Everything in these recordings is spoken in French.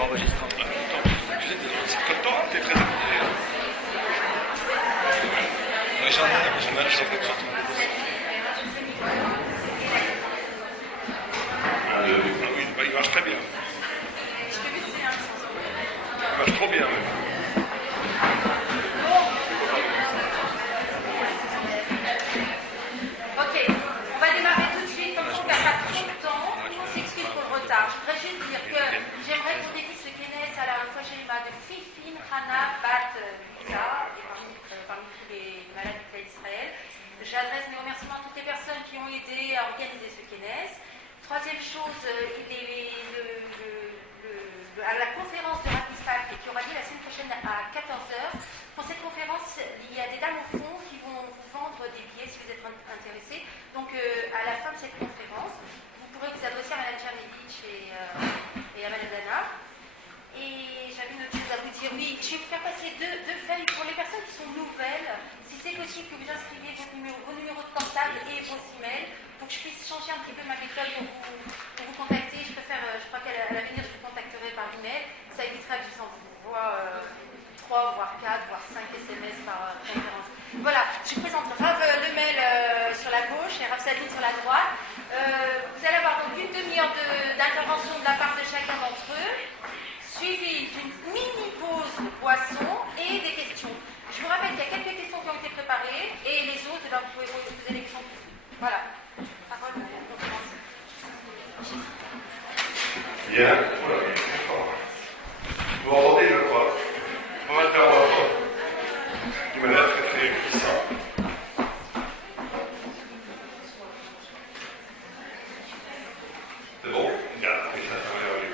m'enregistre. C'est comme toi, t'es très apprécié. Oui, j'en ai un peu de mal, j'en ai pas. Ah oui, bah, il marche très bien. Il marche trop bien, même. Ok, on va démarrer tout de suite, comme ça on ne perd pas trop de temps. On s'excuse pour le retard. Je voudrais juste dire que j'aimerais qu'on dédie ce Kenes à la Fajema de Fifin Hana Bat Lisa, parmi tous les malades d'Israël. J'adresse mes remerciements à toutes les personnes qui ont aidé à organiser ce Kenes. Troisième chose, à la conférence de Ratisfak qui aura lieu la semaine prochaine à 14h. Pour cette conférence, il y a des dames au fond qui vont vous vendre des billets si vous êtes intéressés. Donc à la fin de cette conférence, vous pourrez vous adresser à Mme Djernevich et à Mme Dana. Et j'avais une autre chose à vous dire. Oui, je vais vous faire passer deux feuilles pour les personnes qui sont nouvelles. Si c'est possible que vous inscriviez vos numéros de portable et vos emails pour que je puisse changer un petit peu ma méthode pour vous contacter. Je crois qu'à l'avenir, je vous contacterai par email. Ça évitera que je vous envoie 3, voire 4, voire 5 SMS par conférence. Voilà, je vous présente Rav Lemel sur la gauche et Rav Saline sur la droite. Vous allez avoir donc une demi-heure d'intervention de la part de chacun d'entre eux, suivi d'une mini pause de boisson et des questions. Je vous rappelle qu'il y a quelques questions qui ont été préparées et les autres, vous pouvez poser des questions. Voilà. Parole, on commence. Bien. Vous m'entendez, je crois. On va le faire voir. Il m'a l'air très très puissant. C'est bon? Bien, mais ça va aller.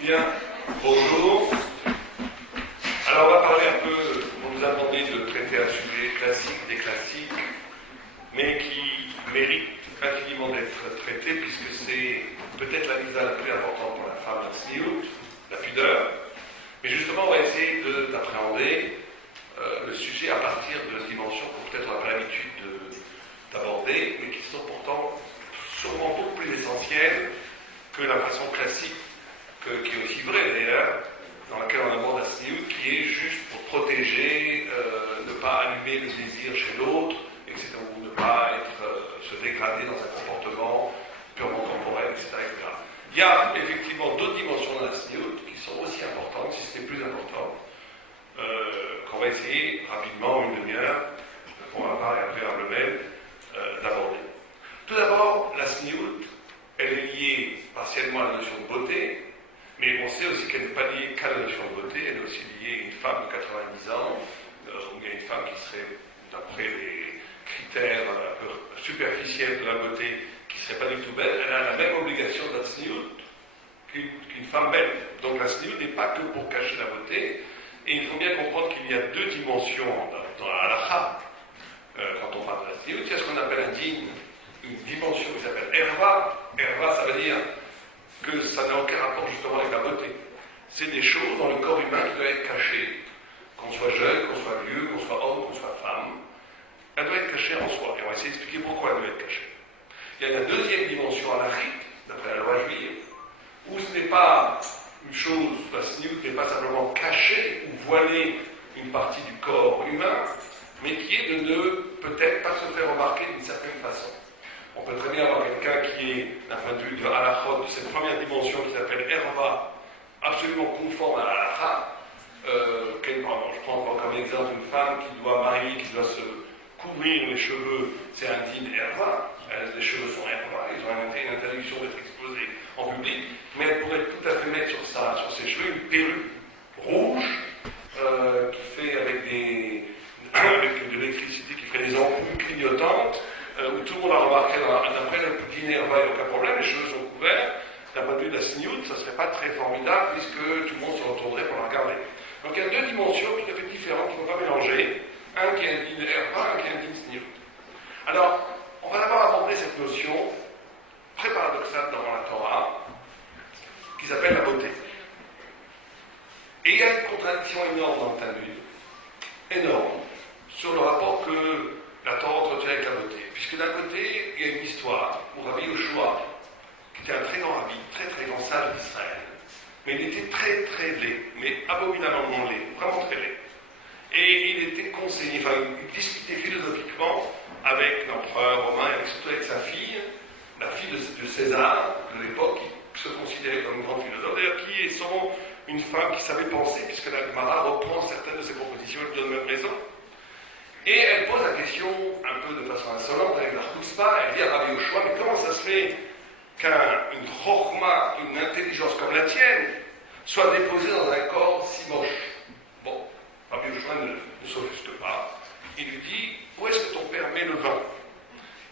Bien, bonjour. Alors on va parler un peu, on nous a demandé de traiter un sujet classique des classiques, mais qui mérite infiniment d'être traité puisque c'est peut-être la mitzvah la plus importante pour la femme, la sniout, la pudeur. Mais justement, on va essayer d'appréhender le sujet à partir de dimensions qu'on peut-être on n'a pas l'habitude d'aborder, mais qui sont pourtant sûrement beaucoup plus essentielles que la façon classique, qui est aussi vraie d'ailleurs, dans laquelle on aborde la sniout, qui est juste pour protéger, ne pas allumer le désir chez l'autre, etc., ou ne pas se dégrader dans un comportement purement corporel, etc., etc. Il y a effectivement d'autres dimensions dans la sniout qui sont aussi importantes, si ce n'est plus important, qu'on va essayer rapidement, une demi-heure, pour ma part et après un Lemel, d'aborder. Tout d'abord, la sniout, elle est liée partiellement à la notion de beauté, mais on sait aussi qu'elle n'est pas liée qu'à la notion de beauté, elle est aussi liée à une femme de 90 ans, ou bien une femme qui serait, d'après les critères un peu superficiels de la beauté, qui ne serait pas du tout belle, elle a la même obligation de la sniout qu'une femme belle. Donc la sniout n'est pas que pour cacher la beauté, et il faut bien comprendre qu'il y a deux dimensions dans la halakha, quand on parle de la sniout. Il y a ce qu'on appelle un din, une dimension qui s'appelle erva. Erva, ça veut dire que ça n'a aucun rapport justement avec la beauté. C'est des choses dans le corps humain qui doivent être cachées. Qu'on soit jeune, qu'on soit vieux, qu'on soit homme, qu'on soit femme, elle doit être cachée en soi. Et on va essayer d'expliquer pourquoi elle doit être cachée. Il y a la deuxième dimension halachique, d'après la loi juive, où ce n'est pas une chose, la sniout n'est pas simplement cacher ou voiler une partie du corps humain, mais qui est de ne peut-être pas se faire remarquer d'une certaine façon. On peut très bien avoir quelqu'un qui est, d'un point de vue de halachot, de cette première dimension qui s'appelle erva, absolument conforme à la halacha. Je prends comme exemple une femme qui doit marier, qui doit se couvrir les cheveux, c'est un din erva. Les cheveux sont erva, ils ont une interdiction d'être exposés en public, mais elle pourrait tout à fait mettre sur ses cheveux une perruque rouge qui fait avec de l'électricité, qui ferait des ampoules clignotantes, où tout le monde a remarqué, d'après le dîner, il n'y a aucun problème, les cheveux sont couverts. D'un point de vue de la sniout, ça ne serait pas très formidable puisque tout le monde se retournerait pour la regarder. Donc il y a deux dimensions tout à fait différentes qu'il ne faut pas mélanger. Un qui est un din erva, un qui est un din sniout. Alors, on va d'abord aborder cette notion très paradoxale dans la Torah qui s'appelle la beauté. Et il y a une contradiction énorme dans le Talmud, énorme, sur le rapport que la Torah entretient avec la beauté. Puisque d'un côté, il y a une histoire où Rabbi Yoshua, qui était un très grand rabbi, très très grand sage d'Israël, mais il était très très laid, mais abominablement laid, vraiment très laid. Et il était conseillé, enfin, il discutait philosophiquement avec l'empereur romain et surtout avec sa fille, la fille de César de l'époque, qui se considérait comme une grande philosophe, d'ailleurs qui est une femme qui savait penser, puisque la Gemara reprend certaines de ses propositions, elle donne même raison. Et elle pose la question, un peu de façon insolente, avec la chutzpah, elle dit à Rabbi Yoshua, mais comment ça se fait qu'une chorma, une intelligence comme la tienne, soit déposée dans un corps si moche? Bon, Rabbi Yoshua ne s'offusque pas. Il lui dit, où est-ce que ton père met le vin?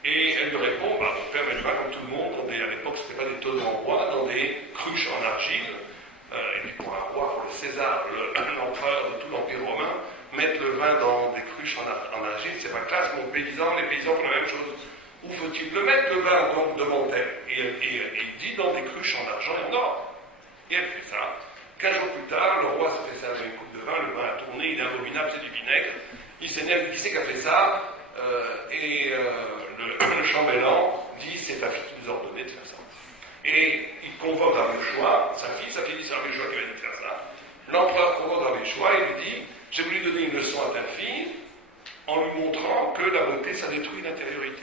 Et elle lui répond, mon père met le vin comme tout le monde, à l'époque ce n'était pas des tonneaux en bois, dans des cruches en argile. Et puis pour un roi, pour le César, l'empereur de tout l'Empire romain, mettre le vin dans des cruches en argile, c'est pas classe, les paysans font la même chose. Où faut-il le mettre, le vin, donc, demande-t-elle. Et il dit dans des cruches en argent et en or. Et elle fait ça. 15 jours plus tard, le roi se fait servir une coupe de vin, le vin a tourné, il est abominable, c'est du vinaigre. Il s'énerve, il dit c'est qui a fait ça, le chambellan dit c'est ta fille qui nous a ordonné de faire ça. Et il convoque Rabbi Yoshua, sa fille dit c'est Rabbi Yoshua qui va lui faire ça. L'empereur convoque Rabbi Yoshua et lui dit j'ai voulu donner une leçon à ta fille en lui montrant que la beauté ça détruit l'intériorité.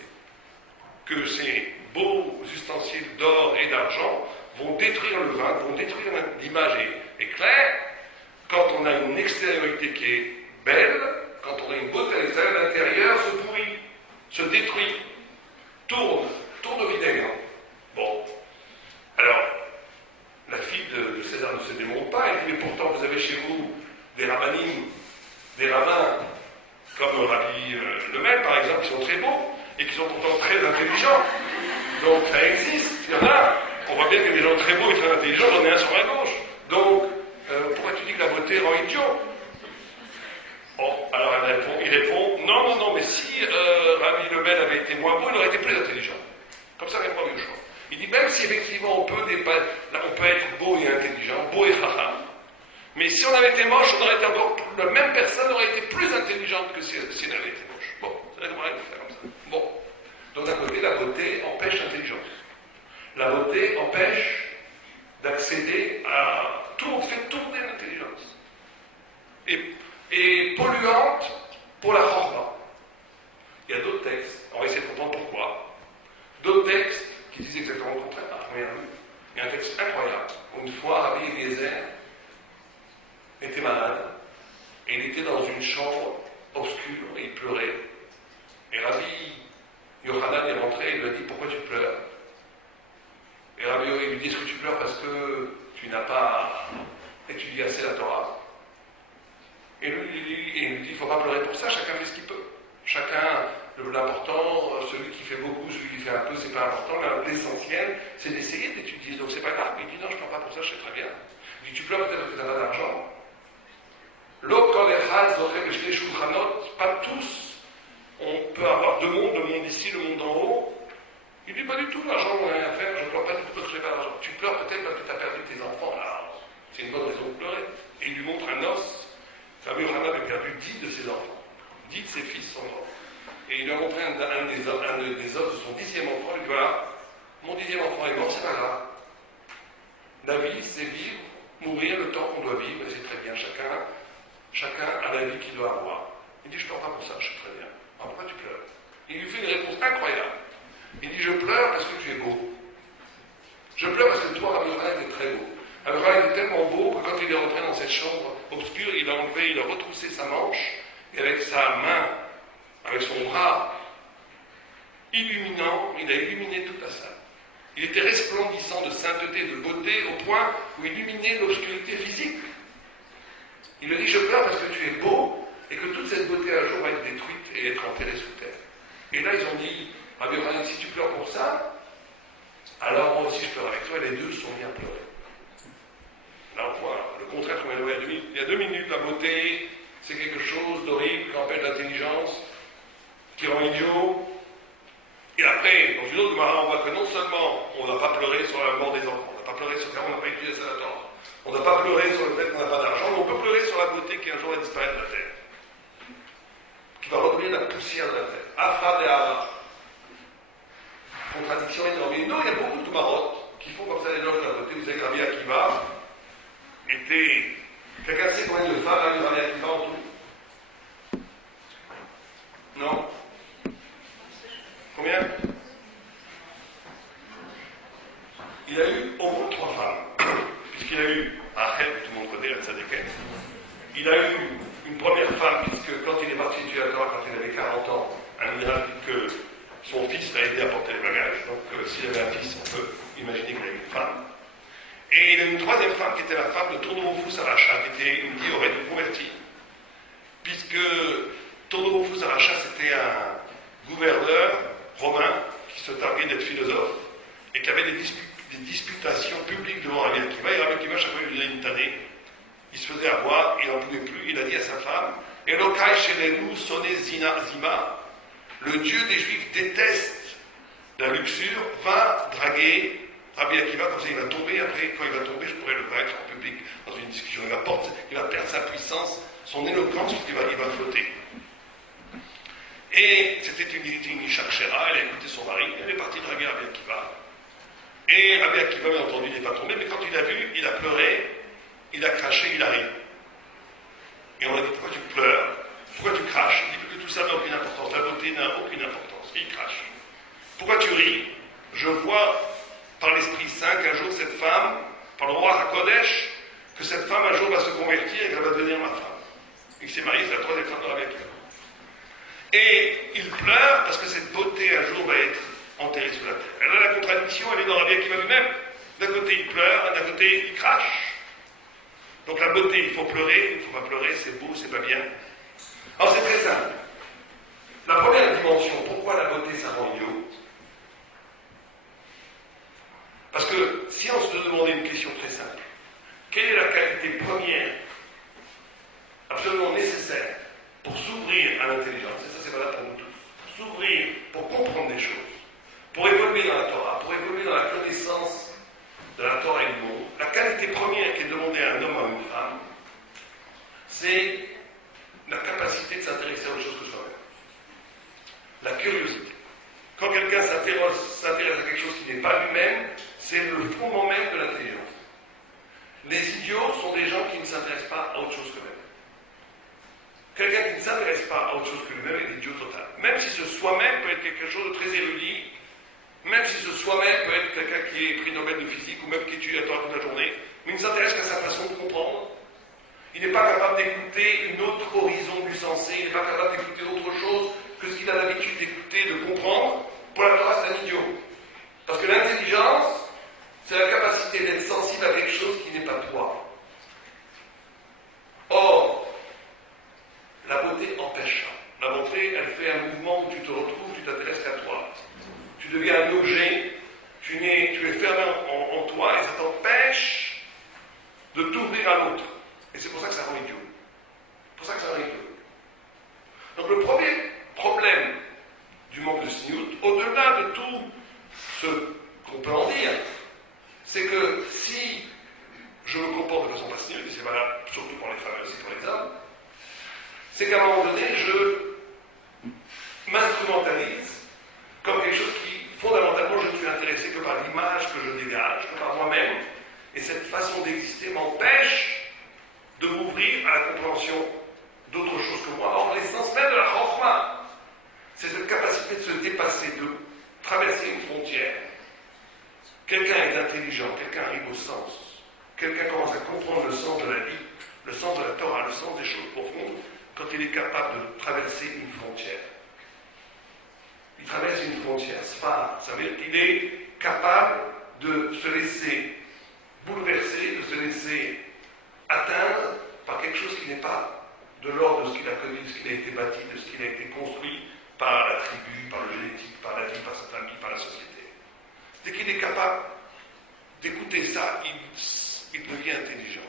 Que ces beaux ustensiles d'or et d'argent vont détruire le vin, vont détruire l'image est claire. Quand on a une extériorité qui est belle, quand on a une beauté à l'extérieur, l'intérieur se pourrit, se détruit, tourne au vinaigre. Bon. Alors, la fille de César ne se démonte pas, elle dit, mais pourtant vous avez chez vous des rabbinim, des rabbins, comme Rabbi Lemel par exemple, qui sont très beaux, et qui sont pourtant très intelligents. Donc ça existe, il y en a. On voit bien que des gens très beaux et très intelligents, j'en ai un sur ma gauche. Donc, pourquoi tu dis que la beauté rend idiot? Bon, alors il répond, non, mais si Rabbi Lemel avait été moins beau, il aurait été plus intelligent. Comme ça, répond le choix. Il dit, même si effectivement on peut être beau et intelligent, beau et chacham, mais si on avait été moche, on aurait été encore, la même personne aurait été plus intelligente que si elle avait été moche. Bon, ça va être faire comme ça. Bon. Donc d'un côté, la beauté empêche l'intelligence. La beauté empêche d'accéder à tout, fait tourner l'intelligence. Et polluante pour la chorma. Il y a d'autres textes, on va essayer de comprendre pourquoi. D'autres textes qui disent exactement le contraire, à première vue. Il y a un texte incroyable, où une fois Rabbi Eliezer était malade, et il était dans une chambre obscure, et il pleurait. Et Rabbi Yochanan est rentré et il lui a dit, pourquoi tu pleures? Et Rabbi il lui dit, est-ce que tu pleures parce que tu n'as pas étudié assez la Torah? Et lui, il lui dit, il ne faut pas pleurer pour ça, chacun fait ce qu'il peut. Chacun, l'important, celui qui fait beaucoup, celui qui fait un peu, c'est pas important, l'essentiel, c'est d'essayer d'étudier, donc c'est pas grave. Il dit, non, je ne pleure pas pour ça, je sais très bien. Il dit, tu pleures peut-être parce que tu n'as pas d'argent. Pas tous, on peut avoir deux mondes, le monde ici, le monde en haut. Il dit, pas du tout, l'argent, on n'a rien à faire, je ne pleure pas du tout parce que je n'ai pas d'argent. Tu pleures peut-être parce que tu as perdu tes enfants, là. C'est une bonne raison de pleurer. Et il lui montre un os. Rabbi Yochanan avait perdu 10 de ses enfants. 10 de ses fils sont morts. Et il lui a montré un des os de son 10e enfant. Il dit, voilà, mon 10e enfant est mort, c'est pas grave. La vie, c'est vivre, mourir le temps qu'on doit vivre, et c'est très bien. Chacun a la vie qu'il doit avoir. Il dit, je ne pleure pas pour ça, je sais très bien. Alors pourquoi tu pleures? Il lui fait une réponse incroyable. Il dit, je pleure parce que tu es beau. Je pleure parce que toi, Rabbi Yochanan, est très beau. Rabbi Yochanan était tellement beau que quand il est rentré dans cette chambre obscure, il a retroussé sa manche, et avec sa main, avec son bras illuminant, il a illuminé toute la salle. Il était resplendissant de sainteté, de beauté, au point où il illuminait l'obscurité physique. Il lui dit, je pleure parce que tu es beau, et que toute cette beauté un jour va être détruite et être enterrée sous terre. Et là, ils ont dit, Rabbi Yochanan, si tu pleures pour ça, alors moi aussi je pleure avec toi, et les deux sont mis à pleurer. Là, on voit le contraire qu'on vient de voir il y a 2 minutes. La beauté, c'est quelque chose d'horrible qui empêche l'intelligence, qui rend idiot. Et après, dans une autre Gemara, on voit que non seulement on n'a pas pleuré sur la mort des enfants, on n'a pas pleuré sur le fait qu'on n'a pas étudié ça la Torah, on n'a pas pleuré sur le fait qu'on n'a pas d'argent, mais on peut pleurer sur la beauté qui un jour va disparaître de la terre, qui va redevenir la poussière de la terre. Afra de Hava. combien? Il a eu au moins 3 femmes, puisqu'il a eu Rachel, que tout le monde connaît, la Tzadéket. Il a eu une première femme, puisque quand il est parti étudier la Torah, quand il avait 40 ans, un miracle que son fils l'a aidé à porter les bagages. Donc s'il avait un fils, on peut imaginer qu'il avait une femme. Et il a eu une troisième femme qui était la femme de Tourneau-Fous Aracha, qui était une diorète convertie, puisque Tourneau-Fous Aracha, c'était un gouverneur romain qui se targuait d'être philosophe et qui avait des disputations publiques devant Rabbi Akiva. Et Rabbi Akiva, chaque fois qu'il lui donnait une tannée, il se faisait avoir, il n'en pouvait plus, il a dit à sa femme, Elokai Shelenu Soné Zima, le Dieu des Juifs déteste la luxure, va draguer Rabbi Akiva, comme ça il va tomber, après quand il va tomber, je pourrais le vaincre en public dans une discussion, il va perdre sa puissance, son éloquence, il va flotter. Et c'était une Ishachera, elle a écouté son mari, elle est partie draguer Rabbi Akiva. Et Rabbi Akiva, bien entendu, il n'est pas tombé, mais quand il a vu, il a pleuré, il a craché, il a ri. Et on a dit, pourquoi tu pleures? Pourquoi tu craches? Il dit que tout ça n'a aucune importance, la beauté n'a aucune importance. Et il crache. Pourquoi tu ris? Je vois par l'Esprit Saint qu'un jour cette femme, par le roi HaKodesh, que cette femme un jour va se convertir et qu'elle va devenir ma femme. Il s'est marié, c'est la troisième femme de Rabbi Akiva. Et il pleure parce que cette beauté un jour va être enterrée sous la terre. Elle a la contradiction, elle est dans Rabbi Akiva lui-même. D'un côté il pleure, d'un côté il crache. Donc la beauté, il faut pleurer, il ne faut pas pleurer, c'est beau, c'est pas bien. Alors c'est très simple. La première dimension, pourquoi la beauté ça rend idiot? Parce que si on se demandait une question très simple, quelle est la qualité première, absolument nécessaire, pour s'ouvrir à l'intelligence, et ça c'est valable pour nous tous, s'ouvrir pour comprendre des choses, pour évoluer dans la Torah, pour évoluer dans la connaissance de la Torah et du monde, la qualité première qui est demandée à un homme ou à une femme, c'est la capacité de s'intéresser à autre chose que soi-même. La curiosité. Quand quelqu'un s'intéresse à quelque chose qui n'est pas lui-même, c'est le fondement même de l'intelligence. Les idiots sont des gens qui ne s'intéressent pas à autre chose qu'eux-mêmes. Quelqu'un qui ne s'intéresse pas à autre chose que lui-même est idiot total. Même si ce soi-même peut être quelque chose de très érudit, même si ce soi-même peut être quelqu'un qui est prix Nobel de physique ou même qui étudie la Torah toute la journée, mais il ne s'intéresse qu'à sa façon de comprendre. Il n'est pas capable d'écouter une autre horizon du sensé, il n'est pas capable d'écouter autre chose que ce qu'il a l'habitude d'écouter, de comprendre. Pour la Torah, c'est un idiot. Parce que l'intelligence, c'est la capacité d'être sensible à quelque chose qui n'est pas toi. Or, la beauté empêche ça. La beauté, elle fait un mouvement où tu te retrouves, tu t'intéresses qu'à toi. Tu deviens un objet, tu es fermé en toi et ça t'empêche de t'ouvrir à l'autre. Et c'est pour ça que ça rend idiot. C'est pour ça que ça rend idiot. Donc le premier problème du manque de sniout, au-delà de tout ce qu'on peut en dire, c'est que si je me comporte de façon pas sniout, et c'est valable surtout pour les femmes et aussi pour les hommes, c'est qu'à un moment donné, je m'instrumentalise comme quelque chose qui, fondamentalement, je ne suis intéressé que par l'image que je dégage, que par moi-même, et cette façon d'exister m'empêche de m'ouvrir à la compréhension d'autre chose que moi. Or, l'essence même de la Chokhmah, c'est cette capacité de se dépasser, de traverser une frontière. Quelqu'un est intelligent, quelqu'un arrive au sens, quelqu'un commence à comprendre le sens de la vie, le sens de la Torah, le sens des choses profondes, quand il est capable de traverser une frontière. Il traverse une frontière, sphare, ça veut dire qu'il est capable de se laisser bouleverser, de se laisser atteindre par quelque chose qui n'est pas de l'ordre de ce qu'il a connu, de ce qu'il a été bâti, de ce qu'il a été construit par la tribu, par le génétique, par la vie, par sa famille, par la société. Dès qu'il est capable d'écouter ça, il devient intelligent.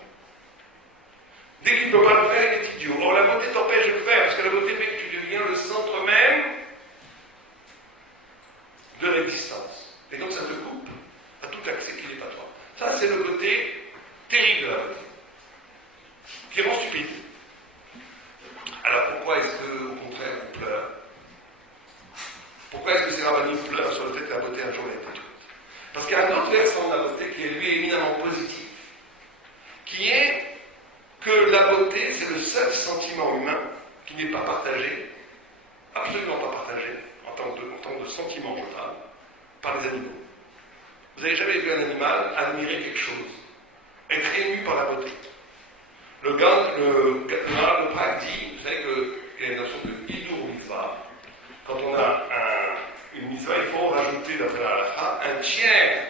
Dès qu'il ne peut pas le faire, il est idiot. Or, la beauté t'empêche de le faire, parce que la beauté fait que tu deviens le centre même de l'existence. Et donc, ça te coupe à tout accès qui n'est pas toi. Ça, c'est le côté terrible de la beauté, qui rend stupide. Alors, pourquoi est-ce qu'au contraire, on pleure? Pourquoi est-ce que ces rabbins pleurent sur le fait que la beauté un jour est détruite? Parce qu'il y a un autre versant de la beauté qui est lui éminemment positif, qui est que la beauté, c'est le seul sentiment humain qui n'est pas partagé, absolument pas partagé, en tant que sentiment, je parle, par les animaux. Vous n'avez jamais vu un animal admirer quelque chose, être ému par la beauté. Le Prag dit, vous savez qu'il y a une notion de hidur mitzvah. Quand on a une mitzvah, il faut rajouter, d'après la halakha, un tiers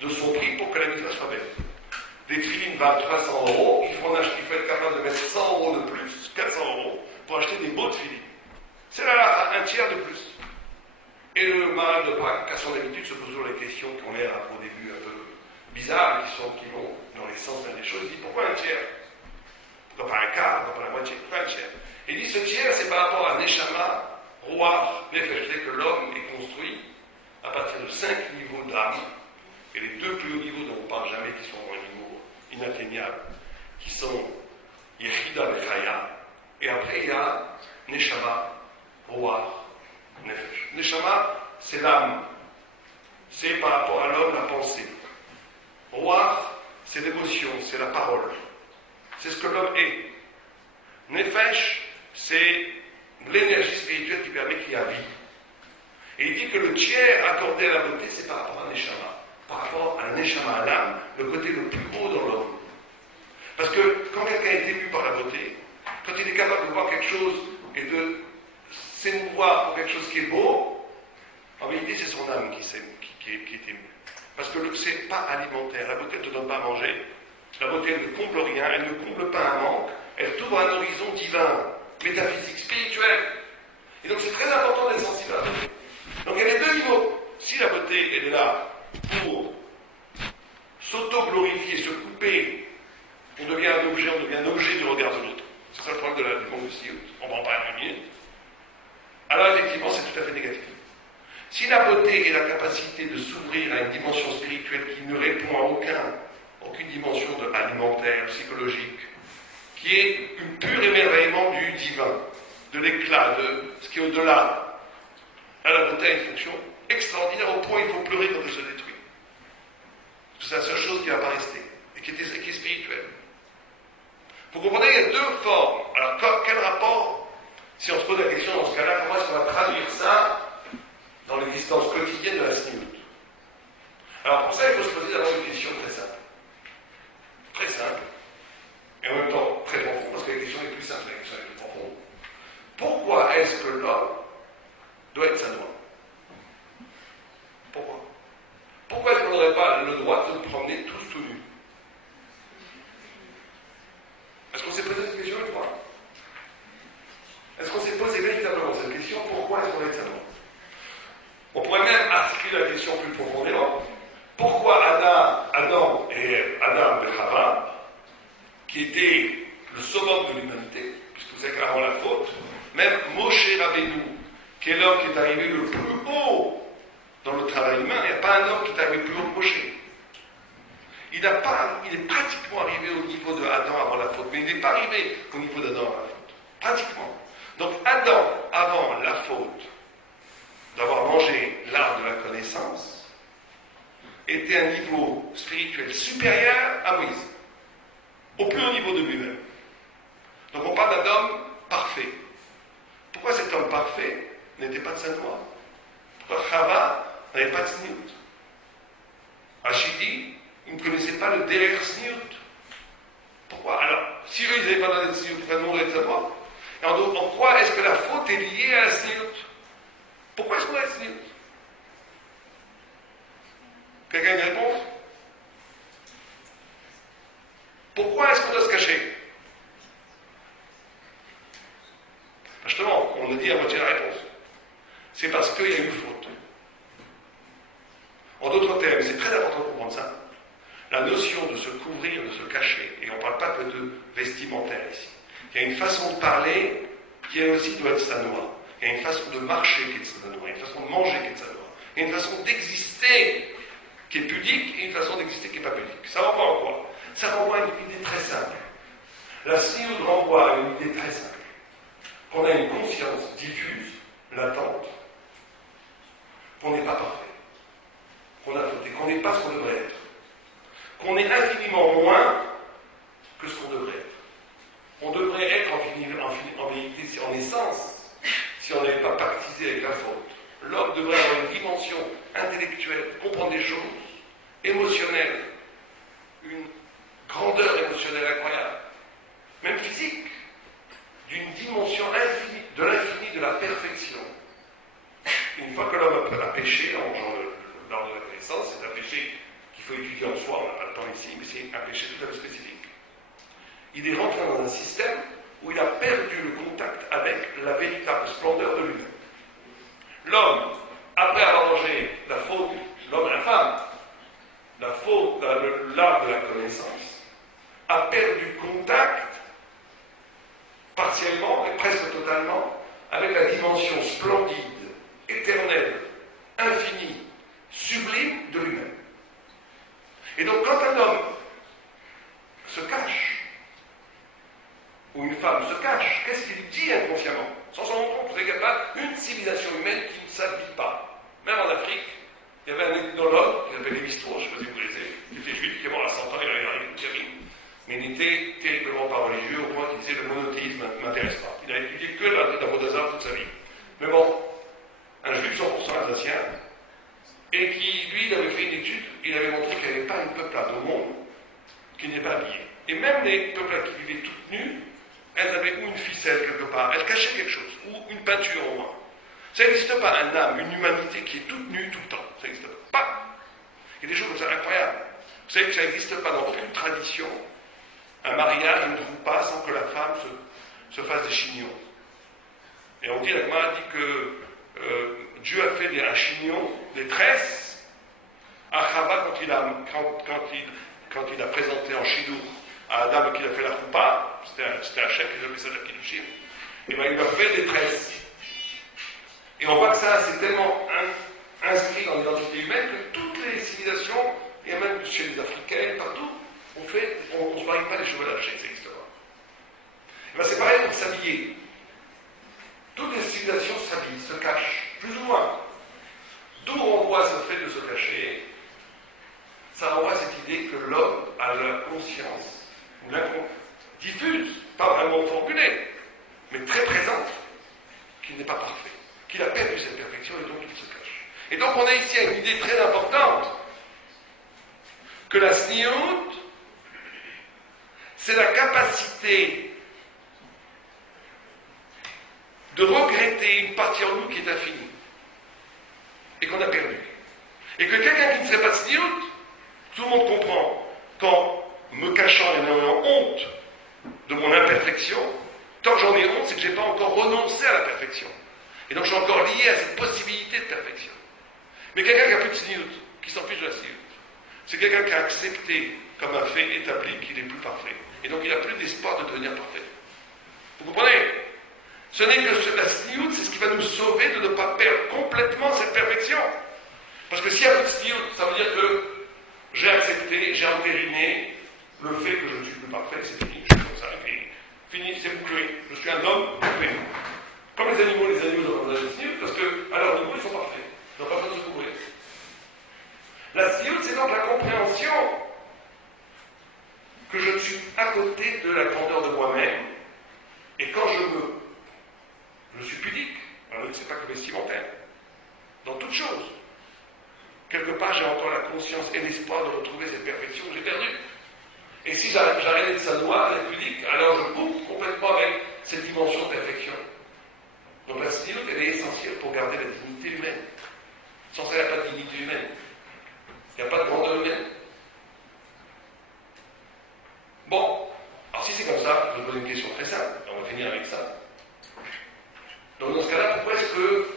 de son prix pour que la mitzvah soit belle. Des tefilines valent 300 €, il faut être capable de mettre 100 € de plus, 400 € pour acheter des beaux tefilines. C'est la halakha, un tiers de plus. Et le Maharal de Prague, à son habitude, se pose toujours les questions qui ont l'air au début un peu bizarres, qui vont dans les sens des choses. Il dit pourquoi un tiers? Pourquoi pas un quart? Pourquoi pas la moitié? Pourquoi un tiers? Il dit ce tiers, c'est par rapport à Neshama, Ruach, Nefesh. C'est que l'homme est construit à partir de 5 niveaux d'âme. Et les 2 plus hauts niveaux dont on ne parle jamais, qui sont un niveau inatteignable, qui sont Yechida et Chaya. Et après, il y a Neshama, Ruach, Nefesh. Neshama, c'est l'âme. C'est par rapport à l'homme la pensée. Ruach, c'est l'émotion, c'est la parole. C'est ce que l'homme est. Nefesh, c'est l'énergie spirituelle qui permet qu'il y ait vie. Et il dit que le tiers accordé à la beauté, c'est par rapport à Neshama. Par rapport à la Neshama, à l'âme, le côté le plus haut dans l'homme. Parce que quand quelqu'un est ému par la beauté, quand il est capable de voir quelque chose et de s'émouvoir pour quelque chose qui est beau, en vérité, c'est son âme qui est émue. Parce que ce n'est pas alimentaire. La beauté ne te donne pas à manger. La beauté, elle ne comble rien, elle ne comble pas un manque. Elle t'ouvre un horizon divin, métaphysique, spirituel. Et donc c'est très important d'être sensible à la beauté. Donc il y a les 2 niveaux. Si la beauté, elle est là pour s'auto-glorifier, se couper, on devient un objet du regard de l'autre. C'est ça le problème du monde aussi. On va en parler en une minute. Alors effectivement, c'est tout à fait négatif. Si la beauté est la capacité de s'ouvrir à une dimension spirituelle qui ne répond à aucune dimension alimentaire, psychologique, qui est un pur émerveillement du divin, de l'éclat, de ce qui est au-delà, là, la beauté a une fonction extraordinaire au point où il faut pleurer quand elle se détruit. Parce que c'est la seule chose qui ne va pas rester, et qui est spirituelle. Vous comprenez, il y a 2 formes. Alors, quel rapport, si on se pose la question dans ce cas-là, comment est-ce qu'on va traduire ça dans l'existence quotidienne de la sniout? Alors pour ça, il faut se poser d'abord une question très simple. Très simple, et en même temps très profonde, parce que la question est plus simple, la question est plus profonde. Pourquoi est-ce que l'homme doit être sanois? Pourquoi? Pourquoi est-ce qu'on n'aurait pas le droit de se promener tous tout nus? Est-ce qu'on s'est posé cette question une fois? Est-ce qu'on s'est posé véritablement cette question? Pourquoi est-ce qu'on doit être sanois? On pourrait même articuler la question plus profondément. Pourquoi Adam et Chava, qui étaient le summum de l'humanité, puisque vous savez qu'avant la faute, même Moshe Rabbeinu, qui est l'homme qui est arrivé le plus haut dans le travail humain, il n'y a pas un homme qui est arrivé plus haut que Moshe. Il est pratiquement arrivé au niveau de Adam avant la faute, mais il n'est pas arrivé au niveau d'Adam avant la faute. Pratiquement. Donc Adam, avant la faute, d'avoir mangé l'arbre de la connaissance, était un niveau spirituel supérieur à Moïse, au plus haut niveau de lui-même. Donc on parle d'un homme parfait. Pourquoi cet homme parfait n'était pas de Sanois? Pourquoi Chava n'avait pas de sniout? Rachidi, il ne connaissait pas le derrière sniout. Pourquoi? Alors, si eux, ils n'avaient pas donné de sniout, pourquoi nous on est de Sanois? Et en quoi est-ce que la faute est liée à la sniout? Pourquoi est-ce qu'on a la sniout? Quelqu'un a une réponse? Pourquoi est-ce qu'on doit se cacher? Justement, on a dit à moitié la réponse. C'est parce qu'il y a eu faute. En d'autres termes, c'est très important de comprendre ça. La notion de se couvrir, de se cacher, et on ne parle pas que de vestimentaire ici. Il y a une façon de parler qui elle aussi doit être sanois. Il y a une façon de marcher qui est sanois. Il y a une façon de manger qui est sanois. Il y a une façon d'exister qui est pudique et une façon d'exister qui n'est pas pudique. Ça renvoie en quoi? Ça renvoie à une idée très simple. La sniout renvoie à une idée très simple. Qu'on a une conscience diffuse, latente, qu'on n'est pas parfait, qu'on a fauté, qu'on n'est pas ce qu'on devrait être, qu'on est infiniment moins que ce qu'on devrait être. On devrait être en vérité, en essence, si on n'avait pas pactisé avec la faute, L'homme devrait avoir une dimension intellectuelle, comprendre des choses, émotionnelle, une grandeur émotionnelle incroyable, même physique, d'une dimension infinie, de l'infini, de la perfection. Une fois que l'homme a péché, en mangeant l'arbre de la connaissance, c'est un péché qu'il faut étudier en soi, on n'a pas le temps ici, mais c'est un péché tout à fait spécifique. Il est rentré dans un système où il a perdu le contact avec la véritable splendeur de lui-même. L'homme, après avoir mangé la faute, l'homme infâme, la faute, l'arbre de la connaissance, a perdu contact, partiellement et presque totalement, avec la dimension splendide, éternelle, infinie, sublime de lui-même. Et donc quand un homme se cache, ou une femme se cache, qu'est-ce qu'il dit inconsciemment? Sans s'en rendre compte, vous savez qu'il n'y a pas une civilisation humaine qui ne s'habille pas. Même en Afrique, il y avait un ethnologue qui s'appelait Lévi-Strauss, je ne sais pas si vous connaissez, qui était juif, qui est mort à 100 ans, il avait arrivé terrible. Mais il était terriblement pas religieux, au point qu'il disait le monothéisme ne m'intéresse pas. Il a étudié que la Bodazar toute sa vie. Mais bon, un juif 100% alsacien, et qui, lui, il avait fait une étude, il avait montré qu'il n'y avait pas une peuplade au monde qui n'est pas habillée. Et même les peuplades qui vivaient toutes nues, elles avaient ou une ficelle quelque part, elles cachaient quelque chose, ou une peinture au moins. Ça n'existe pas un âme, une humanité qui est toute nue tout le temps. Ça n'existe pas. Il y a des choses comme ça incroyables. Vous savez que ça n'existe pas dans aucune tradition. Un mariage ne trouve pas sans que la femme se fasse des chignons. Et on dit, la Gemara dit que Dieu a fait un chignon, des tresses, à Chava quand il a présenté en chidour à Adam qu'il a fait la choupa, c'était un chèque, il avait ça de la Kiddushin, et bien il lui a fait des tresses. Et on voit que ça, c'est tellement inscrit dans l'identité humaine que toutes les civilisations, et même chez les Africains, partout, on ne se marie pas les cheveux lâchés, ça n'existe pas. Et bien c'est pareil pour s'habiller. Toutes les civilisations s'habillent, se cachent, plus ou moins. D'où on voit ce fait de se cacher, ça renvoie cette idée que l'homme a la conscience, ou diffuse, pas vraiment formulée, mais très présente, qu'il n'est pas parfait, qu'il a perdu cette perfection et donc il se cache. Et donc on a ici une idée très importante, que la sniout, c'est la capacité de regretter une partie en nous qui est infinie et qu'on a perdue. Et que quelqu'un qui ne serait pas sniout, tout le monde comprend qu'en me cachant et en ayant honte de mon imperfection, tant que j'en ai honte, c'est que je n'ai pas encore renoncé à la perfection. Et donc je suis encore lié à cette possibilité de perfection. Mais quelqu'un qui n'a plus de sniout, qui s'en fiche de la sniout, c'est quelqu'un qui a accepté comme un fait établi qu'il n'est plus parfait. Et donc il n'a plus d'espoir de devenir parfait. Vous comprenez? Ce n'est que la sniout, c'est ce qui va nous sauver de ne pas perdre complètement cette perfection. Parce que s'il y a plus de sniout, ça veut dire que j'ai accepté, j'ai entériné le fait que je ne suis plus parfait, c'est fini, je suis comme ça, et puis fini, c'est bouclé. Je suis un homme bouclé. Comme les animaux ont la sniout, parce qu'à leur niveau, ils sont parfaits. Ils n'ont pas besoin de se couvrir. La sniout, c'est donc la compréhension que je suis à côté de la grandeur de moi-même, et quand je suis pudique, alors c'est pas que vestimentaire, dans toute chose. Quelque part, j'ai encore la conscience et l'espoir de retrouver cette perfection que j'ai perdue. Et si j'arrête de sa noire, d'être pudique, alors je coupe complètement avec cette dimension de perfection. Donc la sniout, elle est essentielle pour garder la dignité humaine. Sans ça, il n'y a pas de dignité humaine. Il n'y a pas de grandeur humaine. Bon, alors si c'est comme ça, je vous pose une question très simple, et on va finir avec ça. Donc dans ce cas-là, pourquoi est-ce que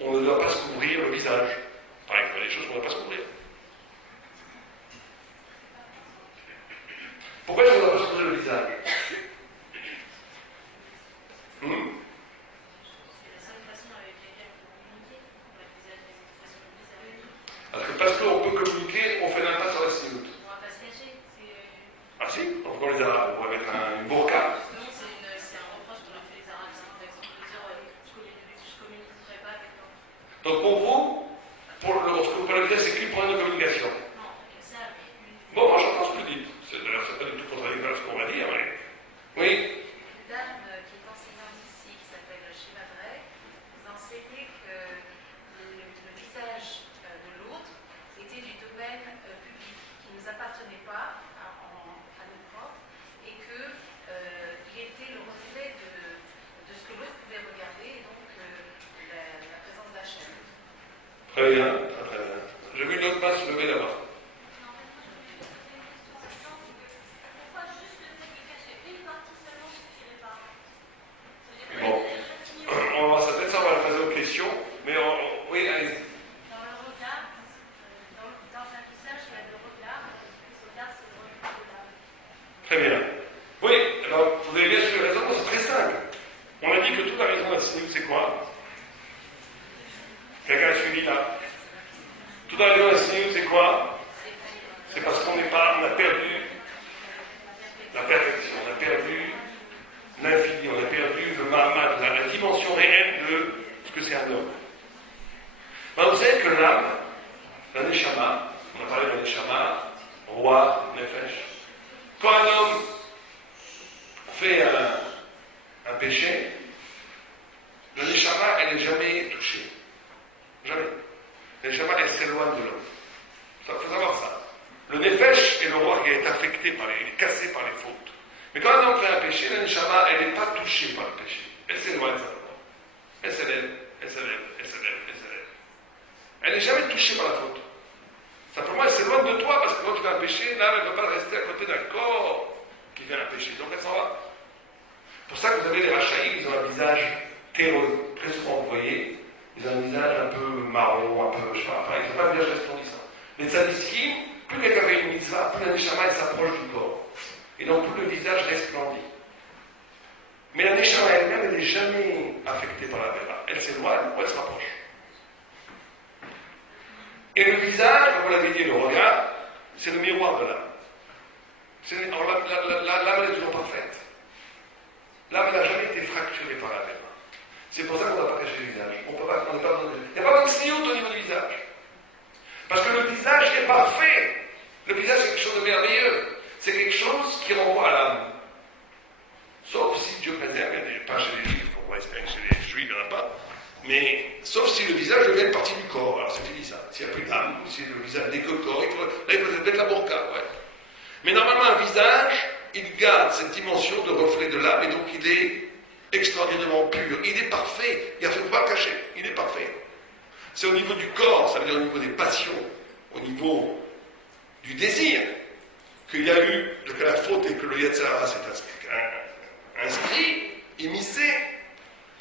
on ne doit pas se couvrir le visage? Par exemple, il y a des choses qu'on ne doit pas se couvrir. Pourquoi est-ce qu'on ne doit pas se couvrir le visage? Parce qu'on peut communiquer, on fait l'impasse sur la sniout. On va pas se cacher. Ah si, donc on les a, on va mettre une burqa. C'est un reproche qu'on a fait les Arabes, par exemple, de dire je communiquerai pas avec toi. Donc pour vous, pour le visage, c'est qu'une problème de communication. Non, comme ça, mais Bon, moi j'entends ce que vous dites. D'ailleurs, c'est pas du tout contradictoire à ce qu'on va dire, mais. Oui. une dame qui est enseignante ici, qui s'appelle Shiva Drey, vous enseignez Très bien, très bien. J'ai vu l'autre main se lever là-bas. Bon, on va voir ça, peut-être ça, on va le poser aux questions, mais oui, allez. Dans le regard, dans un visage, il y a le regard, le regard, c'est le regard de l'âme. Très bien. Oui, alors vous avez bien sûr raison, c'est très simple. On a dit que toute la raison d'un signe, c'est quoi? Quelqu'un a suivi là? Toute la raison d'un signe, c'est quoi? C'est parce qu'on a perdu la perfection, on a perdu l'infini, on a perdu le mahamad, la dimension réelle de ce que c'est un homme. Ben, vous savez que l'âme, la neshama, on a parlé de la neshama, roi, nefesh. Quand un homme fait un péché, la neshama, elle n'est jamais touchée. Jamais. La neshama, elle s'éloigne de l'homme. Il faut savoir ça. Le nefesh est le roi qui est affecté il est cassé par les fautes. Mais quand un homme fait un péché, la neshama, elle n'est pas touchée par le péché. Elle s'éloigne simplement. Elle s'élève, elle s'élève, elle s'élève, elle s'élève. Elle n'est jamais touchée par la faute. Simplement, elle s'éloigne de toi parce que quand tu fais un péché, l'âme, elle ne peut pas rester à côté d'un corps qui fait un péché. Donc elle s'en va. C'est pour ça que vous avez les rachaïs, ils ont un visage terreux. Très souvent, vous voyez, ils ont un visage un peu marron, un peu, je sais pas, ils n'ont pas un visage resplendissant. Les tzadikim, plus quelqu'un fait une mitzvah, plus la neshama, elle s'approche du corps. Et donc tout le visage resplendit. Mais la neshama elle-même, elle n'est jamais affectée par la vera. Elle s'éloigne ou elle se rapproche. Et le visage, comme vous l'avez dit, le regard, c'est le miroir de l'âme. L'âme, elle est toujours parfaite. L'âme, elle n'a jamais été fracturée par la vera. C'est pour ça qu'on ne doit pas cacher le visage. On n'est pas besoin de... Il n'y a pas de sniout au niveau du visage. Parce que le visage est parfait. Le visage, c'est quelque chose de merveilleux. C'est quelque chose qui renvoie à l'âme. Sauf si Dieu préserve, il n'y a pas chez les juifs, on va espérer que chez les juifs, il n'y en a pas. Mais sauf si le visage devient une partie du corps. Alors c'est fini ça. S'il n'y a plus d'âme, si le visage n'est que le corps, là il peut mettre la burqa, ouais. Mais normalement, un visage, il garde cette dimension de reflet de l'âme et donc il est extraordinairement pur. Il est parfait. Il ne faut pas le cacher. Il est parfait. C'est au niveau du corps, ça veut dire au niveau des passions, au niveau du désir, qu'il y a eu, que la faute et que le Yetzirah s'est inscrit, immiscé,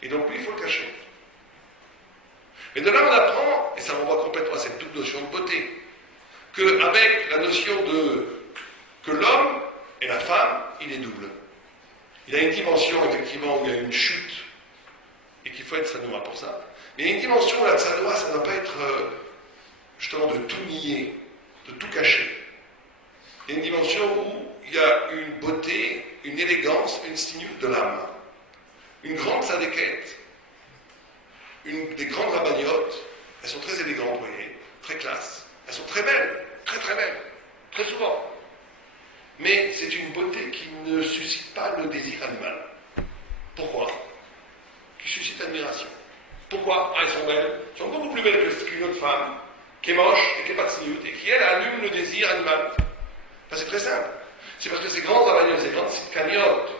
et donc lui, il faut le cacher. Mais de là, on apprend, et ça renvoie complètement à cette double notion de beauté, qu'avec la notion que l'homme et la femme, il est double. Il a une dimension, effectivement, où il y a une chute, et qu'il faut être sanoua pour ça. Mais il y a une dimension où la sanoua, ça ne doit pas être, justement, de tout nier, de tout cacher. Il y a une dimension où il y a une beauté, une élégance, une sinueux de l'âme. Une grande sadéquette, des grandes rabbiniotes, elles sont très élégantes, vous voyez, très classe. Elles sont très belles, très très belles, très souvent. Mais c'est une beauté qui ne suscite pas le désir animal. Pourquoi? Qui suscite l'admiration. Pourquoi? Ah, elles sont belles. Elles sont beaucoup plus belles qu'une autre femme, qui est moche et qui n'est pas de sinueux, et qui, elle, allume le désir animal. C'est très simple. C'est parce que ces grandes rabbiniotes, ces grandes cagnottes,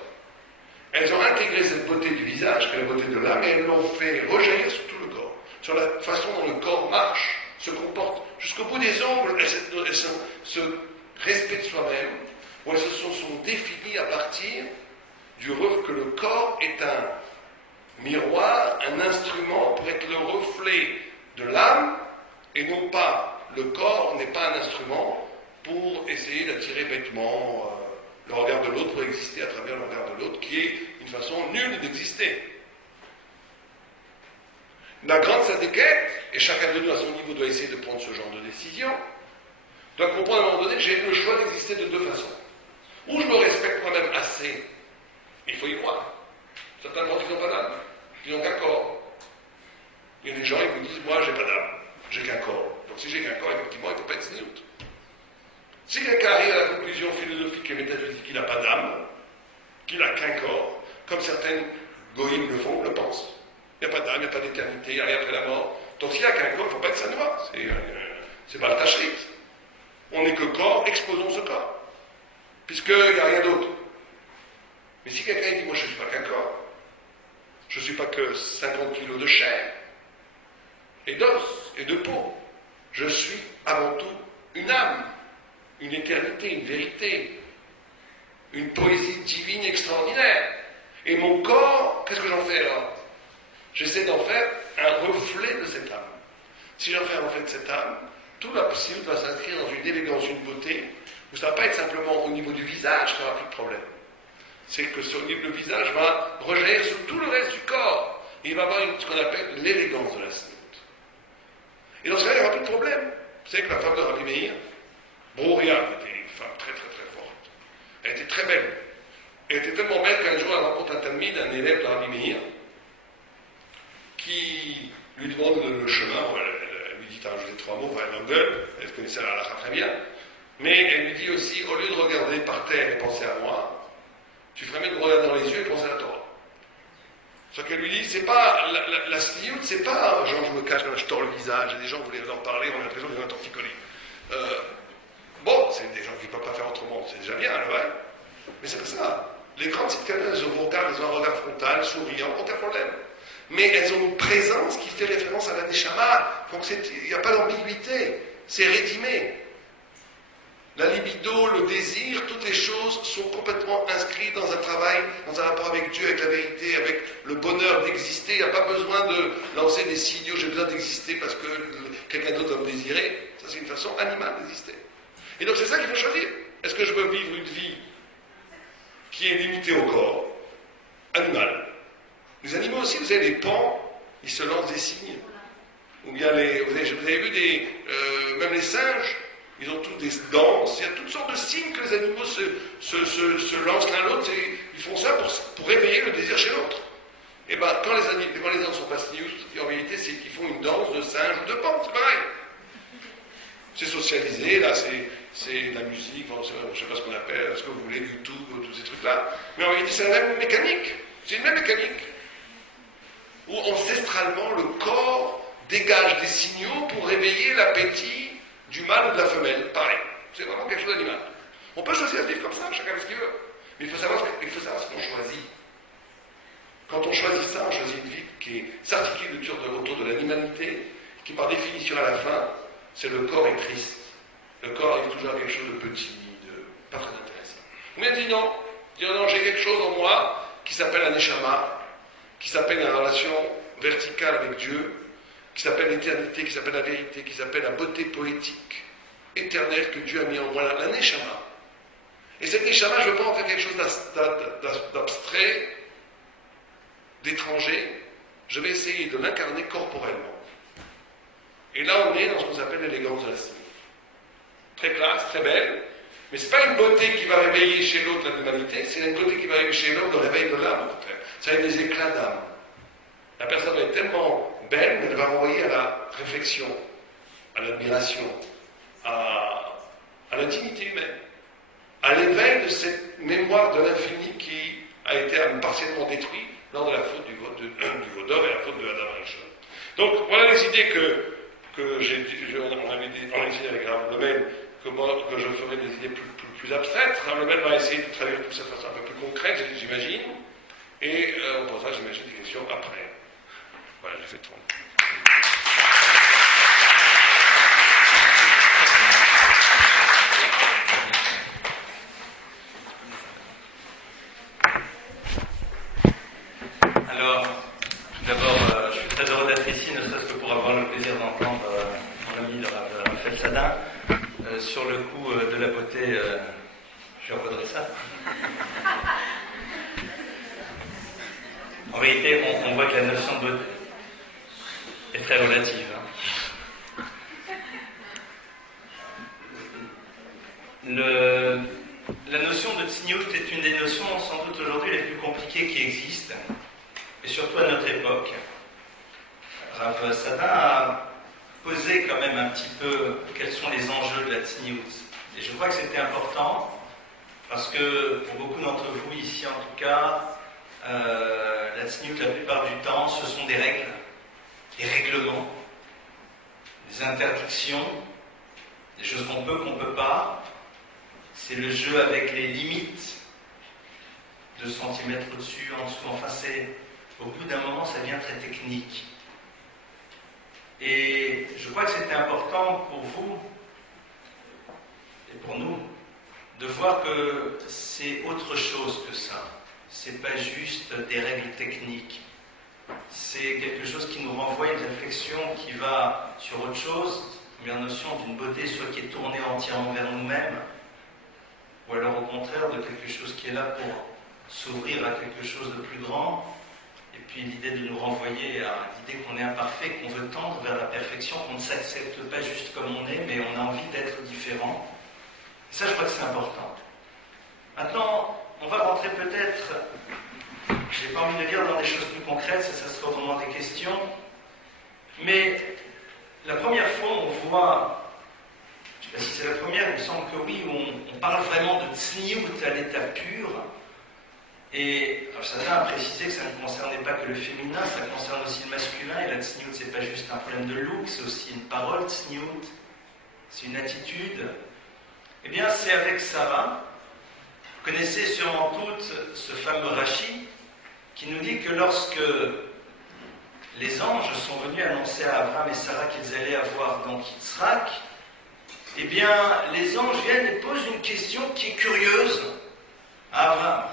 elles ont intégré cette beauté du visage, qui est la beauté de l'âme, et elles l'ont fait rejaillir sur tout le corps. Sur la façon dont le corps marche, se comporte. Jusqu'au bout des ongles, elles se respectent soi-même, ou elles se sont définies à partir du reflet que le corps est un miroir, un instrument pour être le reflet de l'âme, et non pas, le corps n'est pas un instrument pour essayer d'attirer bêtement le regard de l'autre, pour exister à travers le regard de l'autre, qui est une façon nulle d'exister. La grande sadéquette, et chacun de nous à son niveau doit essayer de prendre ce genre de décision, doit comprendre à un moment donné que j'ai le choix d'exister de deux façons. Ou je me respecte moi-même assez, il faut y croire. Certains gens qui n'ont pas d'âme, qui n'ont qu'un corps. Il y a des gens qui vous disent, moi j'ai pas d'âme, j'ai qu'un corps. Donc si j'ai qu'un corps, effectivement, il ne peut pas être sniout. Si quelqu'un arrive à la conclusion philosophique et métaphysique qu'il n'a pas d'âme, qu'il n'a qu'un corps, comme certaines goïms le font, le pensent. Il n'y a pas d'âme, il n'y a pas d'éternité, il n'y a rien après la mort. Donc s'il n'y a qu'un corps, il ne faut pas être sanoua. C'est pas le tachrit. On n'est que corps, exposons ce corps. Puisqu'il n'y a rien d'autre. Mais si quelqu'un dit, moi je ne suis pas qu'un corps, je ne suis pas que 50 kilos de chair, et d'os, et de peau. Je suis avant tout une âme, une éternité, une vérité, une poésie divine extraordinaire. Et mon corps, qu'est-ce que j'en fais alors? J'essaie d'en faire un reflet de cette âme. Si j'en fais un reflet de cette âme, tout la possibilité va s'inscrire dans une élégance, une beauté, où ça ne va pas être simplement au niveau du visage qu'il n'y aura plus de problème. C'est que le visage va rejaillir sur tout le reste du corps. Et il va avoir ce qu'on appelle l'élégance de la sniout. Et dans ce cas-là, il n'y aura plus de problème. Vous savez que la femme de Rabbi Meir, Brouria, était une femme très très très forte. Elle était très belle. Elle était tellement belle qu'un jour, elle rencontre un talmide, un élève de Rabbi Meir, qui lui demande le chemin. Elle lui dit, je dis 3 mots, elle l'engueule, elle connaissait la halakha très bien. Mais elle lui dit aussi, au lieu de regarder par terre et penser à moi, tu ferais mieux de regarder dans les yeux et penser à la Torah. Ce qu'elle lui dit, c'est pas, la sniout, c'est pas, genre je me cache, je tords le visage, et des gens voulaient leur parler, on a l'impression qu'ils ont un torticolis. Bon, c'est des gens qui ne peuvent pas faire autrement, c'est déjà bien, ouais. Mais c'est pas ça. Les grandes citoyennes, elles vous regardent, elles ont un regard frontal, souriant, aucun problème. Mais elles ont une présence qui fait référence à la neshama. Donc il n'y a pas d'ambiguïté, c'est rédimé. La libido, le désir, toutes les choses sont complètement inscrites dans un travail, dans un rapport avec Dieu, avec la vérité, avec le bonheur d'exister. Il n'y a pas besoin de lancer des signaux, j'ai besoin d'exister parce que quelqu'un d'autre va me désirer. Ça, c'est une façon animale d'exister. Et donc c'est ça qu'il faut choisir. Est-ce que je veux vivre une vie qui est limitée au corps, animal? Les animaux aussi, vous avez les pans, ils se lancent des signes. Ou bien vous avez vu même les singes, ils ont tous des danses, il y a toutes sortes de signes que les animaux se lancent l'un l'autre, et ils font ça pour réveiller le désir chez l'autre. Et bien, quand les gens sont pas sniout, en réalité, c'est qu'ils font une danse de singe ou de pan, c'est pareil. C'est socialisé, là, c'est de la musique, je ne sais pas ce qu'on appelle, ce que vous voulez, YouTube, tous ces trucs-là. Mais en réalité, c'est la même mécanique. C'est une même mécanique. Où ancestralement, le corps dégage des signaux pour réveiller l'appétit du mâle ou de la femelle. Pareil. C'est vraiment quelque chose d'animal. On peut choisir de vivre comme ça, chacun fait ce qu'il veut. Mais il faut savoir ce qu'on choisit. Quand on choisit ça, on choisit une vie qui s'articule autour de l'animalité, qui par définition à la fin, c'est le corps est triste. Le corps arrive toujours à quelque chose de petit, de pas très intéressant. Ou bien dit non, j'ai quelque chose en moi qui s'appelle un neshama, qui s'appelle la relation verticale avec Dieu, qui s'appelle l'éternité, qui s'appelle la vérité, qui s'appelle la beauté poétique éternelle que Dieu a mis en moi, la neshama. Et cette neshama, je ne veux pas en faire quelque chose d'abstrait, d'étranger, je vais essayer de l'incarner corporellement. Et là, on est dans ce qu'on appelle l'élégance de la sniout. Très classe, très belle, mais ce n'est pas une beauté qui va réveiller chez l'autre l'humanité, c'est une beauté qui va réveiller chez l'autre le réveil de l'âme, au contraire. Ça a des éclats d'âme. La personne est tellement belle, elle va renvoyer à la réflexion, à l'admiration, à la dignité humaine, à l'éveil de cette mémoire de l'infini qui a été partiellement détruite lors de la faute du Vaudor et la faute de Adam Arishon. Donc voilà les idées on avait décidé avec Rav Lemel que je ferais des idées plus abstraites. Rav Lemel va essayer de traduire tout ça de façon un peu plus concrète, j'imagine. Et on posera, j'imagine, des questions après. Voilà, j'ai fait 30. Alors, tout d'abord, je suis très heureux d'être ici, ne serait-ce que pour avoir le plaisir d'entendre mon ami Raphaël Sadin. Sur le coup de la beauté, je revaudrais ça. En réalité, on voit que la notion de beauté est très relative. La notion de sniout est une des notions, sans doute aujourd'hui, les plus compliquées qui existent, et surtout à notre époque. Rav Sadin a posé quand même un petit peu quels sont les enjeux de la sniout. Et je crois que c'était important, parce que pour beaucoup d'entre vous ici en tout cas, la sniout la plupart du temps, ce sont des règles, des règlements, des interdictions, des choses qu'on peut pas. C'est le jeu avec les limites, 2 cm au-dessus, en dessous, enfin au bout d'un moment ça devient très technique. Et je je crois que c'était important pour vous et pour nous de voir que c'est autre chose que ça. C'est pas juste des règles techniques. C'est quelque chose qui nous renvoie à une réflexion qui va sur autre chose, la notion d'une beauté soit qui est tournée entièrement vers nous-mêmes, ou alors au contraire de quelque chose qui est là pour s'ouvrir à quelque chose de plus grand, et puis l'idée de nous renvoyer à l'idée qu'on est imparfait, qu'on veut tendre vers la perfection, qu'on ne s'accepte pas juste comme on est, mais on a envie d'être différent. Et ça, je crois que c'est important. Maintenant, on va rentrer peut-être, je n'ai pas envie de dire dans des choses plus concrètes, ça sera au moment des questions, mais la première fois où on voit, je ne sais pas si c'est la première, il me semble que oui, où on parle vraiment de tsniout à l'état pur, et certains a précisé que ça ne concernait pas que le féminin, ça concerne aussi le masculin, et la tsniout, c'est pas juste un problème de look, c'est aussi une parole, tsniout, c'est une attitude. Eh bien, c'est avec Sarah. Vous connaissez sûrement toutes ce fameux Rashi qui nous dit que lorsque les anges sont venus annoncer à Abraham et Sarah qu'ils allaient avoir donc Yitzhak, eh bien, les anges viennent et posent une question qui est curieuse à Abraham.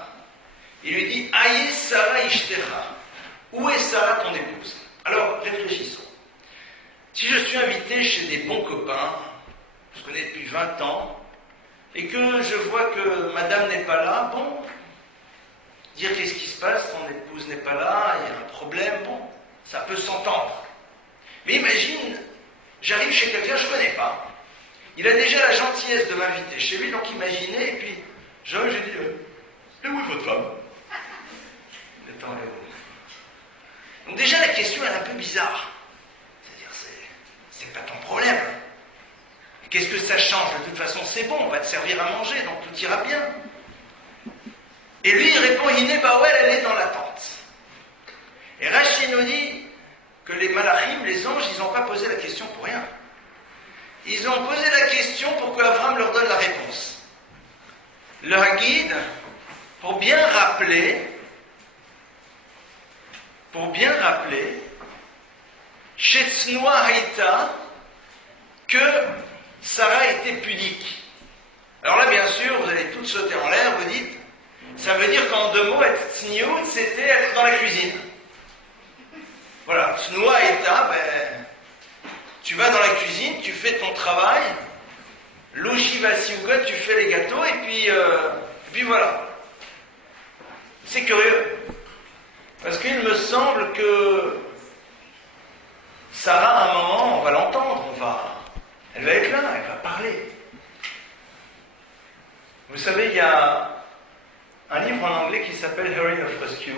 Il lui dit « Aïe Sarah Ishtecha » où est Sarah ton épouse? Alors, réfléchissons. Si je suis invité chez des bons copains, je connais depuis 20 ans, et que je vois que madame n'est pas là, bon, dire qu'est-ce qui se passe, ton épouse n'est pas là, il y a un problème, bon, ça peut s'entendre. Mais imagine, j'arrive chez quelqu'un que je ne connais pas, il a déjà la gentillesse de m'inviter chez lui, donc imaginez, et puis, j'ai dit, et où est votre femme? Le temps est où? Donc déjà la question elle est un peu bizarre, c'est-à-dire c'est pas ton problème. Qu'est-ce que ça change? De toute façon, c'est bon, on va te servir à manger, donc tout ira bien. Et lui, il répond, Hiné Bawel, elle est dans la tente. Et Rashi nous dit que les malachim, les anges, ils n'ont pas posé la question pour rien. Ils ont posé la question pour que Abraham leur donne la réponse. Leur guide, pour bien rappeler, chez Tsnoa Haïta, que Sarah était pudique. Alors là, bien sûr, vous allez toutes sauter en l'air, vous dites, ça veut dire qu'en deux mots, être tsniout, c'était être dans la cuisine. Voilà, tsnoa eta, tu vas dans la cuisine, tu fais ton travail, l'ojiva siugot, tu fais les gâteaux, et puis voilà. C'est curieux, parce qu'il me semble que Sarah, à un moment, on va l'entendre, elle va être là, elle va parler. Vous savez, il y a un livre en anglais qui s'appelle Heroine of Rescue,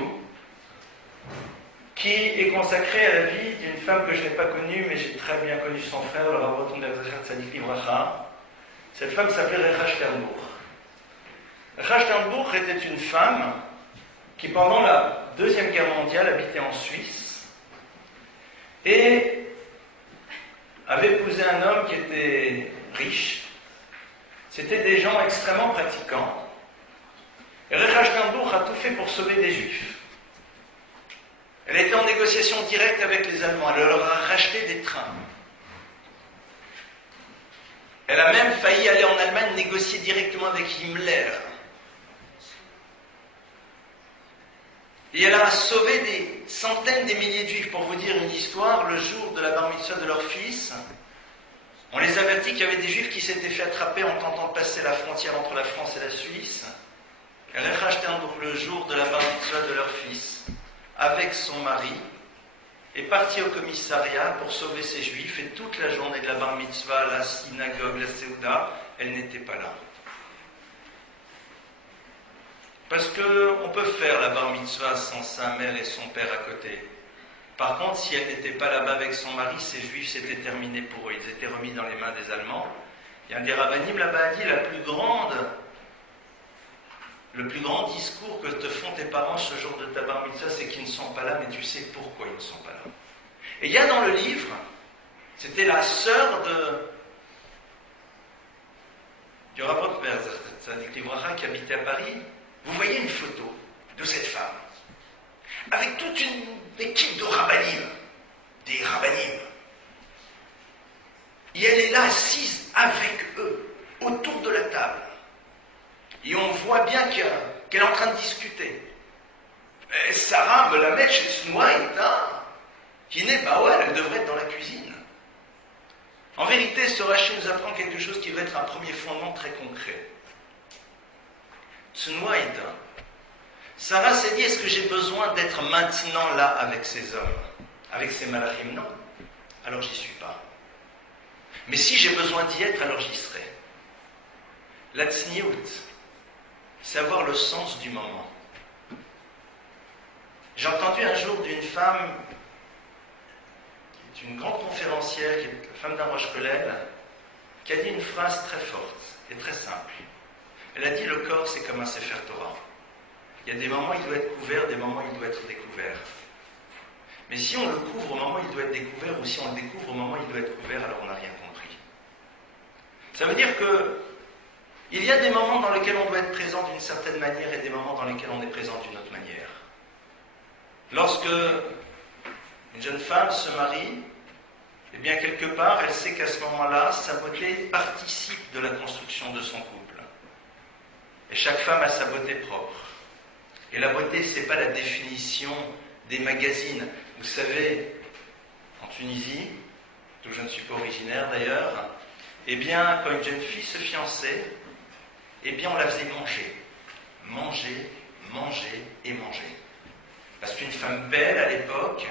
qui est consacré à la vie d'une femme que je n'ai pas connue, mais j'ai très bien connu son frère, le Rav Rotem Ber Tzadik Livracha. Cette femme s'appelait Recha Sternbuch. Recha Sternbuch était une femme qui, pendant la Deuxième Guerre mondiale, habitait en Suisse et avait épousé un homme qui était riche. C'était des gens extrêmement pratiquants. Et Recha Sternbuch a tout fait pour sauver des Juifs. Elle était en négociation directe avec les Allemands. Elle leur a racheté des trains. Elle a même failli aller en Allemagne négocier directement avec Himmler. Et elle a sauvé des centaines, des milliers de Juifs. Pour vous dire une histoire, le jour de la bar mitzvah de leur fils, on les avertit qu'il y avait des Juifs qui s'étaient fait attraper en tentant de passer la frontière entre la France et la Suisse. Recha Sternbuch, le jour de la bar mitzvah de leur fils, avec son mari, est partie au commissariat pour sauver ces Juifs, et toute la journée de la bar mitzvah, la synagogue, la Séouda, elle n'était pas là. Parce qu'on peut faire la bar mitzvah sans sa mère et son père à côté. Par contre, si elle n'était pas là-bas avec son mari, ces Juifs, c'était terminé pour eux. Ils étaient remis dans les mains des Allemands. Il y a un des rabbinim là-bas a dit, le plus grand discours que te font tes parents ce jour de ta bar mitzvah, c'est qu'ils ne sont pas là, mais tu sais pourquoi ils ne sont pas là. Et il y a dans le livre, c'était la sœur du Rav Rotem Ber Tzadik Livracha qui habitait à Paris. Vous voyez une photo de cette femme, avec toute une équipe de rabbinim, des rabbinim. Et elle est là assise avec eux, autour de la table. Et on voit bien qu'elle est en train de discuter. Et Sarah me la met chez Snoïd, qui n'est pas où elle devrait être dans la cuisine. En vérité, ce Rashi nous apprend quelque chose qui va être un premier fondement très concret. Snoïd, Sarah s'est dit, est-ce que j'ai besoin d'être maintenant là avec ces hommes, avec ces malachim? Non. Alors j'y suis pas. Mais si j'ai besoin d'y être, alors j'y serai. La tsniout, c'est avoir le sens du moment. J'ai entendu un jour d'une femme, qui est une grande conférencière, qui est la femme d'un Rosh Kollel, qui a dit une phrase très forte et très simple. Elle a dit, le corps c'est comme un Sefer Torah. Il y a des moments où il doit être couvert, des moments où il doit être découvert. Mais si on le couvre au moment où il doit être découvert, ou si on le découvre au moment où il doit être couvert, alors on n'a rien compris. Ça veut dire que il y a des moments dans lesquels on doit être présent d'une certaine manière et des moments dans lesquels on est présent d'une autre manière. Lorsque une jeune femme se marie, eh bien quelque part, elle sait qu'à ce moment-là, sa beauté participe de la construction de son couple. Et chaque femme a sa beauté propre. Et la beauté, ce n'est pas la définition des magazines. Vous savez, en Tunisie, d'où je ne suis pas originaire d'ailleurs, eh bien, quand une jeune fille se fiançait, eh bien, on la faisait manger. Manger, manger et manger. Parce qu'une femme belle, à l'époque,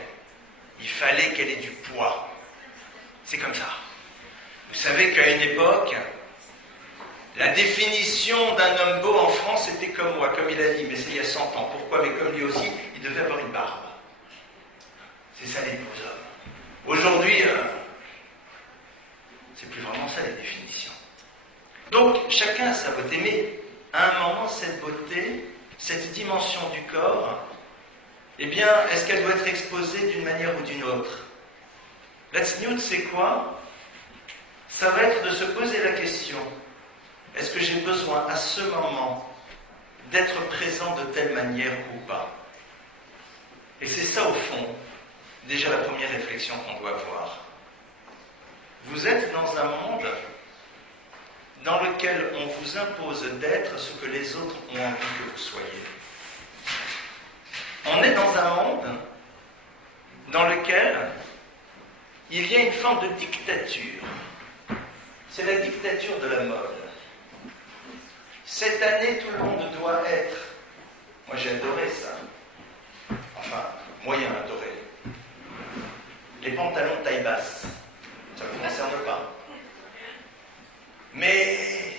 il fallait qu'elle ait du poids. C'est comme ça. Vous savez qu'à une époque, la définition d'un homme beau en France, c'était comme moi, comme il a dit, mais c'est il y a 100 ans. Pourquoi? Mais comme lui aussi, il devait avoir une barbe. C'est ça les beaux hommes. Aujourd'hui, c'est plus vraiment ça les définitions. Donc, chacun a sa beauté, mais à un moment, cette beauté, cette dimension du corps, eh bien, est-ce qu'elle doit être exposée d'une manière ou d'une autre? La tsniout, c'est quoi? Ça va être de se poser la question, est-ce que j'ai besoin à ce moment d'être présent de telle manière ou pas? Et c'est ça, au fond, déjà la première réflexion qu'on doit avoir. Vous êtes dans un monde dans lequel on vous impose d'être ce que les autres ont envie que vous soyez. On est dans un monde dans lequel il y a une forme de dictature. C'est la dictature de la mode. Cette année, tout le monde doit être. Moi, j'ai adoré ça. Enfin, moyen adoré. Les pantalons taille basse. Ça ne me concerne pas. Mais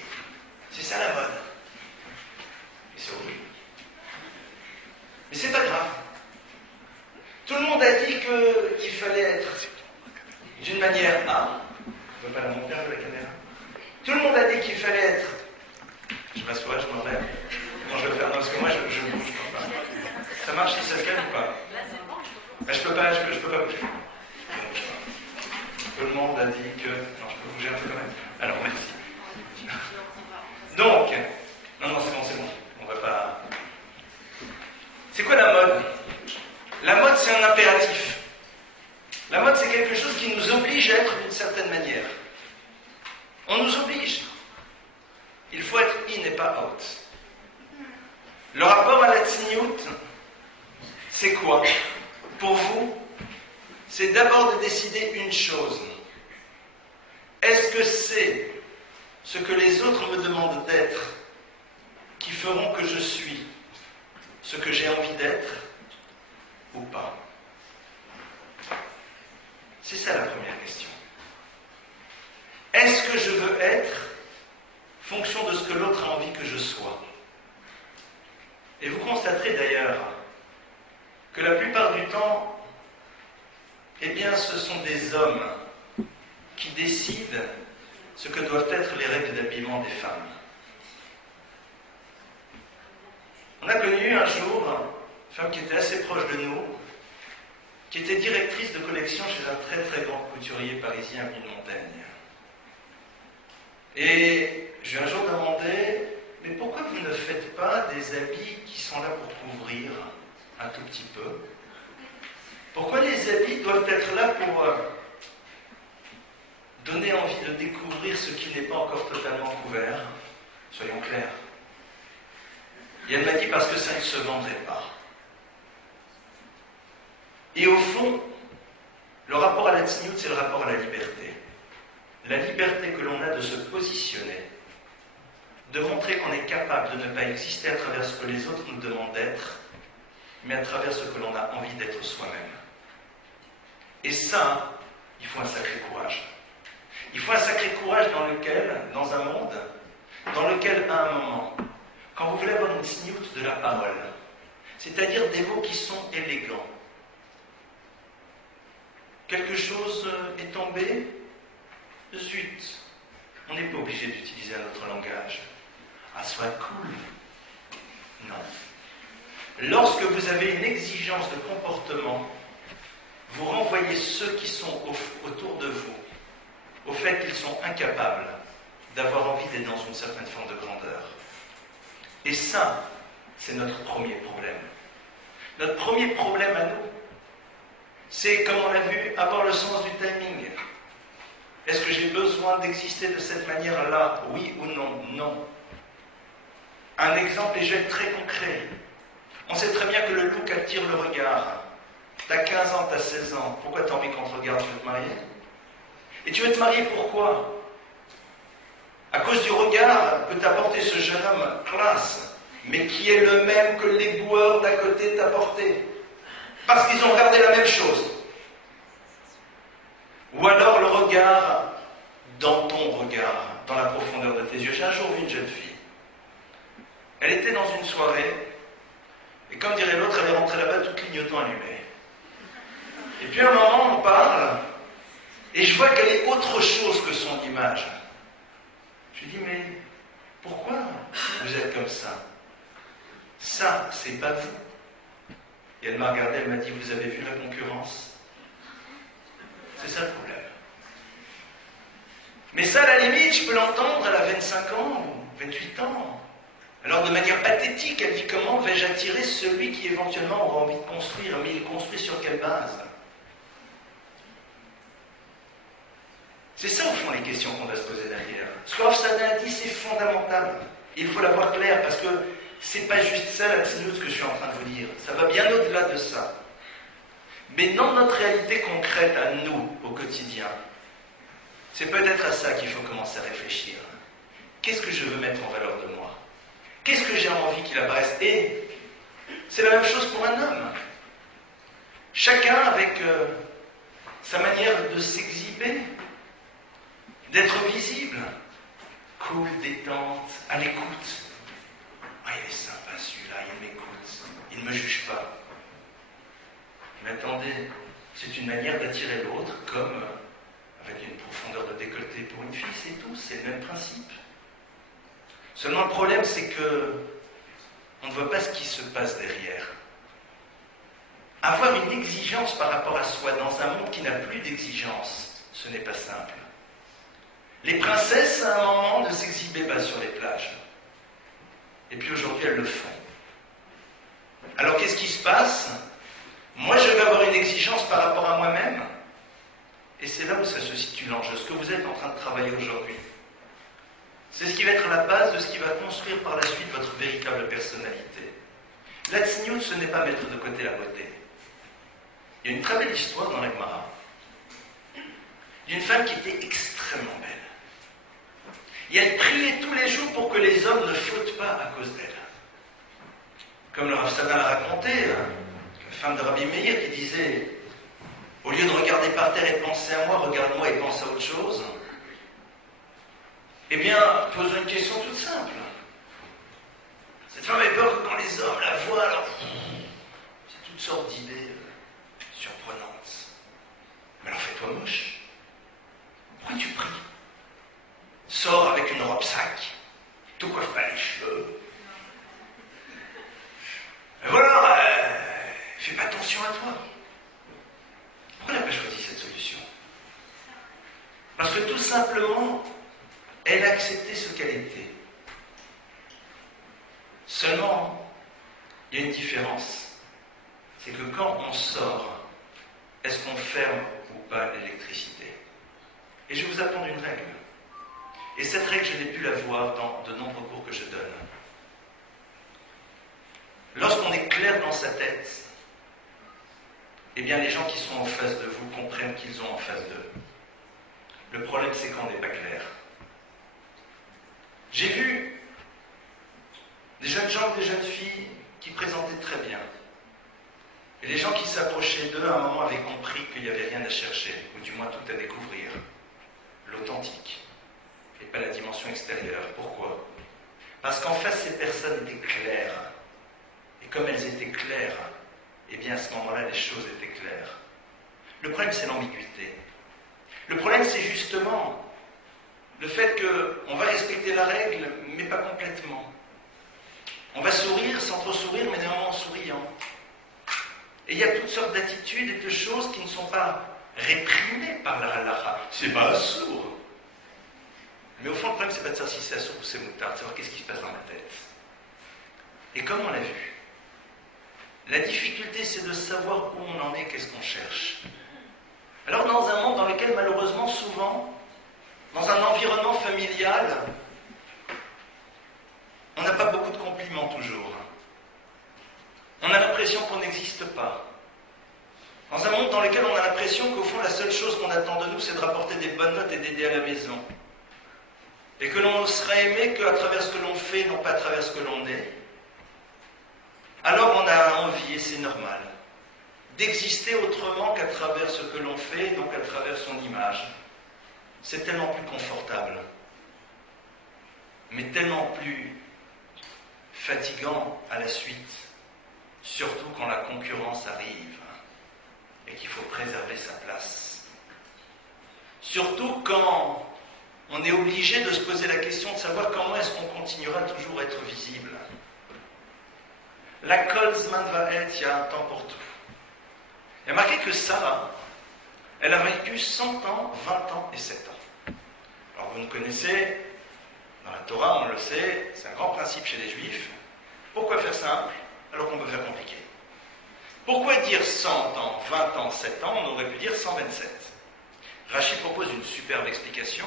c'est ça la mode. Et c'est horrible. Mais c'est pas grave. Tout le monde a dit qu'il fallait être d'une manière A. Je ne veux pas la monter avec la caméra. Tout le monde a dit qu'il fallait être. Je m'assois, je me relève. Non, je vais le faire. Non, parce que moi, je bouge pas. Ça marche si ça se calme ou pas? Ben, je peux pas bouger. Tout le monde a dit que. Non, je peux bouger un peu quand même. Alors, merci. Donc, non, c'est bon. On va pas. C'est quoi la mode? La mode, c'est un impératif. La mode, c'est quelque chose qui nous oblige à être d'une certaine manière. On nous oblige. Il faut être in et pas out. Le rapport à la tsniout, c'est quoi? Pour vous, c'est d'abord de décider une chose. Est-ce que c'est ce que les autres me demandent d'être qui feront que je suis ce que j'ai envie d'être ou pas? C'est ça la première question. Est-ce que je veux être fonction de ce que l'autre a envie que je sois? Et vous constaterez d'ailleurs que la plupart du temps, eh bien, ce sont des hommes qui décident ce que doivent être les règles d'habillement des femmes. On a connu un jour une femme qui était assez proche de nous, qui était directrice de collection chez un très très grand couturier parisien à Ville-Montaigne. Et je lui ai un jour demandé, mais pourquoi vous ne faites pas des habits qui sont là pour couvrir un tout petit peu? Pourquoi les habits doivent être là pour donner envie de découvrir ce qui n'est pas encore totalement couvert. Soyons clairs. Et elle m'a dit parce que ça ne se vendrait pas. Et au fond, le rapport à la tsniout, c'est le rapport à la liberté. La liberté que l'on a de se positionner, de montrer qu'on est capable de ne pas exister à travers ce que les autres nous demandent d'être, mais à travers ce que l'on a envie d'être soi-même. Et ça, il faut un sacré courage. Il faut un sacré courage dans un monde, dans lequel, à un moment, quand vous voulez avoir une tsniout de la parole, c'est-à-dire des mots qui sont élégants, quelque chose est tombé, zut, on n'est pas obligé d'utiliser un autre langage. Ah, soit cool. Non. Lorsque vous avez une exigence de comportement, vous renvoyez ceux qui sont autour de vous au fait qu'ils sont incapables d'avoir envie d'être dans une certaine forme de grandeur. Et ça, c'est notre premier problème. Notre premier problème à nous, c'est, comme on l'a vu, avoir le sens du timing. Est-ce que j'ai besoin d'exister de cette manière-là? Oui ou non? Non. Un exemple, et je vais être très concret. On sait très bien que le look attire le regard. T'as 15 ans, t'as 16 ans. Pourquoi t'as envie qu'on te regarde? Tu veux te marier? Et tu veux te marier pourquoi? À cause du regard que t'a porté ce jeune homme classe, mais qui est le même que les boueurs d'à côté t'a porté. Parce qu'ils ont regardé la même chose. Ou alors le regard dans ton regard, dans la profondeur de tes yeux. J'ai un jour vu une jeune fille. Elle était dans une soirée, et comme dirait l'autre, elle est rentrée là-bas tout clignotant allumée. Et puis à un moment, on parle, et je vois qu'elle est autre chose que son image. Je lui dis, mais pourquoi vous êtes comme ça? Ça, c'est pas vous. Et elle m'a regardé, elle m'a dit, vous avez vu la concurrence? C'est ça le problème. Mais ça, à la limite, je peux l'entendre, elle a 25 ans, ou 28 ans. Alors, de manière pathétique, elle dit, comment vais-je attirer celui qui éventuellement aura envie de construire? Mais il construit sur quelle base? C'est ça, au fond, les questions qu'on doit se poser derrière. Ce que Rav Sadin a dit, c'est fondamental. Il faut l'avoir clair, parce que c'est pas juste ça, la tsniout, ce que je suis en train de vous dire. Ça va bien au-delà de ça. Mais dans notre réalité concrète à nous, au quotidien, c'est peut-être à ça qu'il faut commencer à réfléchir. Qu'est-ce que je veux mettre en valeur de moi? Qu'est-ce que j'ai envie qu'il apparaisse? Et c'est la même chose pour un homme. Chacun avec sa manière de s'exhiber, d'être visible, cool, détente, à l'écoute. Ah, il est sympa celui-là, il m'écoute, il ne me juge pas. Mais attendez, c'est une manière d'attirer l'autre, comme avec une profondeur de décolleté pour une fille, c'est tout, c'est le même principe. Seulement le problème, c'est que on ne voit pas ce qui se passe derrière. Avoir une exigence par rapport à soi dans un monde qui n'a plus d'exigence, ce n'est pas simple. Les princesses, à un moment, de s'exhiber sur les plages. Et puis aujourd'hui, elles le font. Alors qu'est-ce qui se passe? Moi, je vais avoir une exigence par rapport à moi-même. Et c'est là où ça se situe l'enjeu. Ce que vous êtes en train de travailler aujourd'hui, c'est ce qui va être la base de ce qui va construire par la suite votre véritable personnalité. La tsniout, ce n'est pas mettre de côté la beauté. Il y a une très belle histoire dans la Gemara d'une femme qui était extrêmement belle. Et elle priait tous les jours pour que les hommes ne fautent pas à cause d'elle. Comme le Rav Sadin l'a raconté, la femme de Rabbi Meir qui disait, au lieu de regarder par terre et de penser à moi, regarde-moi et pense à autre chose. Eh bien, posons une question toute simple. Cette femme avait peur que quand les hommes la voient, alors, c'est toutes sortes d'idées surprenantes. Mais alors fais-toi moche. Pourquoi tu pries? Sors avec une robe sac, te coiffe pas les cheveux. Et voilà, fais pas attention à toi. Pourquoi elle n'a pas choisi cette solution? Parce que tout simplement, elle a accepté ce qu'elle était. Seulement, il y a une différence. C'est que quand on sort, est-ce qu'on ferme ou pas l'électricité? Et je vous apprends une règle. Et cette règle, je n'ai pu la voir dans de nombreux cours que je donne. Lorsqu'on est clair dans sa tête, eh bien les gens qui sont en face de vous comprennent qu'ils ont en face d'eux. Le problème, c'est quand on n'est pas clair. J'ai vu des jeunes gens, des jeunes filles qui présentaient très bien. Et les gens qui s'approchaient d'eux, à un moment, avaient compris qu'il n'y avait rien à chercher, ou du moins tout à découvrir. L'authentique, et pas la dimension extérieure. Pourquoi? Parce qu'en face, ces personnes étaient claires. Et comme elles étaient claires, eh bien à ce moment-là, les choses étaient claires. Le problème, c'est l'ambiguïté. Le problème, c'est justement le fait qu'on va respecter la règle, mais pas complètement. On va sourire sans trop sourire, mais néanmoins en souriant. Et il y a toutes sortes d'attitudes et de choses qui ne sont pas réprimées par la halakha. C'est pas sourd. Mais au fond, le problème, c'est pas de savoir si c'est sourd ou c'est moutard, de savoir qu'est-ce qui se passe dans la tête. Et comme on l'a vu, la difficulté, c'est de savoir où on en est, qu'est-ce qu'on cherche. Alors, dans un monde dans lequel, malheureusement, souvent, dans un environnement familial, on n'a pas beaucoup de compliments toujours. On a l'impression qu'on n'existe pas. Dans un monde dans lequel on a l'impression qu'au fond, la seule chose qu'on attend de nous, c'est de rapporter des bonnes notes et d'aider à la maison. Et que l'on serait aimé qu'à travers ce que l'on fait, non pas à travers ce que l'on est. Alors on a envie, et c'est normal, d'exister autrement qu'à travers ce que l'on fait, donc à travers son image. C'est tellement plus confortable, mais tellement plus fatigant à la suite, surtout quand la concurrence arrive et qu'il faut préserver sa place. Surtout quand on est obligé de se poser la question de savoir comment est-ce qu'on continuera toujours à être visible. La Kolzman va être, il y a un temps pour tout. Il y a marqué que Sarah, elle a vécu 100 ans, 20 ans et 7 ans. Alors vous nous connaissez, dans la Torah, on le sait, c'est un grand principe chez les Juifs. Pourquoi faire simple alors qu'on peut faire compliqué? Pourquoi dire 100 ans, 20 ans, 7 ans? On aurait pu dire 127. Rashi propose une superbe explication,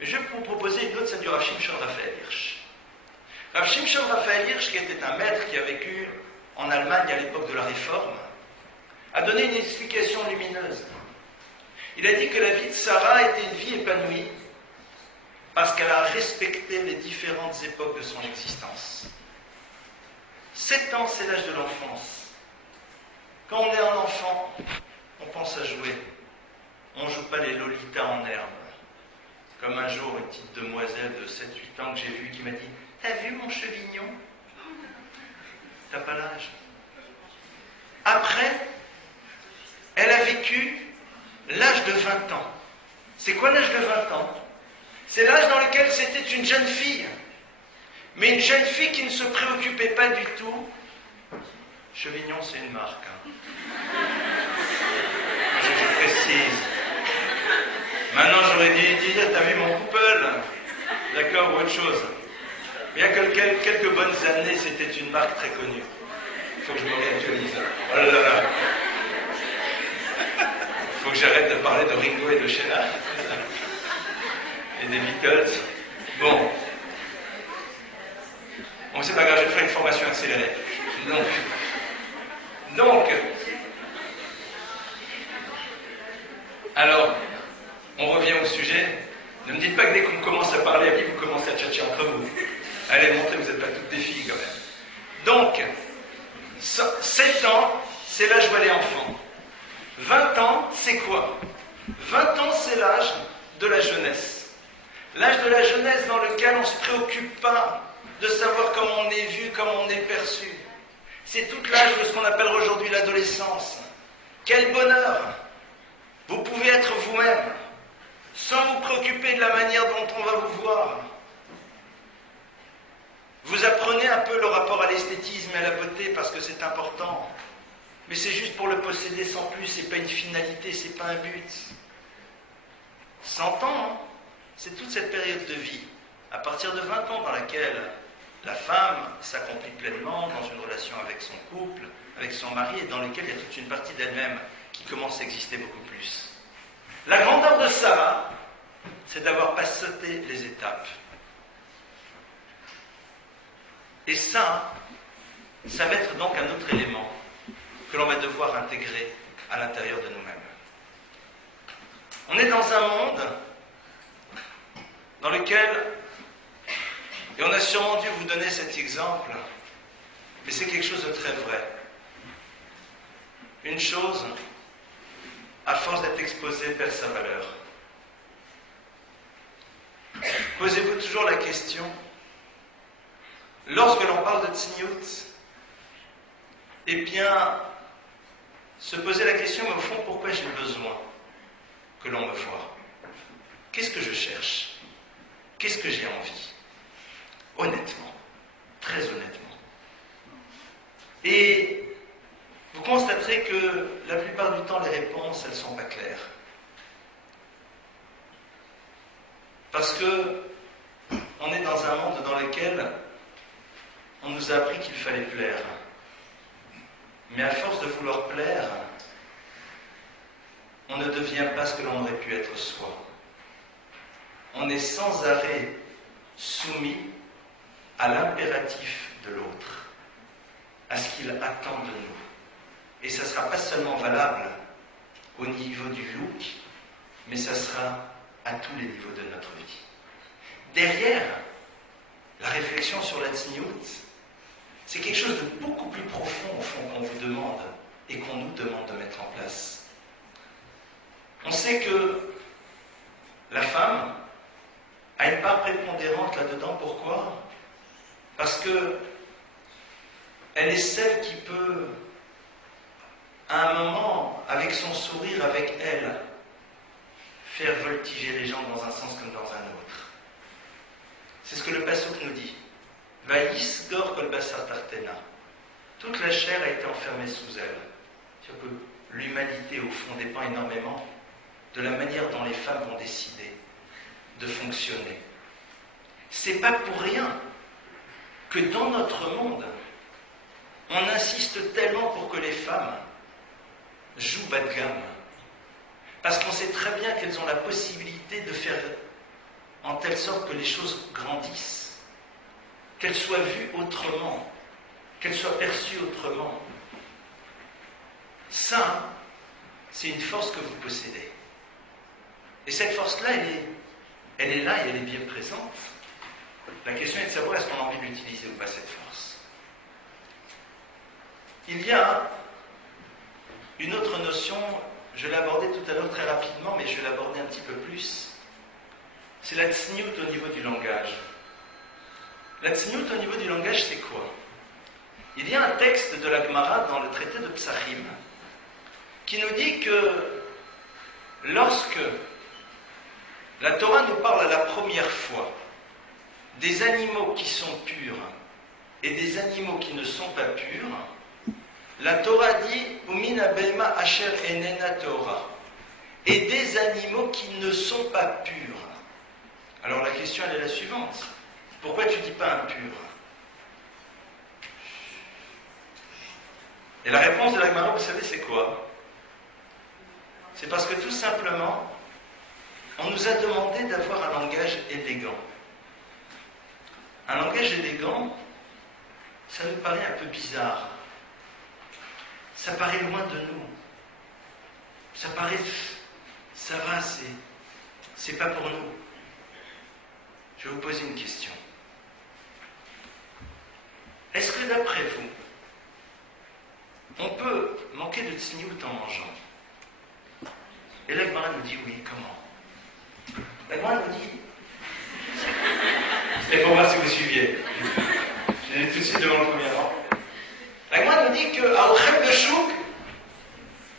mais je vais vous proposer une autre, celle du Rav Shimshon Raphaël Hirsch. Rav Shimshon Raphaël Hirsch, qui était un maître qui a vécu en Allemagne à l'époque de la Réforme, a donné une explication lumineuse. Il a dit que la vie de Sarah était une vie épanouie parce qu'elle a respecté les différentes époques de son existence. 7 ans, c'est l'âge de l'enfance. Quand on est un enfant, on pense à jouer. On ne joue pas les lolitas en herbe. Comme un jour, une petite demoiselle de 7-8 ans que j'ai vue qui m'a dit « T'as vu mon chevignon ?» T'as pas l'âge. Après, elle a vécu l'âge de 20 ans. C'est quoi l'âge de 20 ans? C'est l'âge dans lequel c'était une jeune fille. Mais une jeune fille qui ne se préoccupait pas du tout. Chevignon, c'est une marque. Hein. Je précise. Maintenant, j'aurais dû dire, t'as vu mon couple? D'accord, ou autre chose. Mais il y a quelques bonnes années, c'était une marque très connue. Il faut que je me réactualise. Oh là là. Il faut que j'arrête de parler de Ringo et de Sheila. Et des Beatles. Bon, c'est pas grave, je ferai une formation accélérée. Donc, alors, on revient au sujet. Ne me dites pas que dès qu'on commence à parler à vie, vous commencez à tchatcher entre vous. Allez, montrez, vous n'êtes pas toutes des filles quand même. Donc, 7 ans, c'est l'âge où elle est enfant. 20 ans, c'est quoi? 20 ans, c'est l'âge de la jeunesse. L'âge de la jeunesse dans lequel on ne se préoccupe pas de savoir comment on est vu, comment on est perçu. C'est toute l'âge de ce qu'on appelle aujourd'hui l'adolescence. Quel bonheur! Vous pouvez être vous-même, sans vous préoccuper de la manière dont on va vous voir. Vous apprenez un peu le rapport à l'esthétisme et à la beauté parce que c'est important. Mais c'est juste pour le posséder sans plus, c'est pas une finalité, c'est pas un but. 100 ans, hein, c'est toute cette période de vie, à partir de 20 ans dans laquelle la femme s'accomplit pleinement dans une relation avec son couple, avec son mari, et dans laquelle il y a toute une partie d'elle-même qui commence à exister beaucoup plus. La grandeur de Sarah, c'est d'avoir pas sauté les étapes. Et ça va être donc un autre élément que l'on va devoir intégrer à l'intérieur de nous-mêmes. On est dans un monde dans lequel, et on a sûrement dû vous donner cet exemple, mais c'est quelque chose de très vrai. Une chose, à force d'être exposée, perd sa valeur. Posez-vous toujours la question, lorsque l'on parle de tsniout, eh bien, se poser la question, mais au fond, pourquoi j'ai besoin que l'on me voie? Qu'est-ce que je cherche? Qu'est-ce que j'ai envie? Honnêtement, très honnêtement. Et vous constaterez que la plupart du temps, les réponses, elles ne sont pas claires. Parce que on est dans un monde dans lequel on nous a appris qu'il fallait plaire. Mais à force de vouloir plaire, on ne devient pas ce que l'on aurait pu être soi. On est sans arrêt soumis à l'impératif de l'autre, à ce qu'il attend de nous. Et ça ne sera pas seulement valable au niveau du look, mais ça sera à tous les niveaux de notre vie. Derrière la réflexion sur la tsniout, c'est quelque chose de beaucoup plus profond, au fond, qu'on vous demande et qu'on nous demande de mettre en place. On sait que la femme a une part prépondérante là-dedans. Pourquoi? Parce que elle est celle qui peut, à un moment, avec son sourire, avec elle, faire voltiger les gens dans un sens comme dans un autre. C'est ce que le passouk nous dit. Vaïs gor kol basar tartena. Toute la chair a été enfermée sous elle. C'est-à-dire que l'humanité, au fond, dépend énormément de la manière dont les femmes vont décider de fonctionner. C'est pas pour rien que dans notre monde, on insiste tellement pour que les femmes jouent bas de gamme. Parce qu'on sait très bien qu'elles ont la possibilité de faire en telle sorte que les choses grandissent, qu'elles soient vues autrement, qu'elles soient perçues autrement. Ça, c'est une force que vous possédez. Et cette force-là, elle est là et elle est bien présente. La question est de savoir est-ce qu'on a envie de l'utiliser ou pas, cette force. Il y a une autre notion, je l'ai abordée tout à l'heure très rapidement, mais je vais l'aborder un petit peu plus. C'est la tsniout au niveau du langage. La tsniout au niveau du langage, c'est quoi? Il y a un texte de la Gemara dans le traité de Psachim qui nous dit que lorsque la Torah nous parle à la première fois des animaux qui sont purs et des animaux qui ne sont pas purs, la Torah dit « Umin abema asher enena Torah » et des animaux qui ne sont pas purs. Alors la question elle est la suivante. Pourquoi tu ne dis pas impur? Et la réponse de la Gemara, vous savez, c'est quoi? C'est parce que tout simplement, on nous a demandé d'avoir un langage élégant. Un langage élégant, ça nous paraît un peu bizarre. Ça paraît loin de nous. Ça paraît, ça va, c'est pas pour nous. Je vais vous poser une question. Est-ce que d'après vous, on peut manquer de tsniout en mangeant? Et la Gemara nous dit oui, comment? La Gemara nous dit, c'était pour voir si vous suiviez. Je l'ai tout de suite devant le premier rang. La Gemara nous dit que à Ochem de Chouk,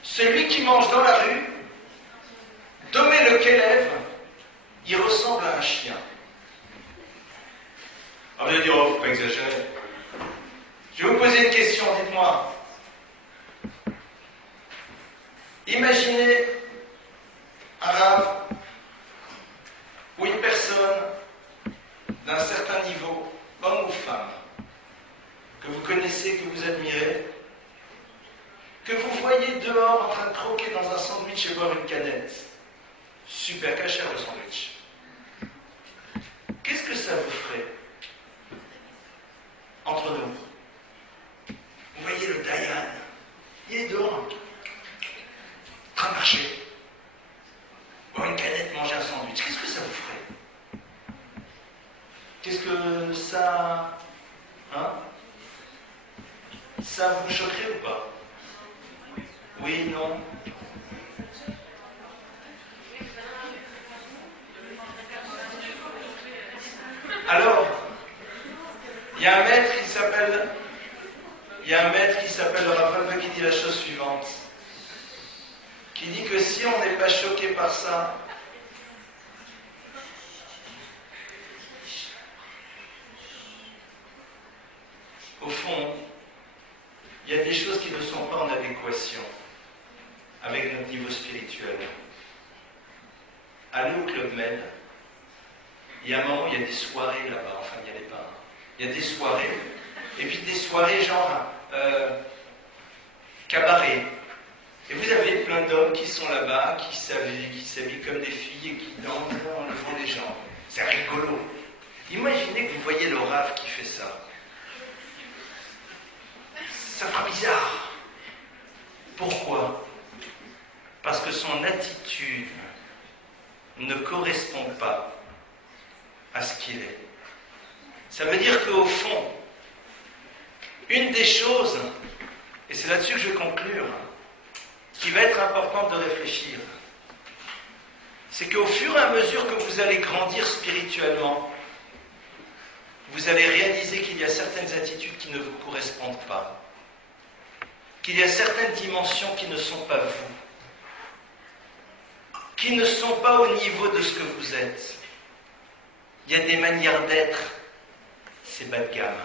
celui qui mange dans la rue, Domé le Kélev, il ressemble à un chien. Alors vous allez dire, oh, faut pas exagérer. Je vais vous poser une question, dites-moi. Imaginez un rave ou une personne d'un certain niveau, homme ou femme, que vous connaissez, que vous admirez, que vous voyez dehors en train de croquer dans un sandwich et boire une canette. Super cachère le sandwich. que ça... Hein? Ça vous choquerait ou pas? Oui, non? Alors, il y a un maître qui s'appelle le Rav Wolbe qui dit la chose suivante, qui dit que si on n'est pas choqué par ça, au fond, il y a des choses qui ne sont pas en adéquation avec notre niveau spirituel. Allez au Club Med, il y a un moment, il y a des soirées là-bas, enfin il n'y allait pas. Il y a des soirées, et puis des soirées genre cabaret. Et vous avez plein d'hommes qui sont là-bas, qui s'habillent comme des filles et qui dansent en levant les jambes. C'est rigolo. Imaginez que vous voyez le Rav qui fait ça. Ça fera bizarre. Pourquoi? Parce que son attitude ne correspond pas à ce qu'il est. Ça veut dire qu'au fond, une des choses, et c'est là-dessus que je vais conclure, qui va être importante de réfléchir, c'est qu'au fur et à mesure que vous allez grandir spirituellement, vous allez réaliser qu'il y a certaines attitudes qui ne vous correspondent pas, qu'il y a certaines dimensions qui ne sont pas vous, qui ne sont pas au niveau de ce que vous êtes. Il y a des manières d'être, c'est bas de gamme.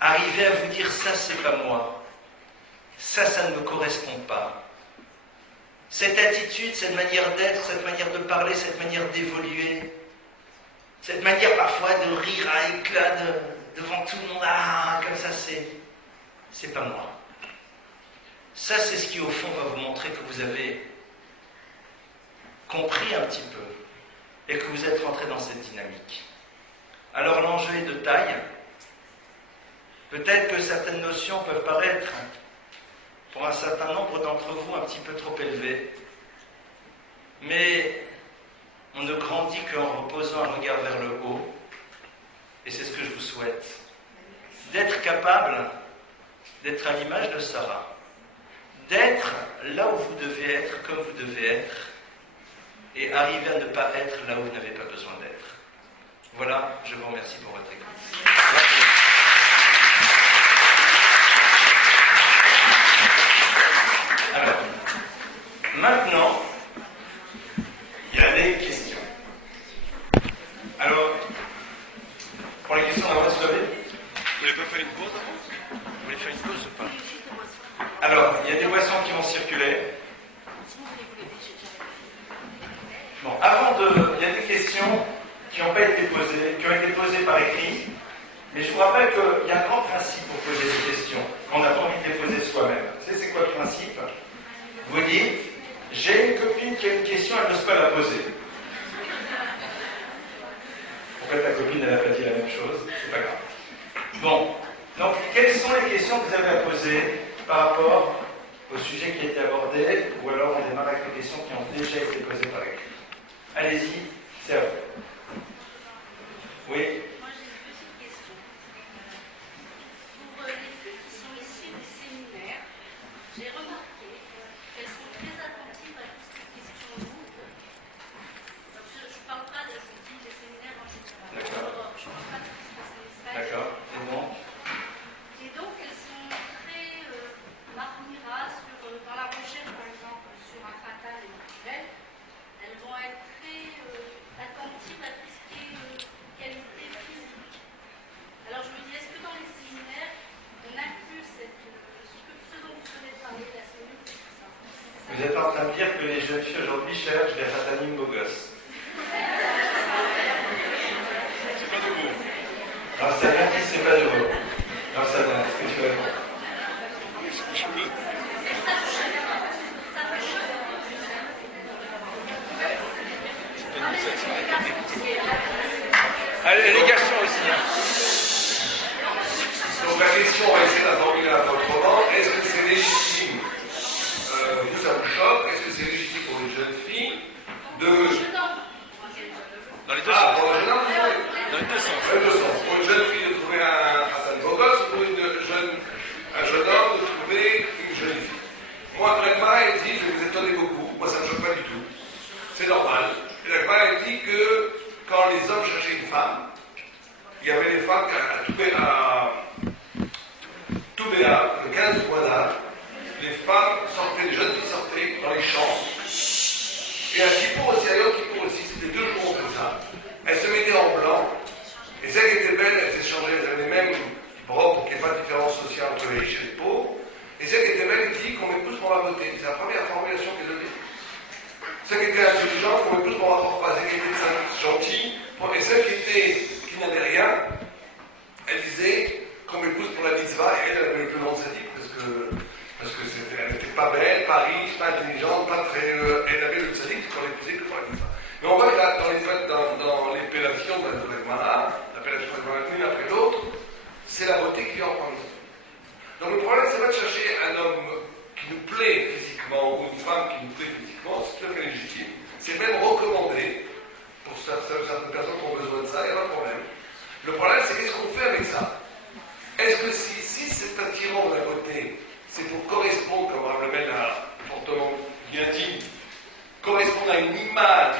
Arriver à vous dire ça, c'est pas moi. Ça ne me correspond pas. Cette attitude, cette manière d'être, cette manière de parler, cette manière d'évoluer, cette manière parfois de rire à éclat devant tout le monde, comme ça, c'est pas moi. Ça, c'est ce qui, au fond, va vous montrer que vous avez compris un petit peu et que vous êtes rentré dans cette dynamique. Alors, l'enjeu est de taille. Peut-être que certaines notions peuvent paraître, pour un certain nombre d'entre vous, un petit peu trop élevées. Mais on ne grandit qu'en reposant un regard vers le haut. Et c'est ce que je vous souhaite. D'être capable d'être à l'image de Sarah. D'être là où vous devez être, comme vous devez être. Et arriver à ne pas être là où vous n'avez pas besoin d'être. Voilà, je vous remercie pour votre écoute. Alors, maintenant, il y a des questions. Alors, pour les questions, on va se lever. Vous voulez pas faire une pause avant? Vous voulez faire une pause ou pas? Alors, il y a des boissons qui vont circuler. Bon, il y a des questions qui n'ont pas été posées, qui ont été posées par écrit. Mais je vous rappelle qu'il y a un grand principe pour poser des questions. On n'a pas envie de les poser soi-même. Vous savez, c'est quoi le principe? Vous dites, j'ai une copine qui a une question, elle n'ose pas la poser. En fait, ta copine, elle n'a pas dit la même chose, c'est pas grave. Bon, donc, quelles sont les questions que vous avez à poser par rapport au sujet qui a été abordé, ou alors on démarre avec les questions qui ont déjà été posées par écrit. Allez-y, c'est à vous. Oui. Moi, j'ai une petite question. Pour les filles qui sont issues du séminaire, j'ai remarqué qu'elles sont très attentives à toutes ces questions lourdes. Donc, je ne parle pas de, je vous dis, des séminaires en général. D'accord. Je ne parle pas de ce qui se passe en Espagne. D'accord. Et donc, elles sont très marmiras dans la recherche, par exemple, sur un fatal et naturel. Elles vont être très attentives à tout ce qui est qualité physique. Alors, je me dis, est-ce que dans les séminaires, on inclut ce dont vous venez de parler, la cellule, tout ça? Vous êtes en train de dire que les jeunes filles aujourd'hui cherchent des ratanimes beaux gosses. C'est pas de vous. Alors, ça vient qui c'est pas de vous. Alors, ça vient, est-ce que tu réponds? Je peux. Allez, les garçons aussi. Donc la question, on va essayer de la formuler un peu autrement. Est-ce que c'est légitime, vous ça vous choque, est-ce que c'est légitime pour une jeune fille de... Dans les deux Ah, sens. pour le jeune homme, Dans les deux normal. Et la Gemara a dit que quand les hommes cherchaient une femme, il y avait les femmes à Toubéa, le 15 mois d'âge, les femmes sortaient, les jeunes filles sortaient dans les champs. Et à Kippour aussi, à Yom Kippour aussi, c'était 2 jours comme ça. Elles se mettaient en blanc, et celles qui étaient belles, elles s'échangeaient, elles avaient les mêmes robes pour qu'il n'y ait pas de différence sociale entre les riches et les pauvres. Et celles qui étaient belles, elles disent qu'on m'épouse pour la beauté. C'est la première formulation qu'elles donnaient. Celles qui étaient intelligentes, qu'on m'épouse pour la force, celles qui étaient gentilles, et celles qui n'avaient rien, elles disaient qu'on m'épouse pour la mitzvah, et elle avait le plus long de sa vie, parce que elle n'était pas belle, pas riche, pas intelligente, pas très. Elle avait le tzaddik qu'on l'épousait que pour la mitzvah. Mais on voit que là, dans l'épellation de la Gemara, l'appellation de la Gemara l'une après l'autre, c'est la beauté qui vient en premier. Donc le problème, c'est pas de chercher un homme qui nous plaît physiquement ou une femme qui nous plaît physiquement, c'est tout à fait légitime. C'est même recommandé pour certaines personnes qui ont besoin de ça, il n'y a pas de problème. Le problème, c'est qu'est-ce qu'on fait avec ça? Est-ce que si c'est attirant de la beauté, c'est pour correspondre, comme Rav l'a fortement bien dit, correspondre à une image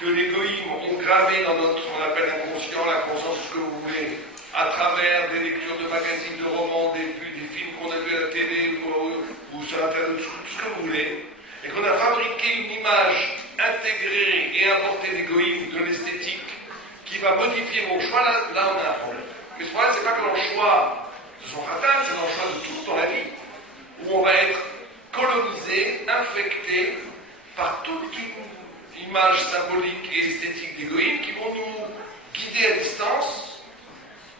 que les goïms ont gravée dans notre, on appelle inconscient, la conscience, ce que vous voulez, à travers des lectures de magazines, de romans, des films qu'on a vus à la télé ou sur Internet, tout ce que vous voulez, et qu'on a fabriqué une image intégrée et importée des goïms, de l'esthétique, qui va modifier vos choix, là on a un problème. Mais ce problème, c'est pas que dans le choix de son khatam, c'est dans le choix de tout dans la vie, où on va être colonisé, infecté par toute une image symbolique et esthétique des goïms qui vont nous guider à distance,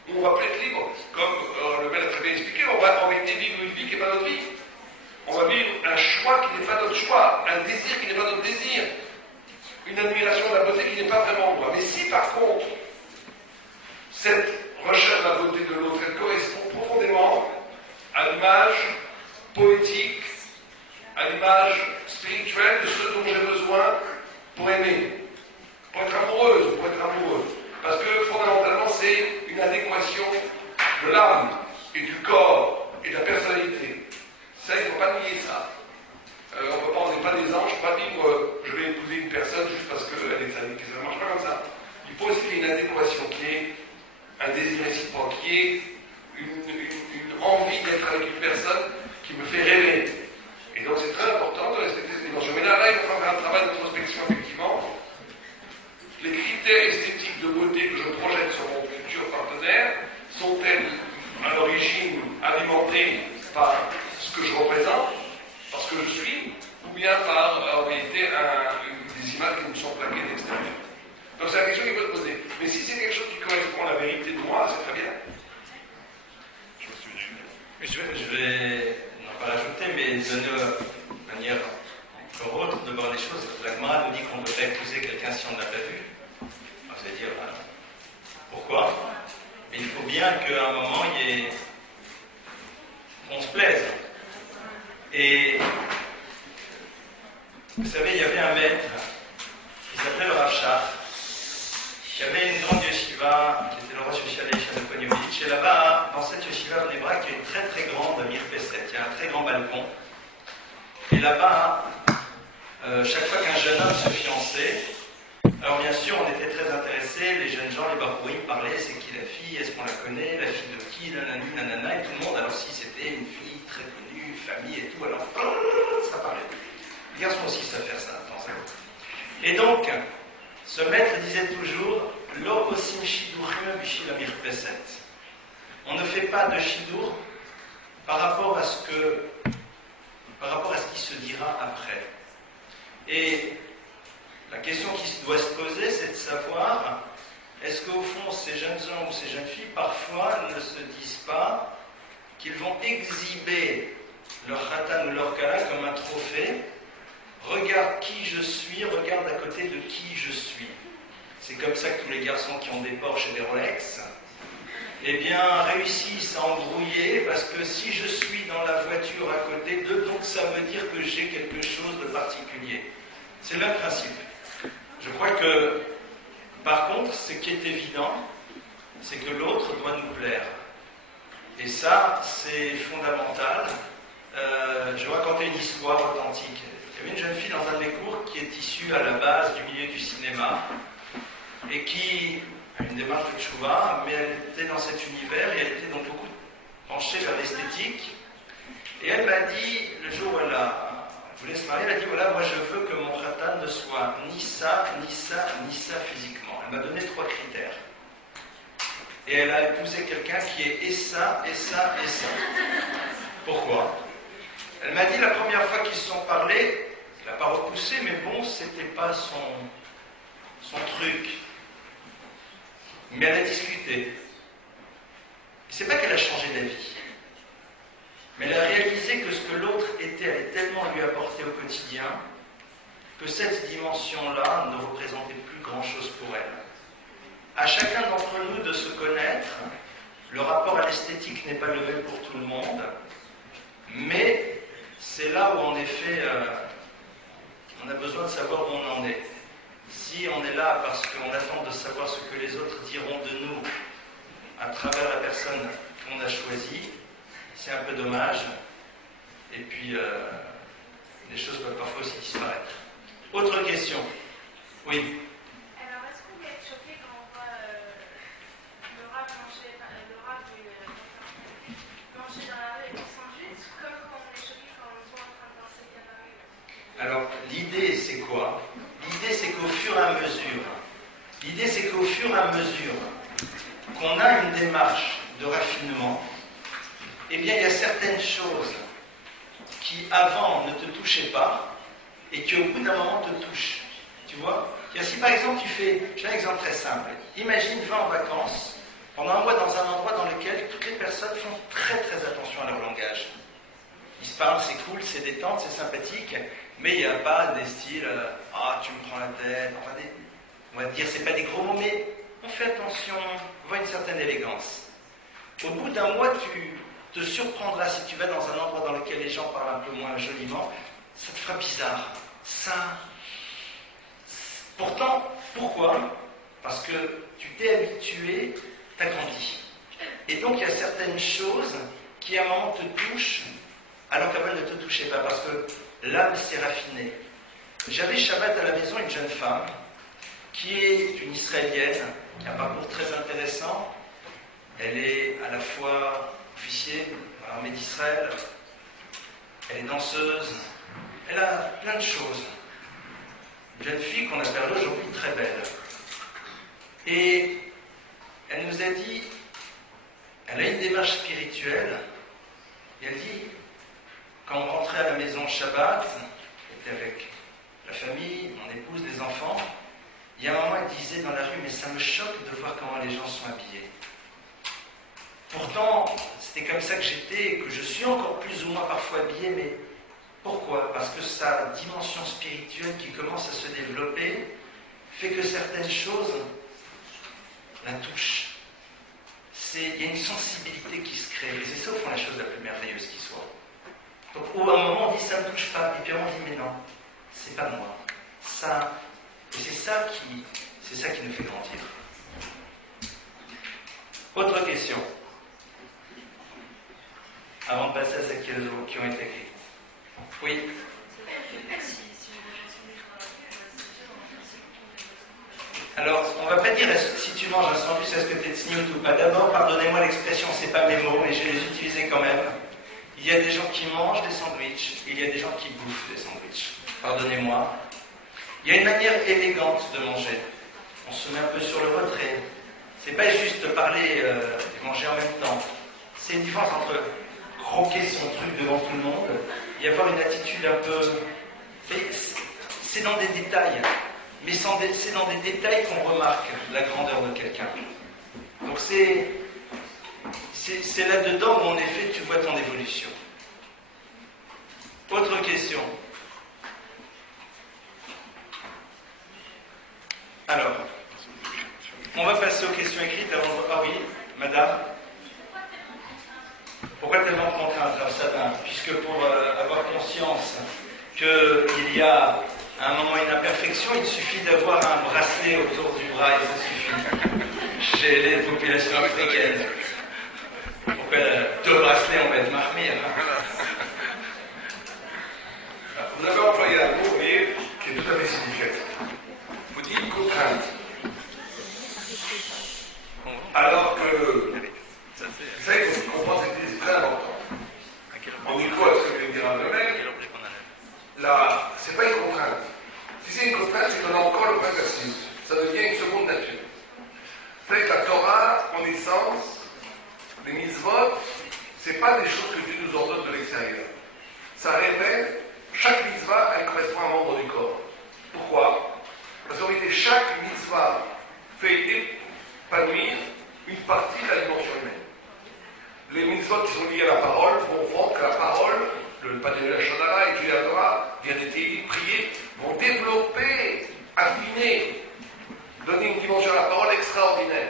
où on va plus être libre. Comme le maître a très bien expliqué, on va vivre une vie qui n'est pas notre vie. On va vivre un choix qui n'est pas notre choix, un désir qui n'est pas notre désir, une admiration de la beauté qui n'est pas vraiment moi. Mais si par contre, cette recherche de la beauté de l'autre, elle correspond profondément à l'image poétique, à l'image spirituelle de ce dont j'ai besoin pour aimer, pour être amoureuse, Parce que fondamentalement, c'est une adéquation de l'âme et du corps et de la personnalité. Ça, il ne faut pas nier ça. On n'est pas des anges, pas vivre, je vais épouser une personne juste parce qu'elle est sadique. Ça ne marche pas comme ça. Il faut aussi qu'il y ait une adéquation, qu'il y ait un désir réciproque, qu'il y ait une envie d'être avec une personne qui me fait rêver. Et donc c'est très important de respecter ces dimensions. Mais là, il faut faire un travail d'introspection, effectivement. Les critères esthétiques de beauté que je projette sur mon futur partenaire sont-elles à l'origine alimentées par ce que je représente, par ce que je suis, ou bien par, en réalité, des images qui me sont plaquées de l'extérieur. Donc c'est la question qu'il faut se poser. Mais si c'est quelque chose qui correspond à la vérité de moi, c'est très bien. Je vais non pas rajouter, mais donner de manière encore autre de voir les choses. La Gemara nous dit qu'on ne peut pas épouser quelqu'un si on ne l'a pas vu. Alors, vous allez dire, pourquoi? Mais il faut bien qu'à un moment, on se plaise. Et vous savez, il y avait un maître qui s'appelait le Rav Shach, qui avait une grande yeshiva, qui était le Rosh Yeshiva de Ponyovitch. Et là-bas, dans cette yeshiva de Nebrak, il y a une très très grande mirpesset, il y a un très grand balcon. Et là-bas, chaque fois qu'un jeune homme se fiançait, alors bien sûr, on était très intéressés, les jeunes gens, les barouilles parlaient, c'est qui la fille, est-ce qu'on la connaît, la fille de qui, nanani, nanana, et tout le monde, alors si c'était une fille très connue, famille et tout, alors ça parlait. Les garçons aussi savent faire ça, de temps à autre. Et donc, ce maître disait toujours, Lo osim shidurim bishil mirpeset. On ne fait pas de shidur par rapport à ce qui se dira après. Et la question qui doit se poser, c'est de savoir, est-ce qu'au fond, ces jeunes hommes ou ces jeunes filles, parfois, ne se disent pas qu'ils vont exhiber leur khatan ou leur kala comme un trophée? Regarde qui je suis, regarde à côté de qui je suis. C'est comme ça que tous les garçons qui ont des Porsche et des Rolex, eh bien, réussissent à embrouiller, parce que si je suis dans la voiture à côté d'eux, donc ça veut dire que j'ai quelque chose de particulier. C'est le même principe. Je crois que, par contre, ce qui est évident, c'est que l'autre doit nous plaire. Et ça, c'est fondamental. Je vais raconter une histoire authentique. Il y avait une jeune fille dans un de mes cours qui est issue à la base du milieu du cinéma et qui a une démarche de tchouva, mais elle était dans cet univers et elle était donc beaucoup penchée vers l'esthétique. Et elle m'a dit, le jour où elle voulait se marier, elle a dit voilà, moi je veux que mon khatan ne soit ni ça, ni ça, ni ça physiquement. Elle m'a donné 3 critères. Et elle a épousé quelqu'un qui est et ça, et ça, et ça. Pourquoi? Elle m'a dit la première fois qu'ils se sont parlé, elle n'a pas repoussé, mais bon, c'était pas son truc. Mais elle a discuté. C'est pas qu'elle a changé d'avis, mais elle a réalisé que ce que l'autre était allait tellement lui apporter au quotidien que cette dimension-là ne représentait plus grand-chose pour elle. À chacun d'entre nous de se connaître, le rapport à l'esthétique n'est pas le même pour tout le monde, mais c'est là où en effet on a besoin de savoir où on en est. Si on est là parce qu'on attend de savoir ce que les autres diront de nous à travers la personne qu'on a choisie, c'est un peu dommage. Et puis, les choses peuvent parfois aussi disparaître. Autre question? Oui. Alors, est-ce qu'on peut être choqué quand on voit le rap manger dans la rue et qu'on sandwich, comme quand on est choqué quand on le voit en train de danser à la rue? Alors, l'idée, c'est quoi? L'idée, c'est qu'au fur et à mesure qu'on a une démarche de raffinement, eh bien, il y a certaines choses qui, avant, ne te touchaient pas et qui, au bout d'un moment, te touchent. Tu vois? Si, par exemple, j'ai un exemple très simple. Imagine, va en vacances, pendant un mois, dans un endroit dans lequel toutes les personnes font très, très attention à leur langage. Ils se parlent, c'est cool, c'est détente, c'est sympathique, mais il n'y a pas des styles « Ah, tu me prends la tête », on va dire, c'est pas des gros mots, mais on fait attention, on voit une certaine élégance. Au bout d'un mois, tu te surprendras si tu vas dans un endroit dans lequel les gens parlent un peu moins joliment, ça te fera bizarre. Pourtant, pourquoi? Parce que tu t'es habitué, t'as grandi. Et donc il y a certaines choses qui à un moment te touchent, alors qu'avant ne te touchaient pas, parce que l'âme s'est raffinée. J'avais Shabbat à la maison une jeune femme qui est une Israélienne, qui a un parcours très intéressant. Elle est à la fois officier dans l'armée d'Israël, elle est danseuse, elle a plein de choses. Une jeune fille qu'on appelle aujourd'hui très belle. Et elle nous a dit, elle a une démarche spirituelle, et elle dit, quand on rentrait à la maison Shabbat, elle était avec la famille, mon épouse, les enfants, il y a un moment, elle disait dans la rue, mais ça me choque de voir comment les gens sont habillés. Pourtant, c'était comme ça que j'étais, et que je suis encore plus ou moins parfois habillé, mais pourquoi? Parce que sa dimension spirituelle qui commence à se développer fait que certaines choses la touchent. Il y a une sensibilité qui se crée, et c'est ça au fond la chose la plus merveilleuse qui soit. Donc, à un moment, on dit ça ne me touche pas, et puis on dit mais non, c'est pas moi. Et c'est ça qui nous fait grandir. Autre question. Avant de passer à celles qui ont été écrites. Oui. Alors, on ne va pas dire si tu manges un sandwich, est-ce que tu es tsniout ou pas. D'abord, pardonnez-moi l'expression, c'est pas mes mots, mais je vais les utiliser quand même. Il y a des gens qui mangent des sandwichs, et il y a des gens qui bouffent des sandwichs. Pardonnez-moi. Il y a une manière élégante de manger. On se met un peu sur le retrait. C'est pas juste parler et manger en même temps. C'est une différence entre croquer son truc devant tout le monde et avoir une attitude un peu... C'est dans des détails. Mais c'est dans des détails qu'on remarque la grandeur de quelqu'un. Donc c'est là-dedans où en effet tu vois ton évolution. Autre question. Alors, on va passer aux questions écrites avant de... Ah oui, madame. Pourquoi tellement de contraintes? Alors ça va, puisque pour avoir conscience qu'il y a à un moment une imperfection, il suffit d'avoir un bracelet autour du bras et ça suffit. Chez les populations africaines. Pourquoi 2 bracelets, on va être marmé. vous avez employé un mot, vous voyez, qui est tout à fait significatif. Vous dites contrainte. Alors que, vous savez, il faut comprendre cette idée, c'est très important. En écho à ce que vient de dire le mec, là, c'est pas une contrainte. Si c'est une contrainte, c'est qu'on a encore le principe. Ça devient une seconde nature. Vous savez que la Torah, en essence, les mitzvot, c'est pas des choses que Dieu nous ordonne de l'extérieur. Ça révèle, chaque mitzvah, elle correspond à un membre du corps. Pourquoi? Parce qu'en réalité, chaque mitzvah fait épanouir une partie de la dimension humaine. Les mitzvot qui sont liés à la parole vont faire que la parole, le Padel la Shodara, étudier la Torah, bien été prier, vont développer, affiner, donner une dimension à la parole extraordinaire.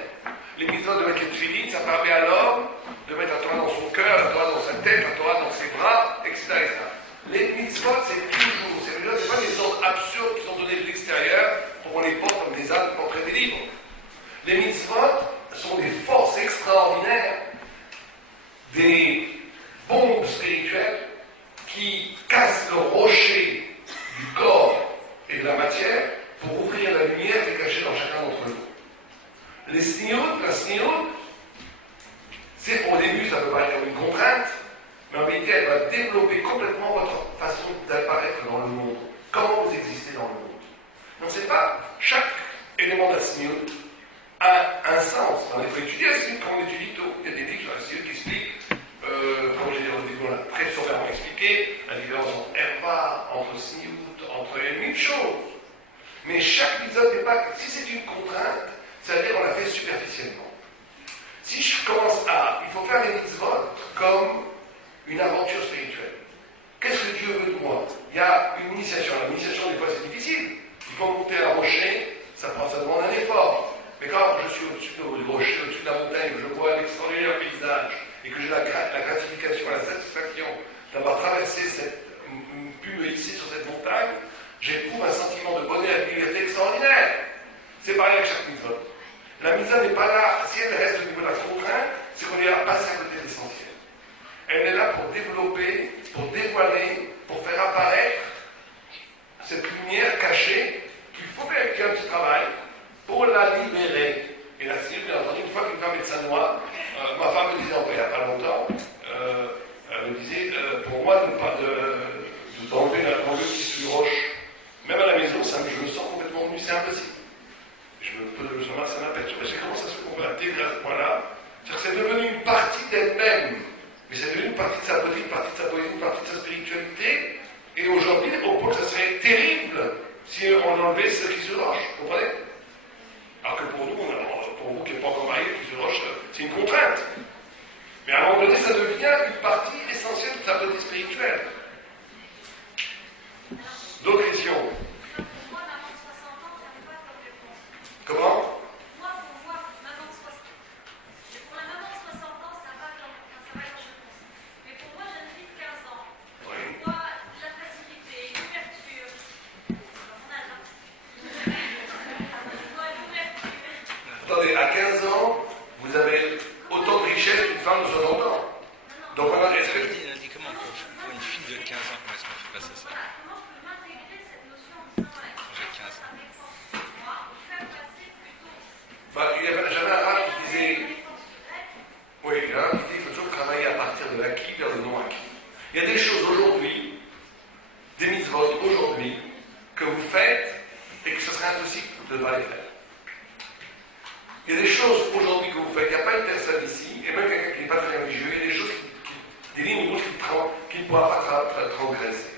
Les mitzvot de mettre les tefillin, ça permet à l'homme de mettre la Torah dans son cœur, la Torah dans sa tête, la Torah dans ses bras, etc. etc. Les mitzvot, c'est toujours, c'est pas des ordres absurdes qui sont donnés de l'extérieur pour qu'on les porte comme des âmes pour traiter des livres. Les mitzvot sont des forces extraordinaires, des bombes spirituelles qui cassent le rocher du corps et de la matière pour ouvrir la lumière qui est cachée dans chacun d'entre nous. Les sniout, la sniout, c'est au début, ça peut paraître comme une contrainte, mais en réalité, elle va développer complètement votre façon d'apparaître dans le monde. Comment vous existez dans le monde. Donc, c'est pas chaque élément de la sniout a un sens. On faut étudier la sniout quand on étudie tout. Il y a des livres sur la sniout qui expliquent, comme j'ai dit au début, on l'a très sommairement expliqué, la différence entre herba, entre sniout, entre une chose. Mais chaque mitzvot n'est pas. Si c'est une contrainte, c'est-à-dire qu'on la fait superficiellement. Si je commence à. Il faut faire les mitzvot comme une aventure spirituelle. Qu'est-ce que Dieu veut de moi? Il y a une initiation. L'initiation, des fois, c'est difficile. Il faut monter un rocher, ça demande un effort. Mais quand je suis au-dessus du rocher, au-dessus de la montagne, que je vois l'extraordinaire paysage et que j'ai la gratification, la satisfaction d'avoir traversé pu me hisser sur cette montagne, j'éprouve un sentiment de bonheur et de liberté extraordinaire. C'est pareil avec chaque mitzvot. La mitzvah n'est pas là, si elle reste au niveau de la contrainte, c'est qu'on est là passer à côté de l'essentiel. Elle est là pour développer, pour dévoiler, pour faire apparaître cette lumière cachée qu'il faut faire un petit travail pour la libérer. Et la cible, bien entendu, une fois qu'une femme est de Saint-Noix, ma femme me disait il n'y a pas longtemps, elle me disait pour moi d'enlever la qui est sur une roche, même à la maison, je me sens complètement nu, c'est impossible. Ça m'appelle. Comment ça se fait qu'on peut l'intégrer à ce point-là? C'est-à-dire que c'est devenu une partie d'elle-même, mais c'est devenu une partie de sa beauté, une partie de sa poésie, une partie de sa spiritualité. Et aujourd'hui, au point que ça serait terrible si on enlevait ce qui se roche. Vous comprenez? Alors que pour nous, pour vous qui n'êtes pas encore mariés, qui se roche, c'est une contrainte. Mais à un moment donné, ça devient une partie essentielle de sa beauté spirituelle. D'autres questions? Comment? Moi, pour moi, maman de 60 ans. Et pour la maman de 60 ans, ça va comme je pense. Mais pour moi, jeune fille de 15 ans, je vois la facilité, l'ouverture. Mon âge, hein. Je vois l'ouverture. Attendez, à 15 ans, vous avez autant de richesse qu'une femme de 60 ans. Donc on a respecté. Comment pour une fille de 15 ans, comment est-ce qu'on fait passer ça? Comment je peux m'intégrer cette notion en disant J'ai 15 ans. Il y avait jamais un rap qui disait. Oui, il y a un rap qui dit qu'il faut toujours travailler à partir de l'acquis vers le non-acquis. Il y a des choses aujourd'hui, des mitzvot aujourd'hui, que vous faites et que ce serait impossible de ne pas les faire. Il y a des choses aujourd'hui que vous faites, il n'y a pas une personne ici, et même quelqu'un qui n'est pas très religieux, il y a des choses, des lignes rouges qui ne pourra pas transgresser.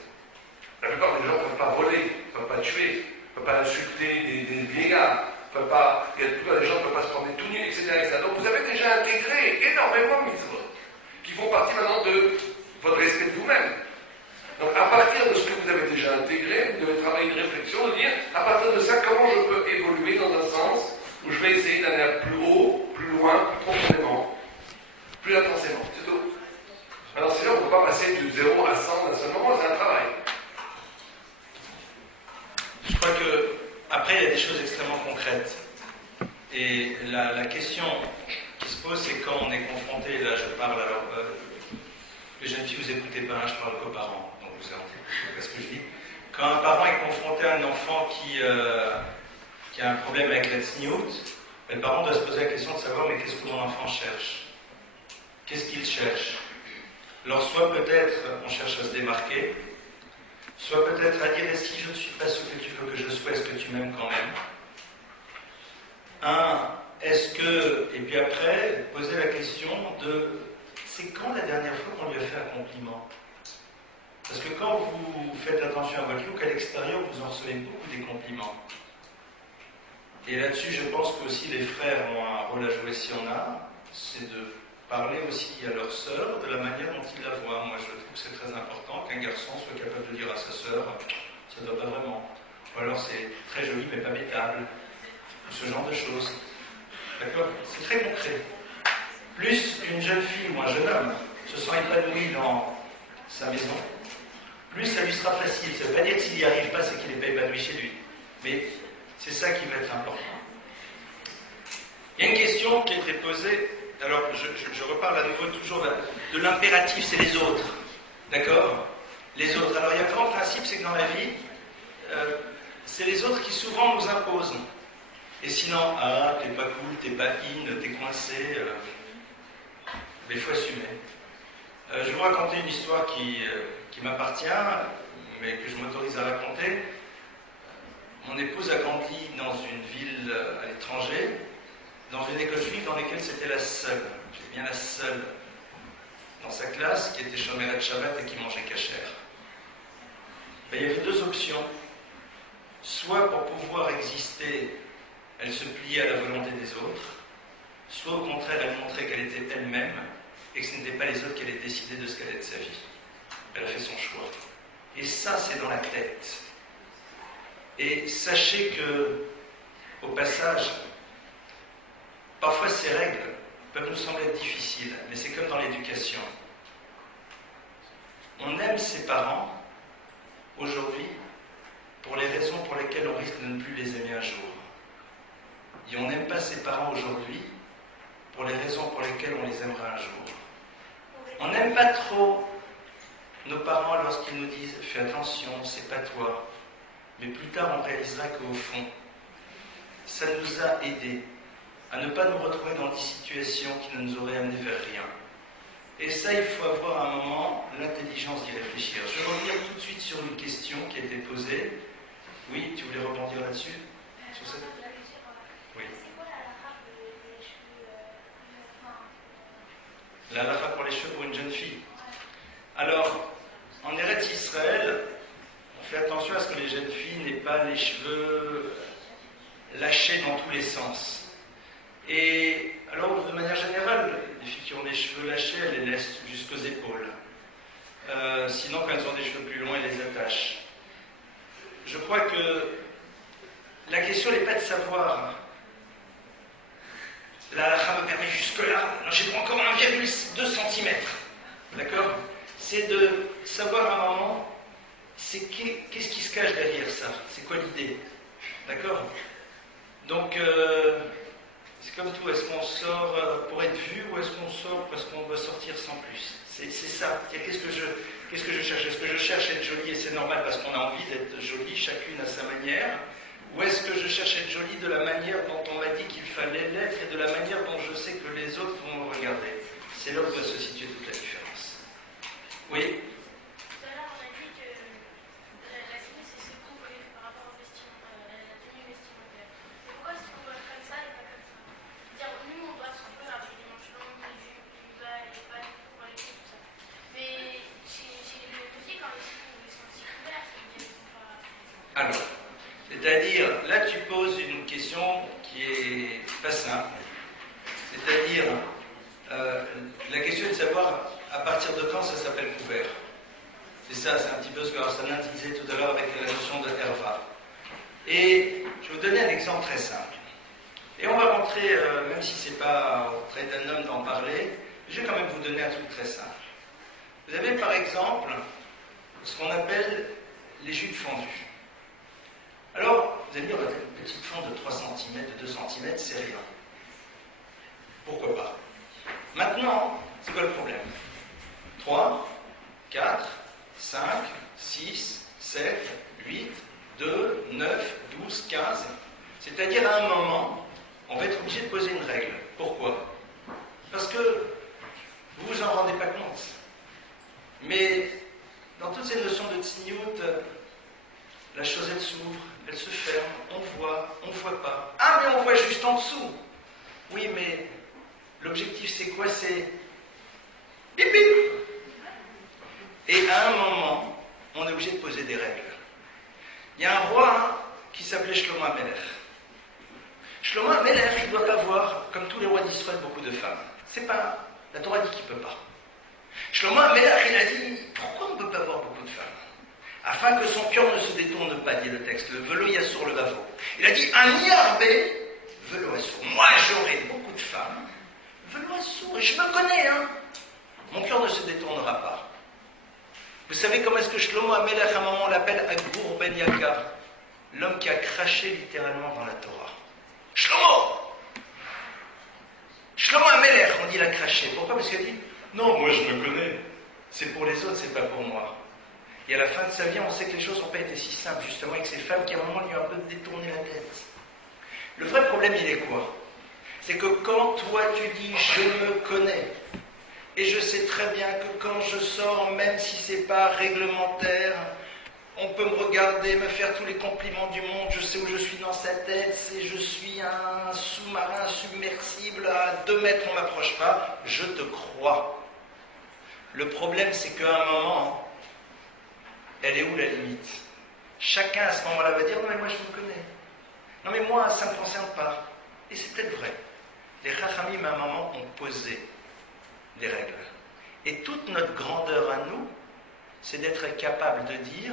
La plupart des gens ne peuvent pas voler, ne peuvent pas tuer, ne peuvent pas insulter des vieillards. Il y a des gens qui ne peuvent pas se promener tout nus, etc., etc. Donc vous avez déjà intégré énormément de mitzvot qui font partie maintenant de votre respect de vous-même. Donc à partir de ce que vous avez déjà intégré, vous devez travailler une réflexion, de dire à partir de ça, comment je peux évoluer dans un sens où je vais essayer d'aller plus haut, plus loin, plus profondément, plus intensément. C'est tout. Alors sinon, on ne peut pas passer de 0 à 100 d'un seul moment, c'est un travail. Je crois que après, il y a des choses extrêmement concrètes. Et la question qui se pose, c'est quand on est confronté, là je parle, alors les jeunes filles, vous écoutez pas, je parle qu'aux parents, donc vous écoutez pas ce que je dis. Quand un parent est confronté à un enfant qui a un problème avec la tsniout, le parent doit se poser la question de savoir mais qu'est-ce que mon enfant cherche? Qu'est-ce qu'il cherche? Alors soit peut-être on cherche à se démarquer, soit peut-être à dire et si je ne suis pas ce que tu veux que je sois, est-ce que tu m'aimes quand même? Est-ce que... Et puis après, poser la question de c'est quand la dernière fois qu'on lui a fait un compliment? Parce que quand vous faites attention à votre look, à l'extérieur, vous en recevez beaucoup des compliments. Et là-dessus, je pense que aussi les frères ont un rôle à jouer si on a, c'est de parler aussi à leur sœur de la manière dont ils la voient. Moi, je trouve que c'est très important qu'un garçon soit capable de dire à sa sœur, ça ne doit pas vraiment. Ou alors c'est très joli mais pas métable. Ce genre de choses. D'accord? C'est très concret. Plus qu'une jeune fille ou un jeune homme se sent épanoui dans sa maison, plus ça lui sera facile. Ça ne veut pas dire que s'il n'y arrive pas, c'est qu'il n'est pas épanoui chez lui. Mais c'est ça qui va être important. Il y a une question qui a été posée, alors je reparle à nouveau toujours de l'impératif, c'est les autres. D'accord? Les autres. Alors il y a un grand principe, c'est que dans la vie, c'est les autres qui souvent nous imposent. Et sinon, t'es pas cool, t'es pas in, t'es coincé, mais il faut assumer. Je vais vous raconter une histoire qui m'appartient, mais que je m'autorise à raconter. Mon épouse a grandi dans une ville à l'étranger, dans une école juive dans laquelle c'était la seule, je dis bien la seule, dans sa classe qui était chômérette Shabbat et qui mangeait cachère. Il y avait deux options. Soit pour pouvoir exister, elle se pliait à la volonté des autres, soit au contraire, elle montrait qu'elle était elle-même et que ce n'était pas les autres qui allaient décider de ce qu'elle allait de sa vie. Elle a fait son choix. Et ça, c'est dans la tête. Et sachez que, au passage, parfois ces règles peuvent nous sembler être difficiles, mais c'est comme dans l'éducation. On aime ses parents aujourd'hui pour les raisons pour lesquelles on risque de ne plus les aimer un jour. Et on n'aime pas ses parents aujourd'hui pour les raisons pour lesquelles on les aimera un jour. On n'aime pas trop nos parents lorsqu'ils nous disent « fais attention, c'est pas toi ». Mais plus tard, on réalisera qu'au fond, ça nous a aidés à ne pas nous retrouver dans des situations qui ne nous auraient amenés vers rien. Et ça, il faut avoir à un moment l'intelligence d'y réfléchir. Je vais revenir tout de suite sur une question qui a été posée. Oui, tu voulais rebondir là-dessus? Sur cette... Oui. C'est quoi la halakha pour les cheveux La halakha pour les cheveux pour une jeune fille. Alors, en Eretz Israël, on fait attention à ce que les jeunes filles n'aient pas les cheveux lâchés dans tous les sens. Et alors, de manière générale, les filles qui ont des cheveux lâchés, elles les laissent jusqu'aux épaules. Sinon, quand elles ont des cheveux plus longs, elles les attachent. Je crois que la question n'est pas de savoir la halakha me permet jusque-là, j'ai encore 1,2 cm. D'accord? C'est de savoir à un moment, qu'est-ce qui se cache derrière ça? C'est quoi l'idée? D'accord? Donc, c'est comme tout, est-ce qu'on sort pour être vu ou est-ce qu'on sort parce qu'on doit sortir sans plus? C'est ça. Qu'est-ce que je cherche? Est-ce que je cherche à être jolie et c'est normal parce qu'on a envie d'être jolie, chacune à sa manière? Ou est-ce que je cherche à être jolie de la manière dont on m'a dit qu'il fallait l'être et de la manière dont je sais que les autres vont me regarder? C'est là où doit se situer toute la différence. Oui? Tout à l'heure, on a dit que la tenue, c'est se couvrir par rapport au vestimentaire, la tenue vestimentaire. Et pourquoi se couvrir comme ça et pas comme ça? C'est-à-dire, nous, on doit se couvrir avec des manches longues, des jupes, des bas, les pattes, pour les pieds, tout ça. Mais chez les filles, quand ils sont aussi couverts, ça veut dire qu'ils sont pas... Alors, c'est-à-dire, là tu poses une question qui est pas simple. C'est-à-dire, la question est de savoir à partir de quand ça s'appelle couvert. C'est ça, c'est un petit peu ce que Arsana disait tout à l'heure avec la notion de herva. Et je vais vous donner un exemple très simple. Et on va rentrer, même si ce n'est pas au trait d'un homme d'en parler, je vais quand même vous donner un truc très simple. Vous avez par exemple ce qu'on appelle les jupes fendues. Alors, vous allez dire, une petite fente de 3 cm, de 2 cm, c'est rien. Pourquoi pas? Maintenant, c'est quoi le problème? 3, 4, 5, 6, 7, 8, 2, 9, 12, 15. C'est-à-dire à un moment, on va être obligé de poser une règle. Pourquoi? Parce que vous vous en rendez pas compte. Mais dans toutes ces notions de tsniout, la chose elle s'ouvre, elle se ferme, on voit pas. Ah mais on voit juste en dessous. Oui mais l'objectif c'est quoi? C'est bip bip. Et à un moment, on est obligé de poser des règles. Il y a un roi qui s'appelait Shlomo HaMelech. Shlomo HaMelech, il ne doit pas voir, comme tous les rois d'Israël, beaucoup de femmes. C'est pas, la Torah dit qu'il ne peut pas. Shlomo HaMelech, il a dit, pourquoi on ne peut pas voir beaucoup de femmes? Afin que son cœur ne se détourne pas, dit le texte, le velo yassur le vavo. Il a dit, un yarbé, velo yassur. Moi, j'aurai beaucoup de femmes, velo yassur, et je me connais, hein. Mon cœur ne se détournera pas. Vous savez comment est-ce que Shlomo HaMelech, à un moment, l'appelle Agur Ben Yakar, l'homme qui a craché littéralement dans la Torah. Shlomo HaMelech, on dit il a craché. Pourquoi? Parce qu'il a dit, non, moi je me connais. C'est pour les autres, c'est pas pour moi. Et à la fin de sa vie, on sait que les choses n'ont pas été si simples, justement, avec ces femmes qui, à un moment, lui ont un peu détourné la tête. Le vrai problème, il est quoi? C'est que quand toi, tu dis, je me connais, et je sais très bien que quand je sors, même si c'est pas réglementaire, on peut me regarder, me faire tous les compliments du monde, je sais où je suis dans sa tête, je suis un sous-marin submersible, à 2 mètres on ne m'approche pas, je te crois. Le problème c'est qu'à un moment, elle est où la limite? Chacun à ce moment-là va dire, non mais moi je me connais. Non mais moi ça ne me concerne pas. Et c'est peut-être vrai. Les Chachamim à un moment ont posé des règles. Et toute notre grandeur à nous, c'est d'être capable de dire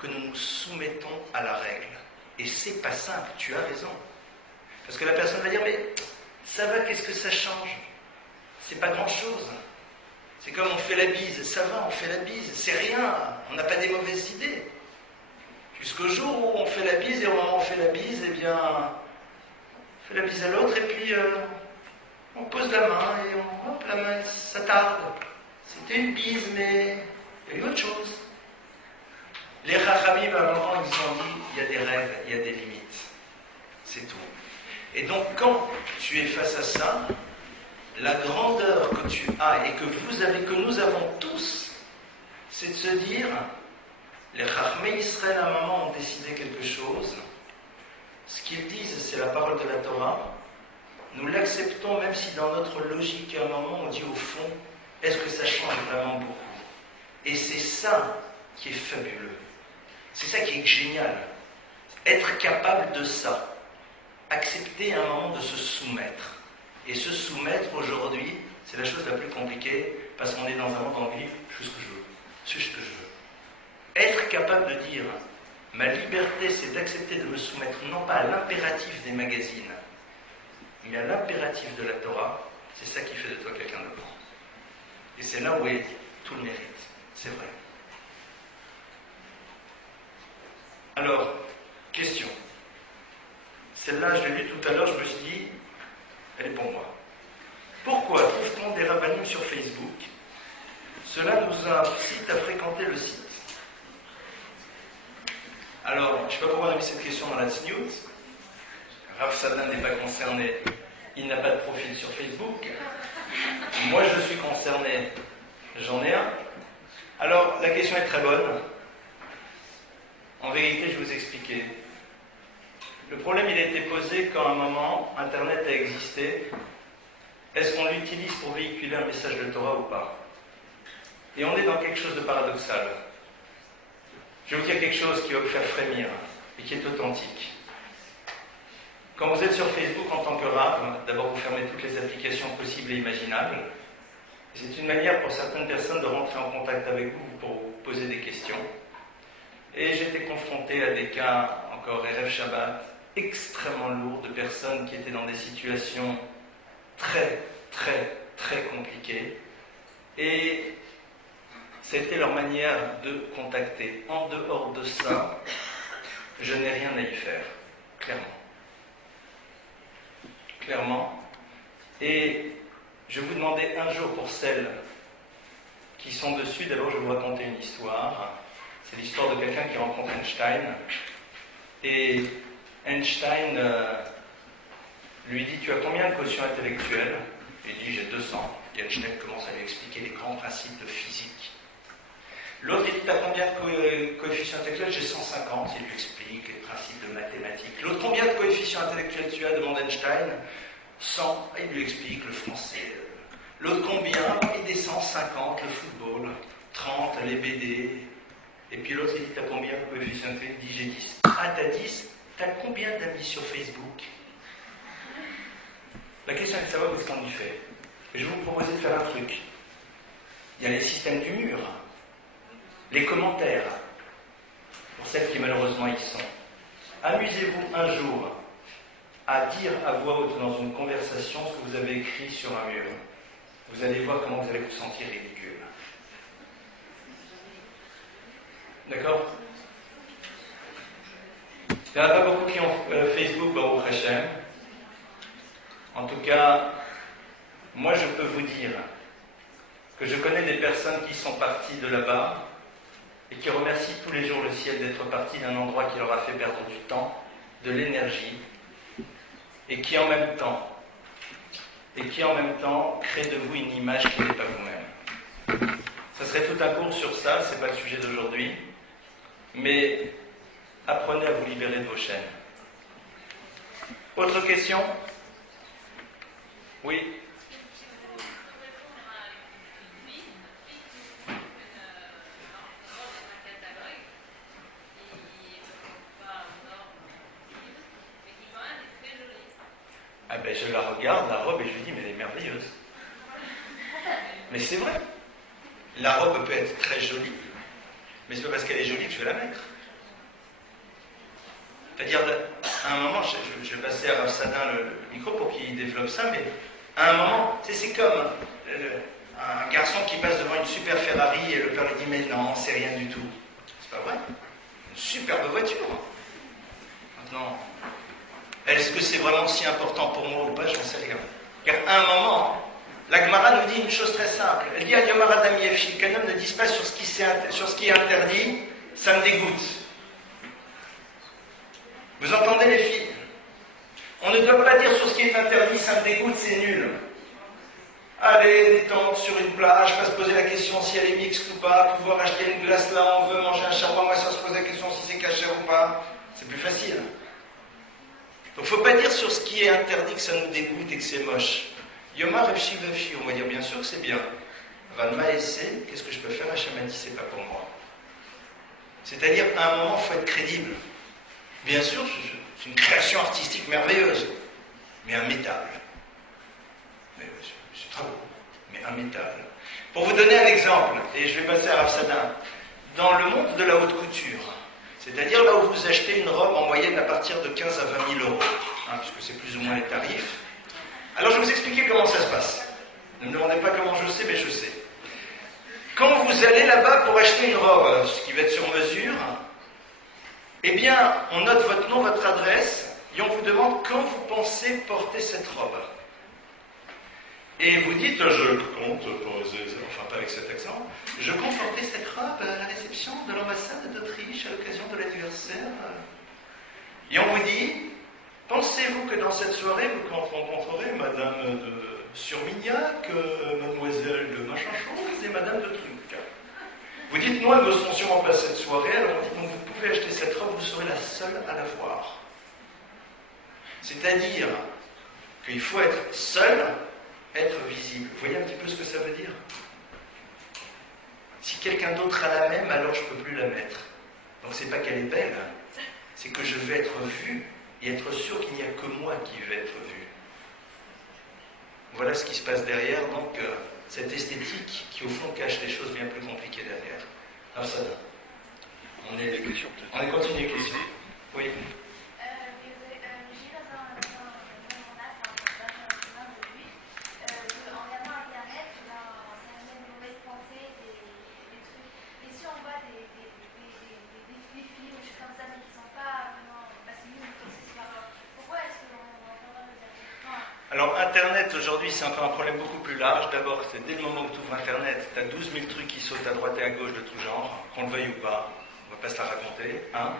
que nous nous soumettons à la règle. Et c'est pas simple, tu as raison. Parce que la personne va dire, mais ça va, qu'est-ce que ça change? C'est pas grand-chose. C'est comme on fait la bise, ça va, on fait la bise, c'est rien, on n'a pas des mauvaises idées. Jusqu'au jour où on fait la bise, et au moment où on fait la bise, eh bien, on fait la bise à l'autre, et puis on pose la main, et hop, la main, ça tarde. C'était une bise, mais il y a eu autre chose. Les Chachamim, à un moment, ils ont dit, il y a des règles, il y a des limites. C'est tout. Et donc, quand tu es face à ça, la grandeur que tu as et que vous avez, que nous avons tous, c'est de se dire, les Chachmei Israël à un moment ont décidé quelque chose, ce qu'ils disent c'est la parole de la Torah, nous l'acceptons même si dans notre logique à un moment on dit au fond, est-ce que ça change vraiment beaucoup? Et c'est ça qui est fabuleux, c'est ça qui est génial, être capable de ça, accepter à un moment de se soumettre. Et se soumettre aujourd'hui, c'est la chose la plus compliquée, parce qu'on est dans un monde en vie, je fais ce que je veux, c'est ce que je veux. Être capable de dire, ma liberté c'est d'accepter de me soumettre non pas à l'impératif des magazines, mais à l'impératif de la Torah, c'est ça qui fait de toi quelqu'un de grand. Et c'est là où est tout le mérite, c'est vrai. Alors, question. Celle-là, je l'ai lue tout à l'heure, je me suis dit, elle est pour moi. Pourquoi trouve-t-on des rabbinim sur Facebook? Cela nous incite à fréquenter le site. Alors, je ne sais pas pourquoi on a mis cette question dans la news. Rav Sadin n'est pas concerné. Il n'a pas de profil sur Facebook. Moi, je suis concerné. J'en ai un. Alors, la question est très bonne. En vérité, je vais vous expliquer. Le problème, il a été posé quand à un moment, Internet a existé. Est-ce qu'on l'utilise pour véhiculer un message de Torah ou pas? Et on est dans quelque chose de paradoxal. Je vais vous dire quelque chose qui va vous faire frémir et qui est authentique. Quand vous êtes sur Facebook en tant que Rav, d'abord vous fermez toutes les applications possibles et imaginables. C'est une manière pour certaines personnes de rentrer en contact avec vous pour vous poser des questions. Et j'étais confronté à des cas, encore Erev Shabbat, extrêmement lourds, de personnes qui étaient dans des situations très, très, très compliquées. Et c'était leur manière de contacter. En dehors de ça, je n'ai rien à y faire, clairement. Clairement. Et je vous demandais un jour pour celles qui sont dessus, d'abord je vais vous raconter une histoire. C'est l'histoire de quelqu'un qui rencontre Einstein. Et Einstein lui dit, tu as combien de quotient intellectuel? Il dit, j'ai 200. Et Einstein commence à lui expliquer les grands principes de physique. L'autre, il dit, tu as combien de coefficients intellectuels? J'ai 150. Il lui explique les principes de mathématiques. L'autre, combien de coefficients intellectuels tu as? Demande Einstein. 100. Il lui explique le français. L'autre, combien? Il descend 50, le football. 30, les BD. Et puis l'autre, il dit, t'as combien de coefficients intellectuels? Il dit, j'ai 10. Ah, t'as 10? T'as combien d'amis sur Facebook? La question est de savoir ce qu'on y fait. Et je vais vous proposer de faire un truc. Il y a les systèmes du mur, les commentaires, pour celles qui malheureusement y sont. Amusez-vous un jour à dire à voix haute dans une conversation ce que vous avez écrit sur un mur. Vous allez voir comment vous allez vous sentir ridicule. D'accord? Il n'y en a pas beaucoup qui ont Facebook, Baruch Hashem. En tout cas, moi je peux vous dire que je connais des personnes qui sont parties de là-bas et qui remercient tous les jours le ciel d'être partis d'un endroit qui leur a fait perdre du temps, de l'énergie, et qui en même temps crée de vous une image qui n'est pas vous-même. Ça serait tout un cours sur ça, c'est pas le sujet d'aujourd'hui, mais apprenez à vous libérer de vos chaînes. Autre question? Oui. Ah ben je la regarde, la robe, et je lui dis, mais elle est merveilleuse. Mais c'est vrai. La robe peut être très jolie, mais c'est pas parce qu'elle est jolie que je vais la mettre. C'est-à-dire, à un moment, je vais passer à Rav Sadin le micro pour qu'il développe ça, mais à un moment, c'est comme un garçon qui passe devant une super Ferrari et le père lui dit, mais non, c'est rien du tout. C'est pas vrai. Une superbe voiture. Maintenant, est-ce que c'est vraiment si important pour moi ou pas? Je n'en sais rien. Car à un moment, la Gemara nous dit une chose très simple. Elle dit à Yomar Adam Yefshi, qu'un homme ne dise pas sur ce qui est interdit, ça me dégoûte. Vous entendez les filles? On ne doit pas dire sur ce qui est interdit, ça me dégoûte, c'est nul. Aller détendre sur une plage, pas se poser la question si elle est mixte ou pas, pouvoir acheter une glace là, on veut manger un shawarma, moi ça se pose la question si c'est caché ou pas. C'est plus facile. Donc il ne faut pas dire sur ce qui est interdit que ça nous dégoûte et que c'est moche. Yomar Epshi Vefi, on va dire bien sûr que c'est bien. Van Maessé, qu'est-ce que je peux faire? Hachem m'a dit, c'est pas pour moi. C'est-à-dire, à un moment, il faut être crédible. Bien sûr, c'est une création artistique merveilleuse, mais immétable. C'est très beau, mais immétable. Pour vous donner un exemple, et je vais passer à Rav Sadin, dans le monde de la haute couture, c'est-à-dire là où vous achetez une robe en moyenne à partir de 15 à 20 000 euros, puisque c'est plus ou moins les tarifs. Alors je vais vous expliquer comment ça se passe. Ne me demandez pas comment je sais, mais je sais. Quand vous allez là-bas pour acheter une robe, ce qui va être sur mesure, eh bien, on note votre nom, votre adresse, et on vous demande quand vous pensez porter cette robe. Et vous dites, je compte poser, enfin pas avec cet accent, je compte porter cette robe à la réception de l'ambassade d'Autriche à l'occasion de l'anniversaire. Et on vous dit, pensez-vous que dans cette soirée, vous rencontrerez Madame de Surmignac, Mademoiselle de machin chose et Madame de truc. Vous dites, non, elles ne seront sûrement pas cette soirée, alors on dit, donc vous pouvez acheter cette robe, vous serez la seule à la voir. C'est-à-dire qu'il faut être seul, être visible. Vous voyez un petit peu ce que ça veut dire? Si quelqu'un d'autre a la même, alors je ne peux plus la mettre. Donc c'est pas qu'elle est belle, c'est que je vais être vu et être sûr qu'il n'y a que moi qui vais être vu. Voilà ce qui se passe derrière, donc cette esthétique qui au fond cache des choses bien plus compliquées derrière. Alors ça, on est questions. On est continué questions. Oui. Alors Internet aujourd'hui c'est encore un problème beaucoup plus large. D'abord, c'est dès le moment que tu ouvres Internet, tu as 12 000 trucs qui sautent à droite et à gauche de tout genre, qu'on le veuille ou pas. va pas se la raconter. Hein.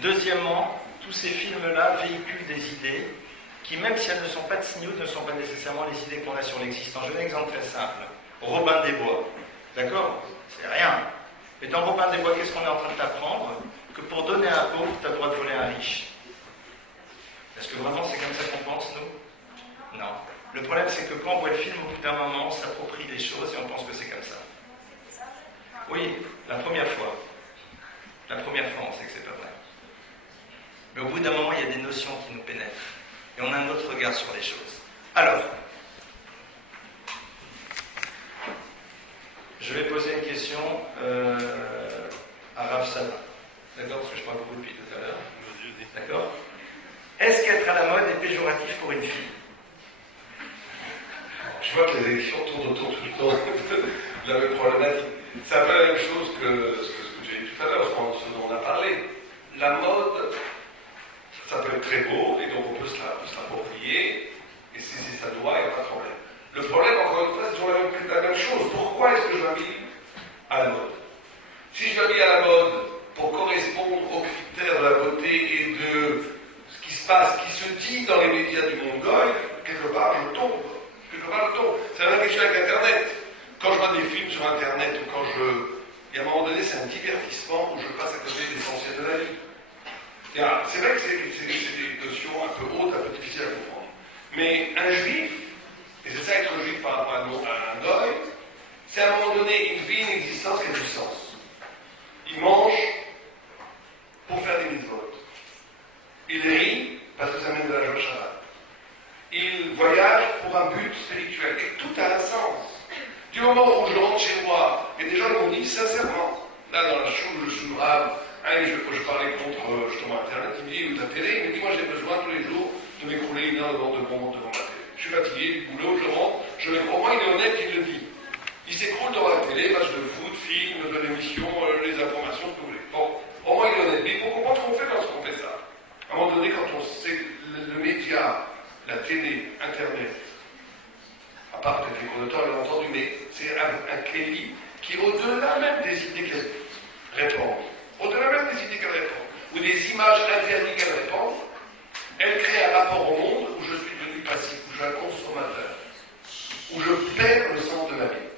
Deuxièmement, tous ces films-là véhiculent des idées qui, même si elles ne sont pas de signaux, ne sont pas nécessairement les idées qu'on a sur l'existence. Je donne un exemple très simple. Robin des Bois. D'accord? C'est rien. Mais dans Robin des Bois, qu'est-ce qu'on est en train de t'apprendre? Que pour donner à un pauvre, tu as le droit de voler à un riche. Est-ce que vraiment c'est comme ça qu'on pense, nous? Non. Le problème, c'est que quand on voit le film, au bout d'un moment, on s'approprie les choses et on pense que c'est comme ça. Oui, la première fois. La première fois, on sait que c'est pas vrai. Mais au bout d'un moment, il y a des notions qui nous pénètrent. Et on a un autre regard sur les choses. Alors, je vais poser une question à Rav Sada. D'accord? Parce que je parle beaucoup depuis tout à l'heure. D'accord? Est-ce qu'être à la mode est péjoratif pour une fille? Je vois que les élections tournent autour tout le temps de la même problématique. C'est un peu la même chose que ce que j'ai dit tout à l'heure, ce dont on a parlé. La mode, ça peut être très beau, et donc on peut se l'approprier, et si ça doit, il n'y a pas de problème. Le problème, encore une fois, c'est toujours la même chose. Pourquoi est-ce que je m'habille à la mode? Si je m'habille à la mode pour correspondre aux critères de la beauté et de ce qui se passe, qui se dit dans les médias du monde goy, quelque part, je tombe. C'est la même question avec Internet. Quand je vois des films sur Internet ou quand il y a un moment donné, c'est un divertissement où je passe à côté de l'essentiel de la vie. C'est vrai que c'est des notions un peu hautes, un peu difficiles à comprendre. Mais un juif, et c'est ça être juif par rapport à un goy, c'est à un moment donné une vie, une existence qui a du sens. Il mange pour faire des mitzvot. Il rit parce que ça mène de la joie Shabbat. Il voyage pour un but spirituel. Et tout a un sens. Du moment où je rentre chez moi, et des gens m'ont dit sincèrement, là dans la chambre, je suis brave, je parlais contre justement Internet, il me dit, ou la télé, il me dit, moi j'ai besoin tous les jours de m'écrouler une heure devant ma télé. Je suis fatigué du boulot, je rentre, je le crois, moi il est honnête, il le dit. Il s'écroule devant la télé, match de foot, film, de l'émission, les informations que vous voulez. Bon, au moins il est honnête. Mais il faut comprendre ce qu'on fait lorsqu'on fait ça. À un moment donné, quand on sait le média, la télé, Internet, à part peut-être les cours de temps, on l'a entendu, mais c'est un Kelly qui, au-delà même des idées qu'elle répand, au-delà même des idées qu'elle répand, ou des images interdites qu'elle répand, elle crée un rapport au monde où je suis devenu passif, où je suis un consommateur, où je perds le sens de ma vie,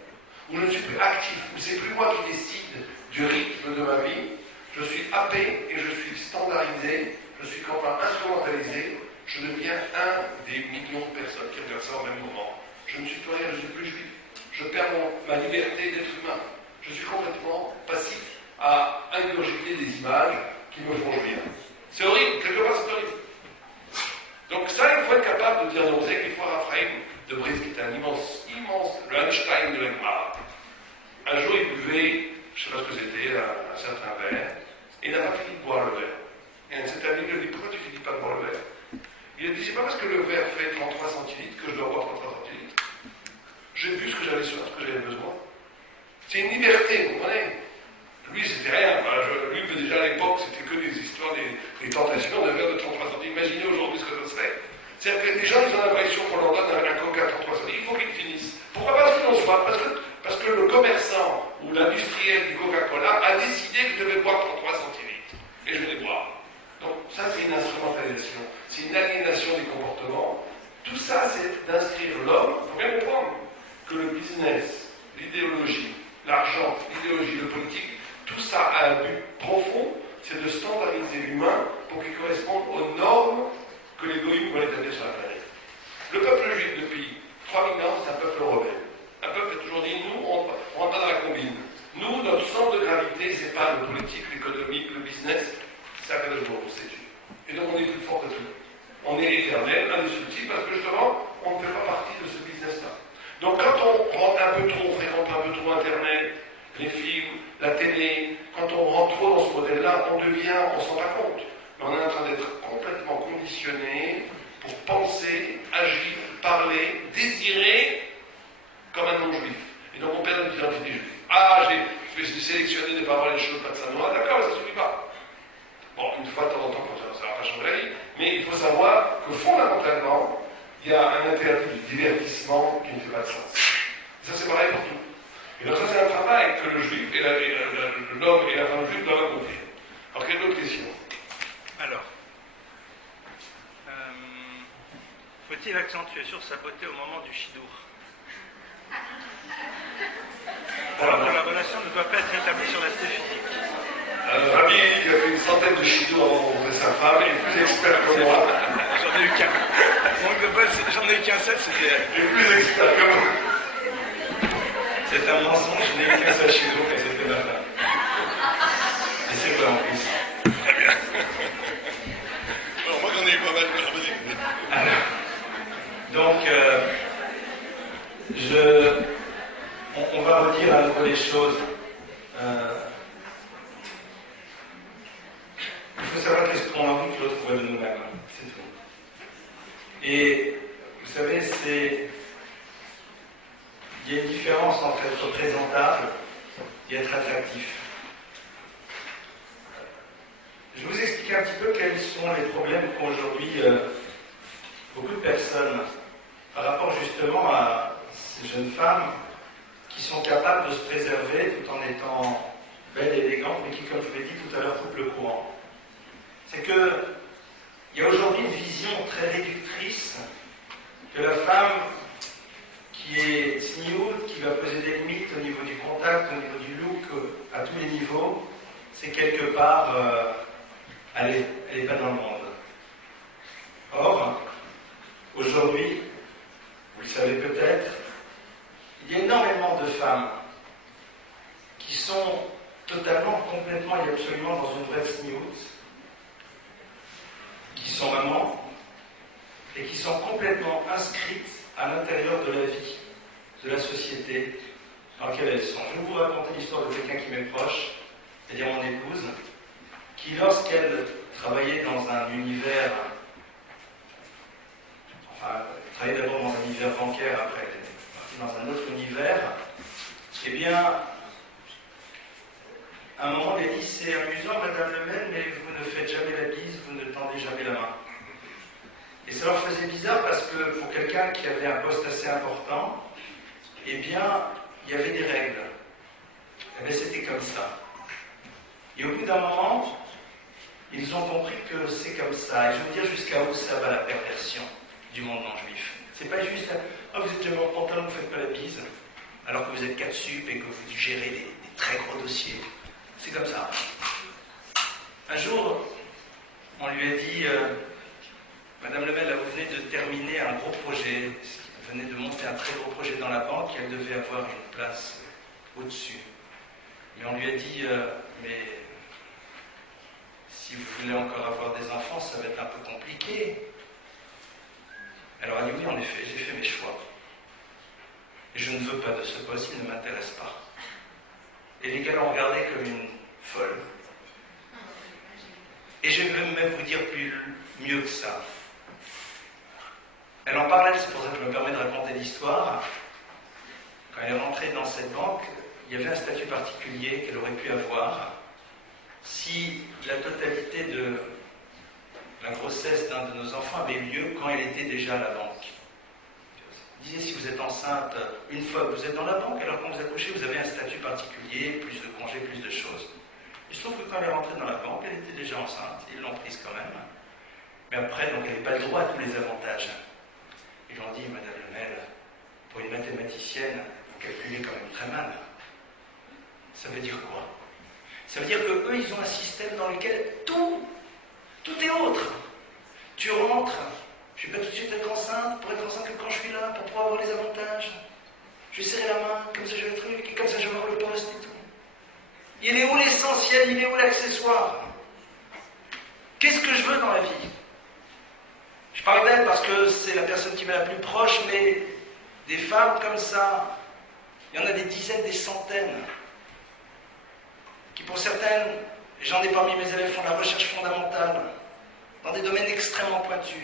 où je ne suis plus actif, où c'est plus moi qui décide du rythme de ma vie, je suis happé et je suis standardisé, je suis instrumentalisé, je deviens un des millions de personnes qui regardent ça au même moment. Je ne suis plus rien, je ne suis plus juif. Je perds ma liberté d'être humain. Je suis complètement passif à ingurgiter des images qui me font jouir. C'est horrible, quelque part c'est horrible. Donc ça, il faut être capable de dire non. Vous savez qu'il faut Raphaël de Brice, qui était un immense le Einstein de l'Emma. Un jour, il buvait, je ne sais pas ce que c'était, un certain verre, et il n'a pas fini de boire le verre. Et un de ses amis lui dit, pourquoi tu ne finis pas de boire le verre? Il a dit, c'est pas parce que le verre fait 33 centilitres que je dois boire 33 centilitres. J'ai bu ce que j'avais besoin. C'est une liberté, vous comprenez? Lui, c'était rien. Lui, déjà à l'époque, c'était que des histoires, des tentations de verre de 33 centilitres. Imaginez aujourd'hui ce que ça serait. C'est-à-dire que les gens, ils ont l'impression qu'on leur donne un coca à 33 centilitres. Il faut qu'ils finissent. Pourquoi? Parce qu'ils n'osent pas. Parce que le commerçant ou l'industriel du Coca-Cola a décidé que je devais boire 33 centilitres. Et je vais boire. Donc ça, c'est une instrumentalisation. C'est une aliénation des comportements. Tout ça, c'est d'inscrire l'homme. Il faut bien comprendre que le business, l'idéologie, l'argent, l'idéologie, le politique, tout ça a un but profond, c'est de standardiser l'humain pour qu'il corresponde aux normes que les goïms veulent établir sur la planète. Le peuple juif, depuis 3000 ans, c'est un peuple rebelle. Un peuple qui a toujours dit, nous, on ne rentre pas dans la combine. Nous, notre centre de gravité, c'est pas le politique, l'économique, le business, c'est un cadeau de Dieu, c'est Dieu. Et donc on est plus fort que tout. On est éternel, indestructible, parce que justement, on ne fait pas partie de ce business-là. Donc quand on rentre un peu trop, on fréquente un peu trop Internet, les films, la télé, quand on rentre trop dans ce modèle-là, on ne s'en rend pas compte. Mais on est en train d'être complètement conditionné pour penser, agir, parler, désirer comme un non-juif. Et donc on perd notre identité juive. Ah, j'ai sélectionné de ne pas avoir les cheveux pas de Sanoa, d'accord, ça ne suffit pas. Bon, une fois de temps en temps, ça ne va pas changer la vie, mais il faut savoir que fondamentalement, il y a un interdit du divertissement qui ne fait pas de sens. Et ça, c'est pareil pour tout. Et donc ça, c'est un travail que le juif et l'homme et la femme juive doivent accomplir. quelle autre question? Alors, faut-il accentuer sur sa beauté au moment du shidour? Alors que la relation ne doit pas être établie sur l'aspect physique. Rabbi qui a fait une centaine de shidour avant de rencontrer sa femme, il est plus expert que moi. J'en ai eu qu'un. J'en ai eu qu'un seul, c'était elle. Il est plus expert que moi. C'est un mensonge, je n'ai eu qu'un seul shidour et c'était ma femme. Et c'est vrai en plus. Très bien. Alors moi j'en ai eu pas mal, Alors, donc, on va redire à nouveau les choses. Il faut savoir qu'est-ce qu'on a envie que l'autre voit de nous-mêmes. C'est tout. Et vous savez, il y a une différence entre être présentable et être attractif. Je vais vous expliquer un petit peu quels sont les problèmes qu'ont aujourd'hui beaucoup de personnes par rapport justement à ces jeunes femmes qui sont capables de se préserver tout en étant belles et élégantes, mais qui, comme je vous l'ai dit tout à l'heure, coupent le courant. C'est qu'il y a aujourd'hui une vision très réductrice que la femme qui est sniout, qui va poser des limites au niveau du contact, au niveau du look, à tous les niveaux, c'est quelque part, elle n'est pas dans le monde. Or, aujourd'hui, vous le savez peut-être, il y a énormément de femmes qui sont totalement, complètement et absolument dans une vraie sniout, qui sont mamans et qui sont complètement inscrites à l'intérieur de la vie, de la société dans laquelle elles sont. Je vais vous raconter l'histoire de quelqu'un qui m'est proche, c'est-à-dire mon épouse, qui lorsqu'elle travaillait dans un univers, enfin, elle travaillait d'abord dans un univers bancaire, après elle est partie dans un autre univers, eh bien, à un moment, elle a dit, c'est amusant, Madame Lemel, mais vous ne faites jamais la bise, vous ne tendez jamais la main. Et ça leur faisait bizarre parce que pour quelqu'un qui avait un poste assez important, eh bien, il y avait des règles. Eh bien, c'était comme ça. Et au bout d'un moment, ils ont compris que c'est comme ça. Et je veux dire jusqu'à où ça va la perversion du monde non juif. C'est pas juste, ah, vous êtes jamais en pantalon, vous ne faites pas la bise, alors que vous êtes 4 sup et que vous gérez des très gros dossiers. C'est comme ça. Un jour, on lui a dit, Madame Lemel, vous venez de terminer un gros projet, vous venez de monter un très gros projet dans la banque, et elle devait avoir une place au-dessus. Mais on lui a dit, mais si vous voulez encore avoir des enfants, ça va être un peu compliqué. Alors elle a dit, oui, en effet, j'ai fait mes choix. Et je ne veux pas de ce poste, il ne m'intéresse pas. Et les gars l'ont regardé comme une folle. Et je vais même vous dire mieux que ça. Elle en parlait, c'est pour ça que je me permets de raconter l'histoire. Quand elle est rentrée dans cette banque, il y avait un statut particulier qu'elle aurait pu avoir si la totalité de la grossesse d'un de nos enfants avait eu lieu quand elle était déjà à la banque. Je disais, si vous êtes enceinte, une fois que vous êtes dans la banque, alors quand vous accouchez, vous avez un statut particulier, plus de congés, plus de choses. Il se trouve que quand elle est rentrée dans la banque, elle était déjà enceinte, ils l'ont prise quand même. Mais après, donc elle n'avait pas le droit à tous les avantages. Ils lui ont dit, Madame Lemel, pour une mathématicienne, vous calculez quand même très mal. Ça veut dire quoi? Ça veut dire qu'eux, ils ont un système dans lequel tout est autre. Tu rentres, je ne vais pas tout de suite être enceinte, pour être enceinte que quand je suis là, pour pouvoir avoir les avantages. Je vais serrer la main, comme ça je vais être truc, et comme ça je vais avoir le poste et tout. Il est où l'essentiel, il est où l'accessoire? Qu'est-ce que je veux dans la vie? Je parle d'elle parce que c'est la personne qui m'est la plus proche, mais des femmes comme ça, il y en a des dizaines, des centaines, qui pour certaines, j'en ai parmi mes élèves, font la recherche fondamentale, dans des domaines extrêmement pointus,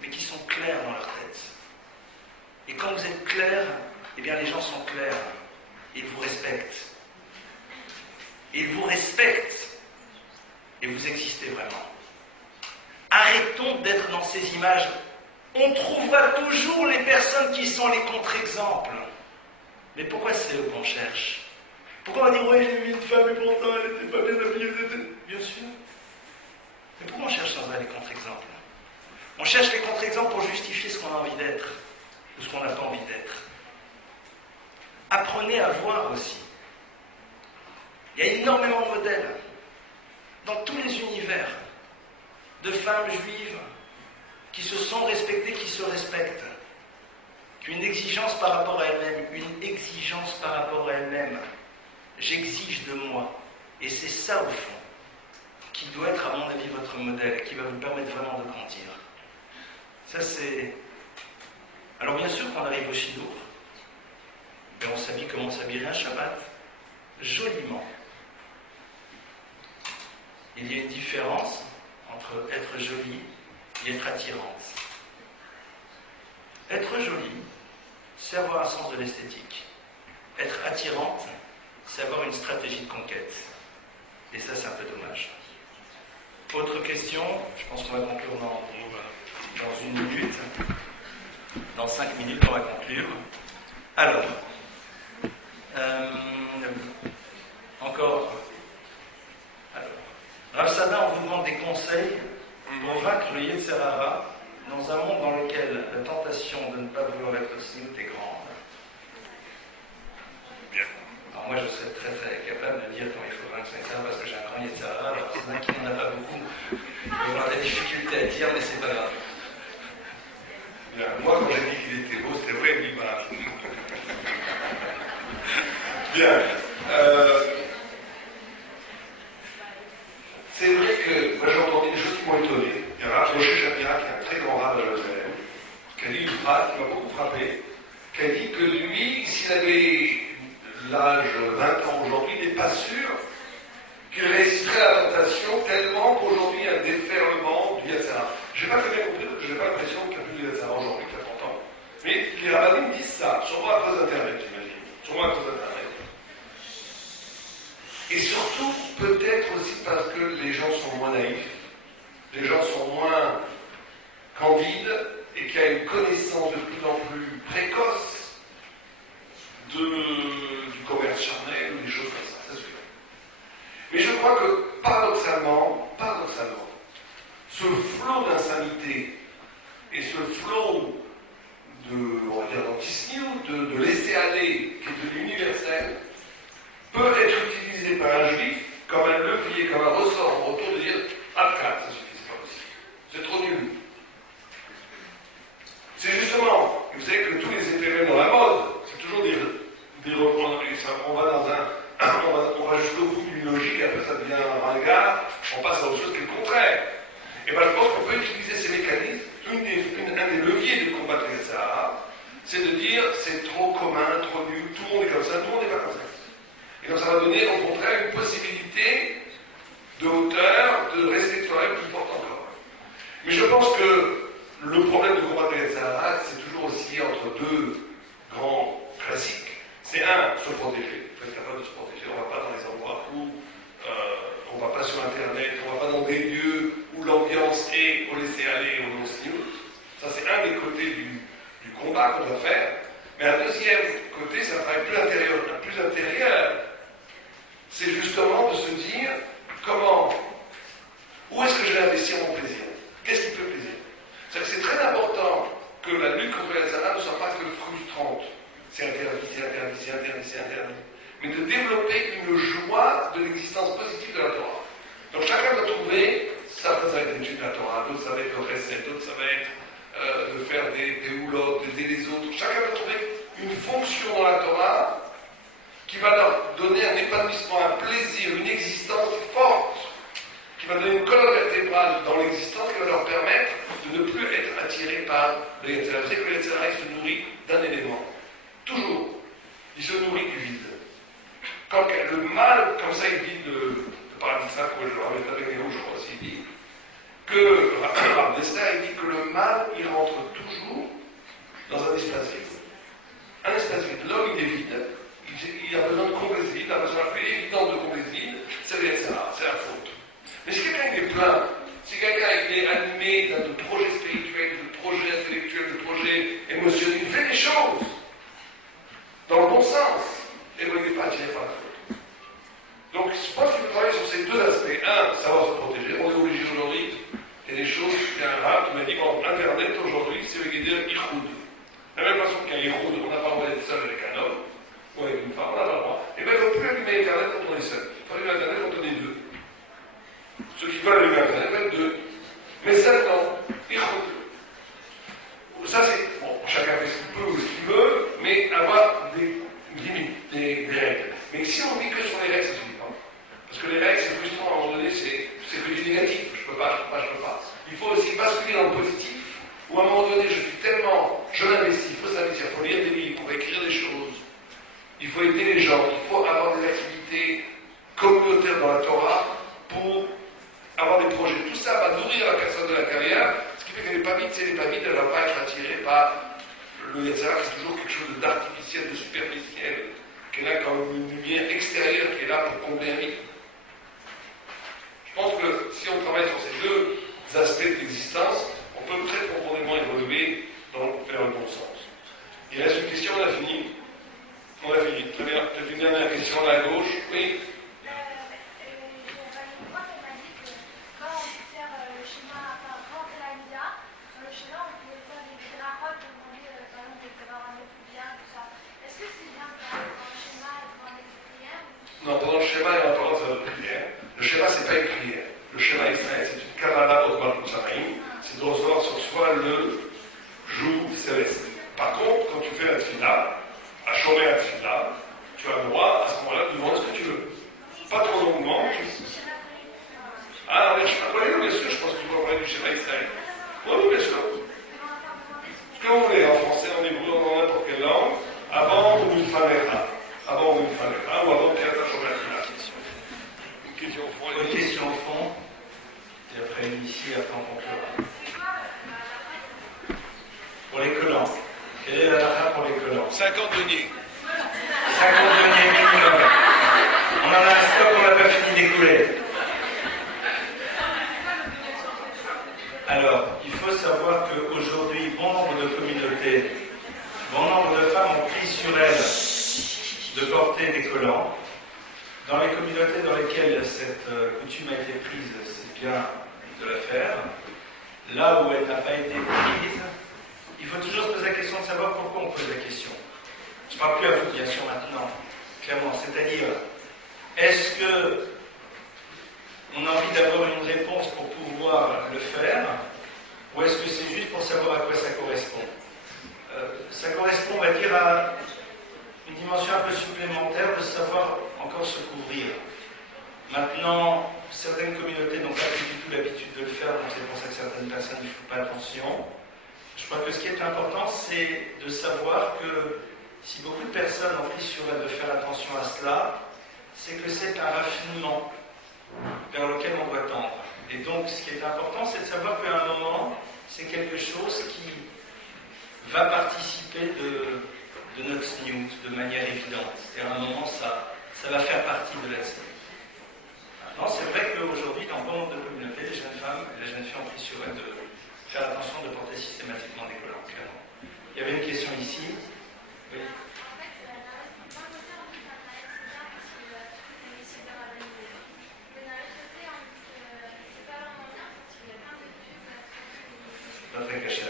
mais qui sont clairs dans leur tête. Et quand vous êtes clair, eh bien les gens sont clairs, et ils vous respectent. Et ils vous respectent, et vous existez vraiment. Arrêtons d'être dans ces images. On trouvera toujours les personnes qui sont les contre-exemples. Mais pourquoi c'est eux qu'on cherche? Pourquoi on va dire, ouais, j'ai vu une femme et pourtant elle n'était pas bien habillée? Bien sûr. Mais pourquoi on cherche sans arrêt les contre-exemples? On cherche les contre-exemples pour justifier ce qu'on a envie d'être ou ce qu'on n'a pas envie d'être. Apprenez à voir aussi. Il y a énormément de modèles dans tous les univers de femmes juives qui se sont respectées, qui se respectent, qui ont une exigence par rapport à elles-mêmes, J'exige de moi. Et c'est ça, au fond, qui doit être, à mon avis, votre modèle, qui va vous permettre vraiment de grandir. Ça, c'est... Alors, bien sûr, quand on arrive au Shidour, ben, on s'habille comme on s'habillerait un Shabbat, joliment. Il y a une différence entre être jolie et être attirante. Être jolie, c'est avoir un sens de l'esthétique. Être attirante, c'est avoir une stratégie de conquête. Et ça, c'est un peu dommage. Autre question, je pense qu'on va conclure dans 1 minute. Dans 5 minutes, on va conclure. Alors, encore. Rav Sada, on vous demande des conseils pour vaincre le Yetzer Hara dans un monde dans lequel la tentation de ne pas vouloir être sniout est grande. Bien. Alors moi, je serais très très capable de dire comment il faut vaincre ce Yetzer Hara parce que j'ai un grand Yetzer Hara. Alors c'est vrai qu'il n'en a pas beaucoup. Il va y avoir des difficultés à dire, mais c'est pas grave. Bien. Moi, quand j'ai dit qu'il était beau, c'était vrai, il dit bah. Bien. C'est vrai que moi j'ai entendu des choses qui m'ont étonné. Il y a Rav Moshe Shapira, qui est un très grand rave à Jérusalem, qui a dit une phrase qui m'a beaucoup frappé, qui a dit que lui, s'il avait l'âge 20 ans aujourd'hui, il n'est pas sûr qu'il résisterait à la tentation tellement qu'aujourd'hui il y a un déferlement du Yetzer Hara. Je n'ai pas très bien compris parce que je n'ai pas l'impression qu'il n'y a plus de Yetzer Hara aujourd'hui, qui a 30 ans. Mais les rabbinim disent ça, sûrement à cause d'Internet, j'imagine. Sûrement à cause d'Internet. Et surtout, peut-être aussi parce que les gens sont moins naïfs, les gens sont moins candides, et qu'il y a une connaissance de plus en plus précoce du commerce charnel ou des choses comme ça, c'est sûr. Mais je crois que, paradoxalement, ce flot d'insanité et ce flot d'antisniout, de laisser aller, qui est de l'universel, peut être utilisé par un juif comme un levier, comme un ressort autour de dire Adkan, ça suffit, c'est pas possible. C'est trop nul. C'est justement, vous savez que tous les effets dans la mode, c'est toujours des reprendre, on va jusqu'au bout d'une logique, après ça devient ringard, on passe à autre chose qui est le contraire. Et bien je pense qu'on peut utiliser ces mécanismes, un des leviers de combattre les Sahara, c'est de dire c'est trop commun, trop nul, tout le monde est comme ça, tout le monde n'est pas comme ça. Et donc ça va donner au contraire une possibilité de hauteur, de rester soi-même plus forte encore. Mais je pense que le problème de combattre les Sahara, c'est toujours aussi entre deux grands classiques. C'est un, se protéger. Il faut être capable de se protéger. On ne va pas dans les endroits où on ne va pas sur Internet, on ne va pas dans des lieux où l'ambiance est au laisser-aller, au non-sniout. Ça, c'est un des côtés du combat qu'on doit faire. Mais un deuxième côté, c'est un travail plus intérieur. C'est justement de se dire où est-ce que je vais investir mon plaisir? Qu'est-ce qui me fait plaisir? C'est-à-dire que c'est très important que la lutte contre les Sahara ne soit pas que frustrante. C'est interdit. Mais de développer une joie de l'existence positive de la Torah. Donc chacun doit trouver, ça va être l'étude de la Torah, d'autres ça va être le recette, d'autres ça va être de faire des houlottes, d'aider les autres. Chacun doit trouver une fonction dans la Torah qui va leur donner un épanouissement, un plaisir, une existence forte, qui va donner une colonne vertébrale dans l'existence qui va leur permettre de ne plus être attirés par le Yetzer Hara. Vous savez que le Yetzer Hara, il se nourrit d'un élément. Toujours. Il se nourrit du vide. Quand le mal, comme ça il dit le paradigme, comme je le rappelle avec les rouges, je crois aussi, il dit que, il dit que le mal, il rentre toujours dans un espace vide. Un espace vide. L'homme, il est vide. Il a besoin de combler vide, il a besoin de plus évident de combler vide, c'est le Yetzer Hara, c'est la faute. Mais si quelqu'un est plein, si quelqu'un est animé de projets spirituels, de projets intellectuels, de projets émotionnels, il fait des choses dans le bon sens, et vous n'êtes pas attiré par la faute. gamine, elle ne va pas être attirée par le Yetzirah, qui est toujours quelque chose d'artificiel, de superficiel, qui est là comme une lumière extérieure, qui est là pour combler un vide. Je pense que si on travaille sur ces deux aspects d'existence, on peut très profondément évoluer vers le bon sens. Il reste une question, on a fini. On a fini. Très bien. Peut-être une dernière question là à gauche. Oui. Non, pendant le schéma, il y a encore une prière. Le schéma, c'est pas une prière. Le schéma Israël, c'est une Kabbalah au Malchut Shamaim. C'est de recevoir sur soi le joug céleste. Par contre, quand tu fais la tfila, à Shomer la tfila, tu as le droit à ce moment-là de demander ce que tu veux. Pas trop longuement. Ah, mais je sais pas, oui, bien sûr, je pense que tu peux parler du schéma Israël. Oui, bien sûr. Ce que vous voulez, en français, en hébreu, dans n'importe quelle langue, avant ou une fanéra. Avant ou une fanéra, ou avant qu'il y ait un Shomer la tfila. Une question au fond. Une question au fond, et après ici, après on conclura. Pour les collants. Quelle est la halakha pour les collants? 50 deniers. 50 deniers minimum. On en a un stock, on n'a pas fini d'écouler. Alors, il faut savoir qu'aujourd'hui, bon nombre de communautés, bon nombre de femmes ont pris sur elles de porter des collants. Dans les communautés dans lesquelles cette coutume a été prise, c'est bien de la faire. Là où elle n'a pas été prise, il faut toujours se poser la question de savoir pourquoi on pose la question. Je ne parle plus à vous, bien sûr, maintenant, clairement. C'est-à-dire, est-ce que on a envie d'avoir une réponse pour pouvoir le faire, ou est-ce que c'est juste pour savoir à quoi ça correspond? Ça correspond, on va dire, à une dimension un peu supplémentaire de savoir encore se couvrir. Maintenant, certaines communautés n'ont pas du tout l'habitude de le faire, donc c'est pour ça que certaines personnes n'y font pas attention. Je crois que ce qui est important, c'est de savoir que si beaucoup de personnes ont pris sur elles de faire attention à cela, c'est que c'est un raffinement vers lequel on doit tendre. Et donc, ce qui est important, c'est de savoir qu'à un moment, c'est quelque chose qui va participer de notre sniout de manière évidente. C'est-à-dire, à un moment, ça va faire partie de la sniout. Maintenant, c'est vrai qu'aujourd'hui, dans bon nombre de communautés, les jeunes femmes et les jeunes filles ont pris sur elles de faire attention de porter systématiquement des collants, clairement. Il y avait une question ici. Oui. Pas très caché.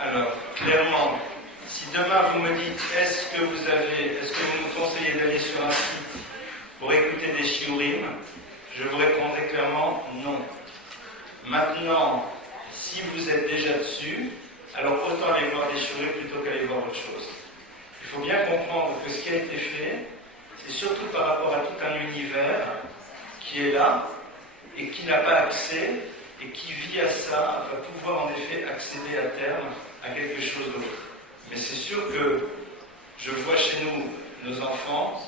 Alors, clairement, si demain vous me dites est-ce que vous me conseillez d'aller sur un site pour écouter des shiurim, je vous répondrai clairement non. Maintenant, si vous êtes déjà dessus, alors autant aller voir des shiurim plutôt qu'aller voir autre chose. Il faut bien comprendre que ce qui a été fait, c'est surtout par rapport à tout un univers qui est là et qui n'a pas accès et qui via ça va pouvoir en effet accéder à terme à quelque chose d'autre. Mais c'est sûr que je vois chez nous nos enfants,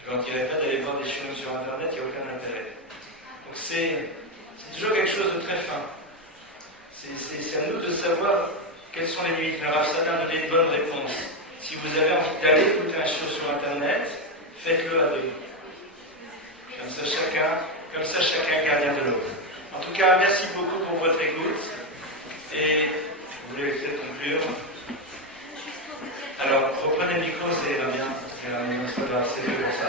je ne leur dirais pas d'aller voir des choses sur Internet, il n'y a aucun intérêt. Donc c'est toujours quelque chose de très fin. C'est à nous de savoir quelles sont les limites. Le Rav Sadin a donné une bonne réponse. Si vous avez envie d'aller écouter un show sur Internet, faites-le à deux. Comme ça, chacun gagne de l'autre. En tout cas, merci beaucoup pour votre écoute. Et vous voulez peut-être conclure? Alors, reprenez le micro, ça ira bien. C'est fait pour ça.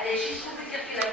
Allez, juste pour vous dire que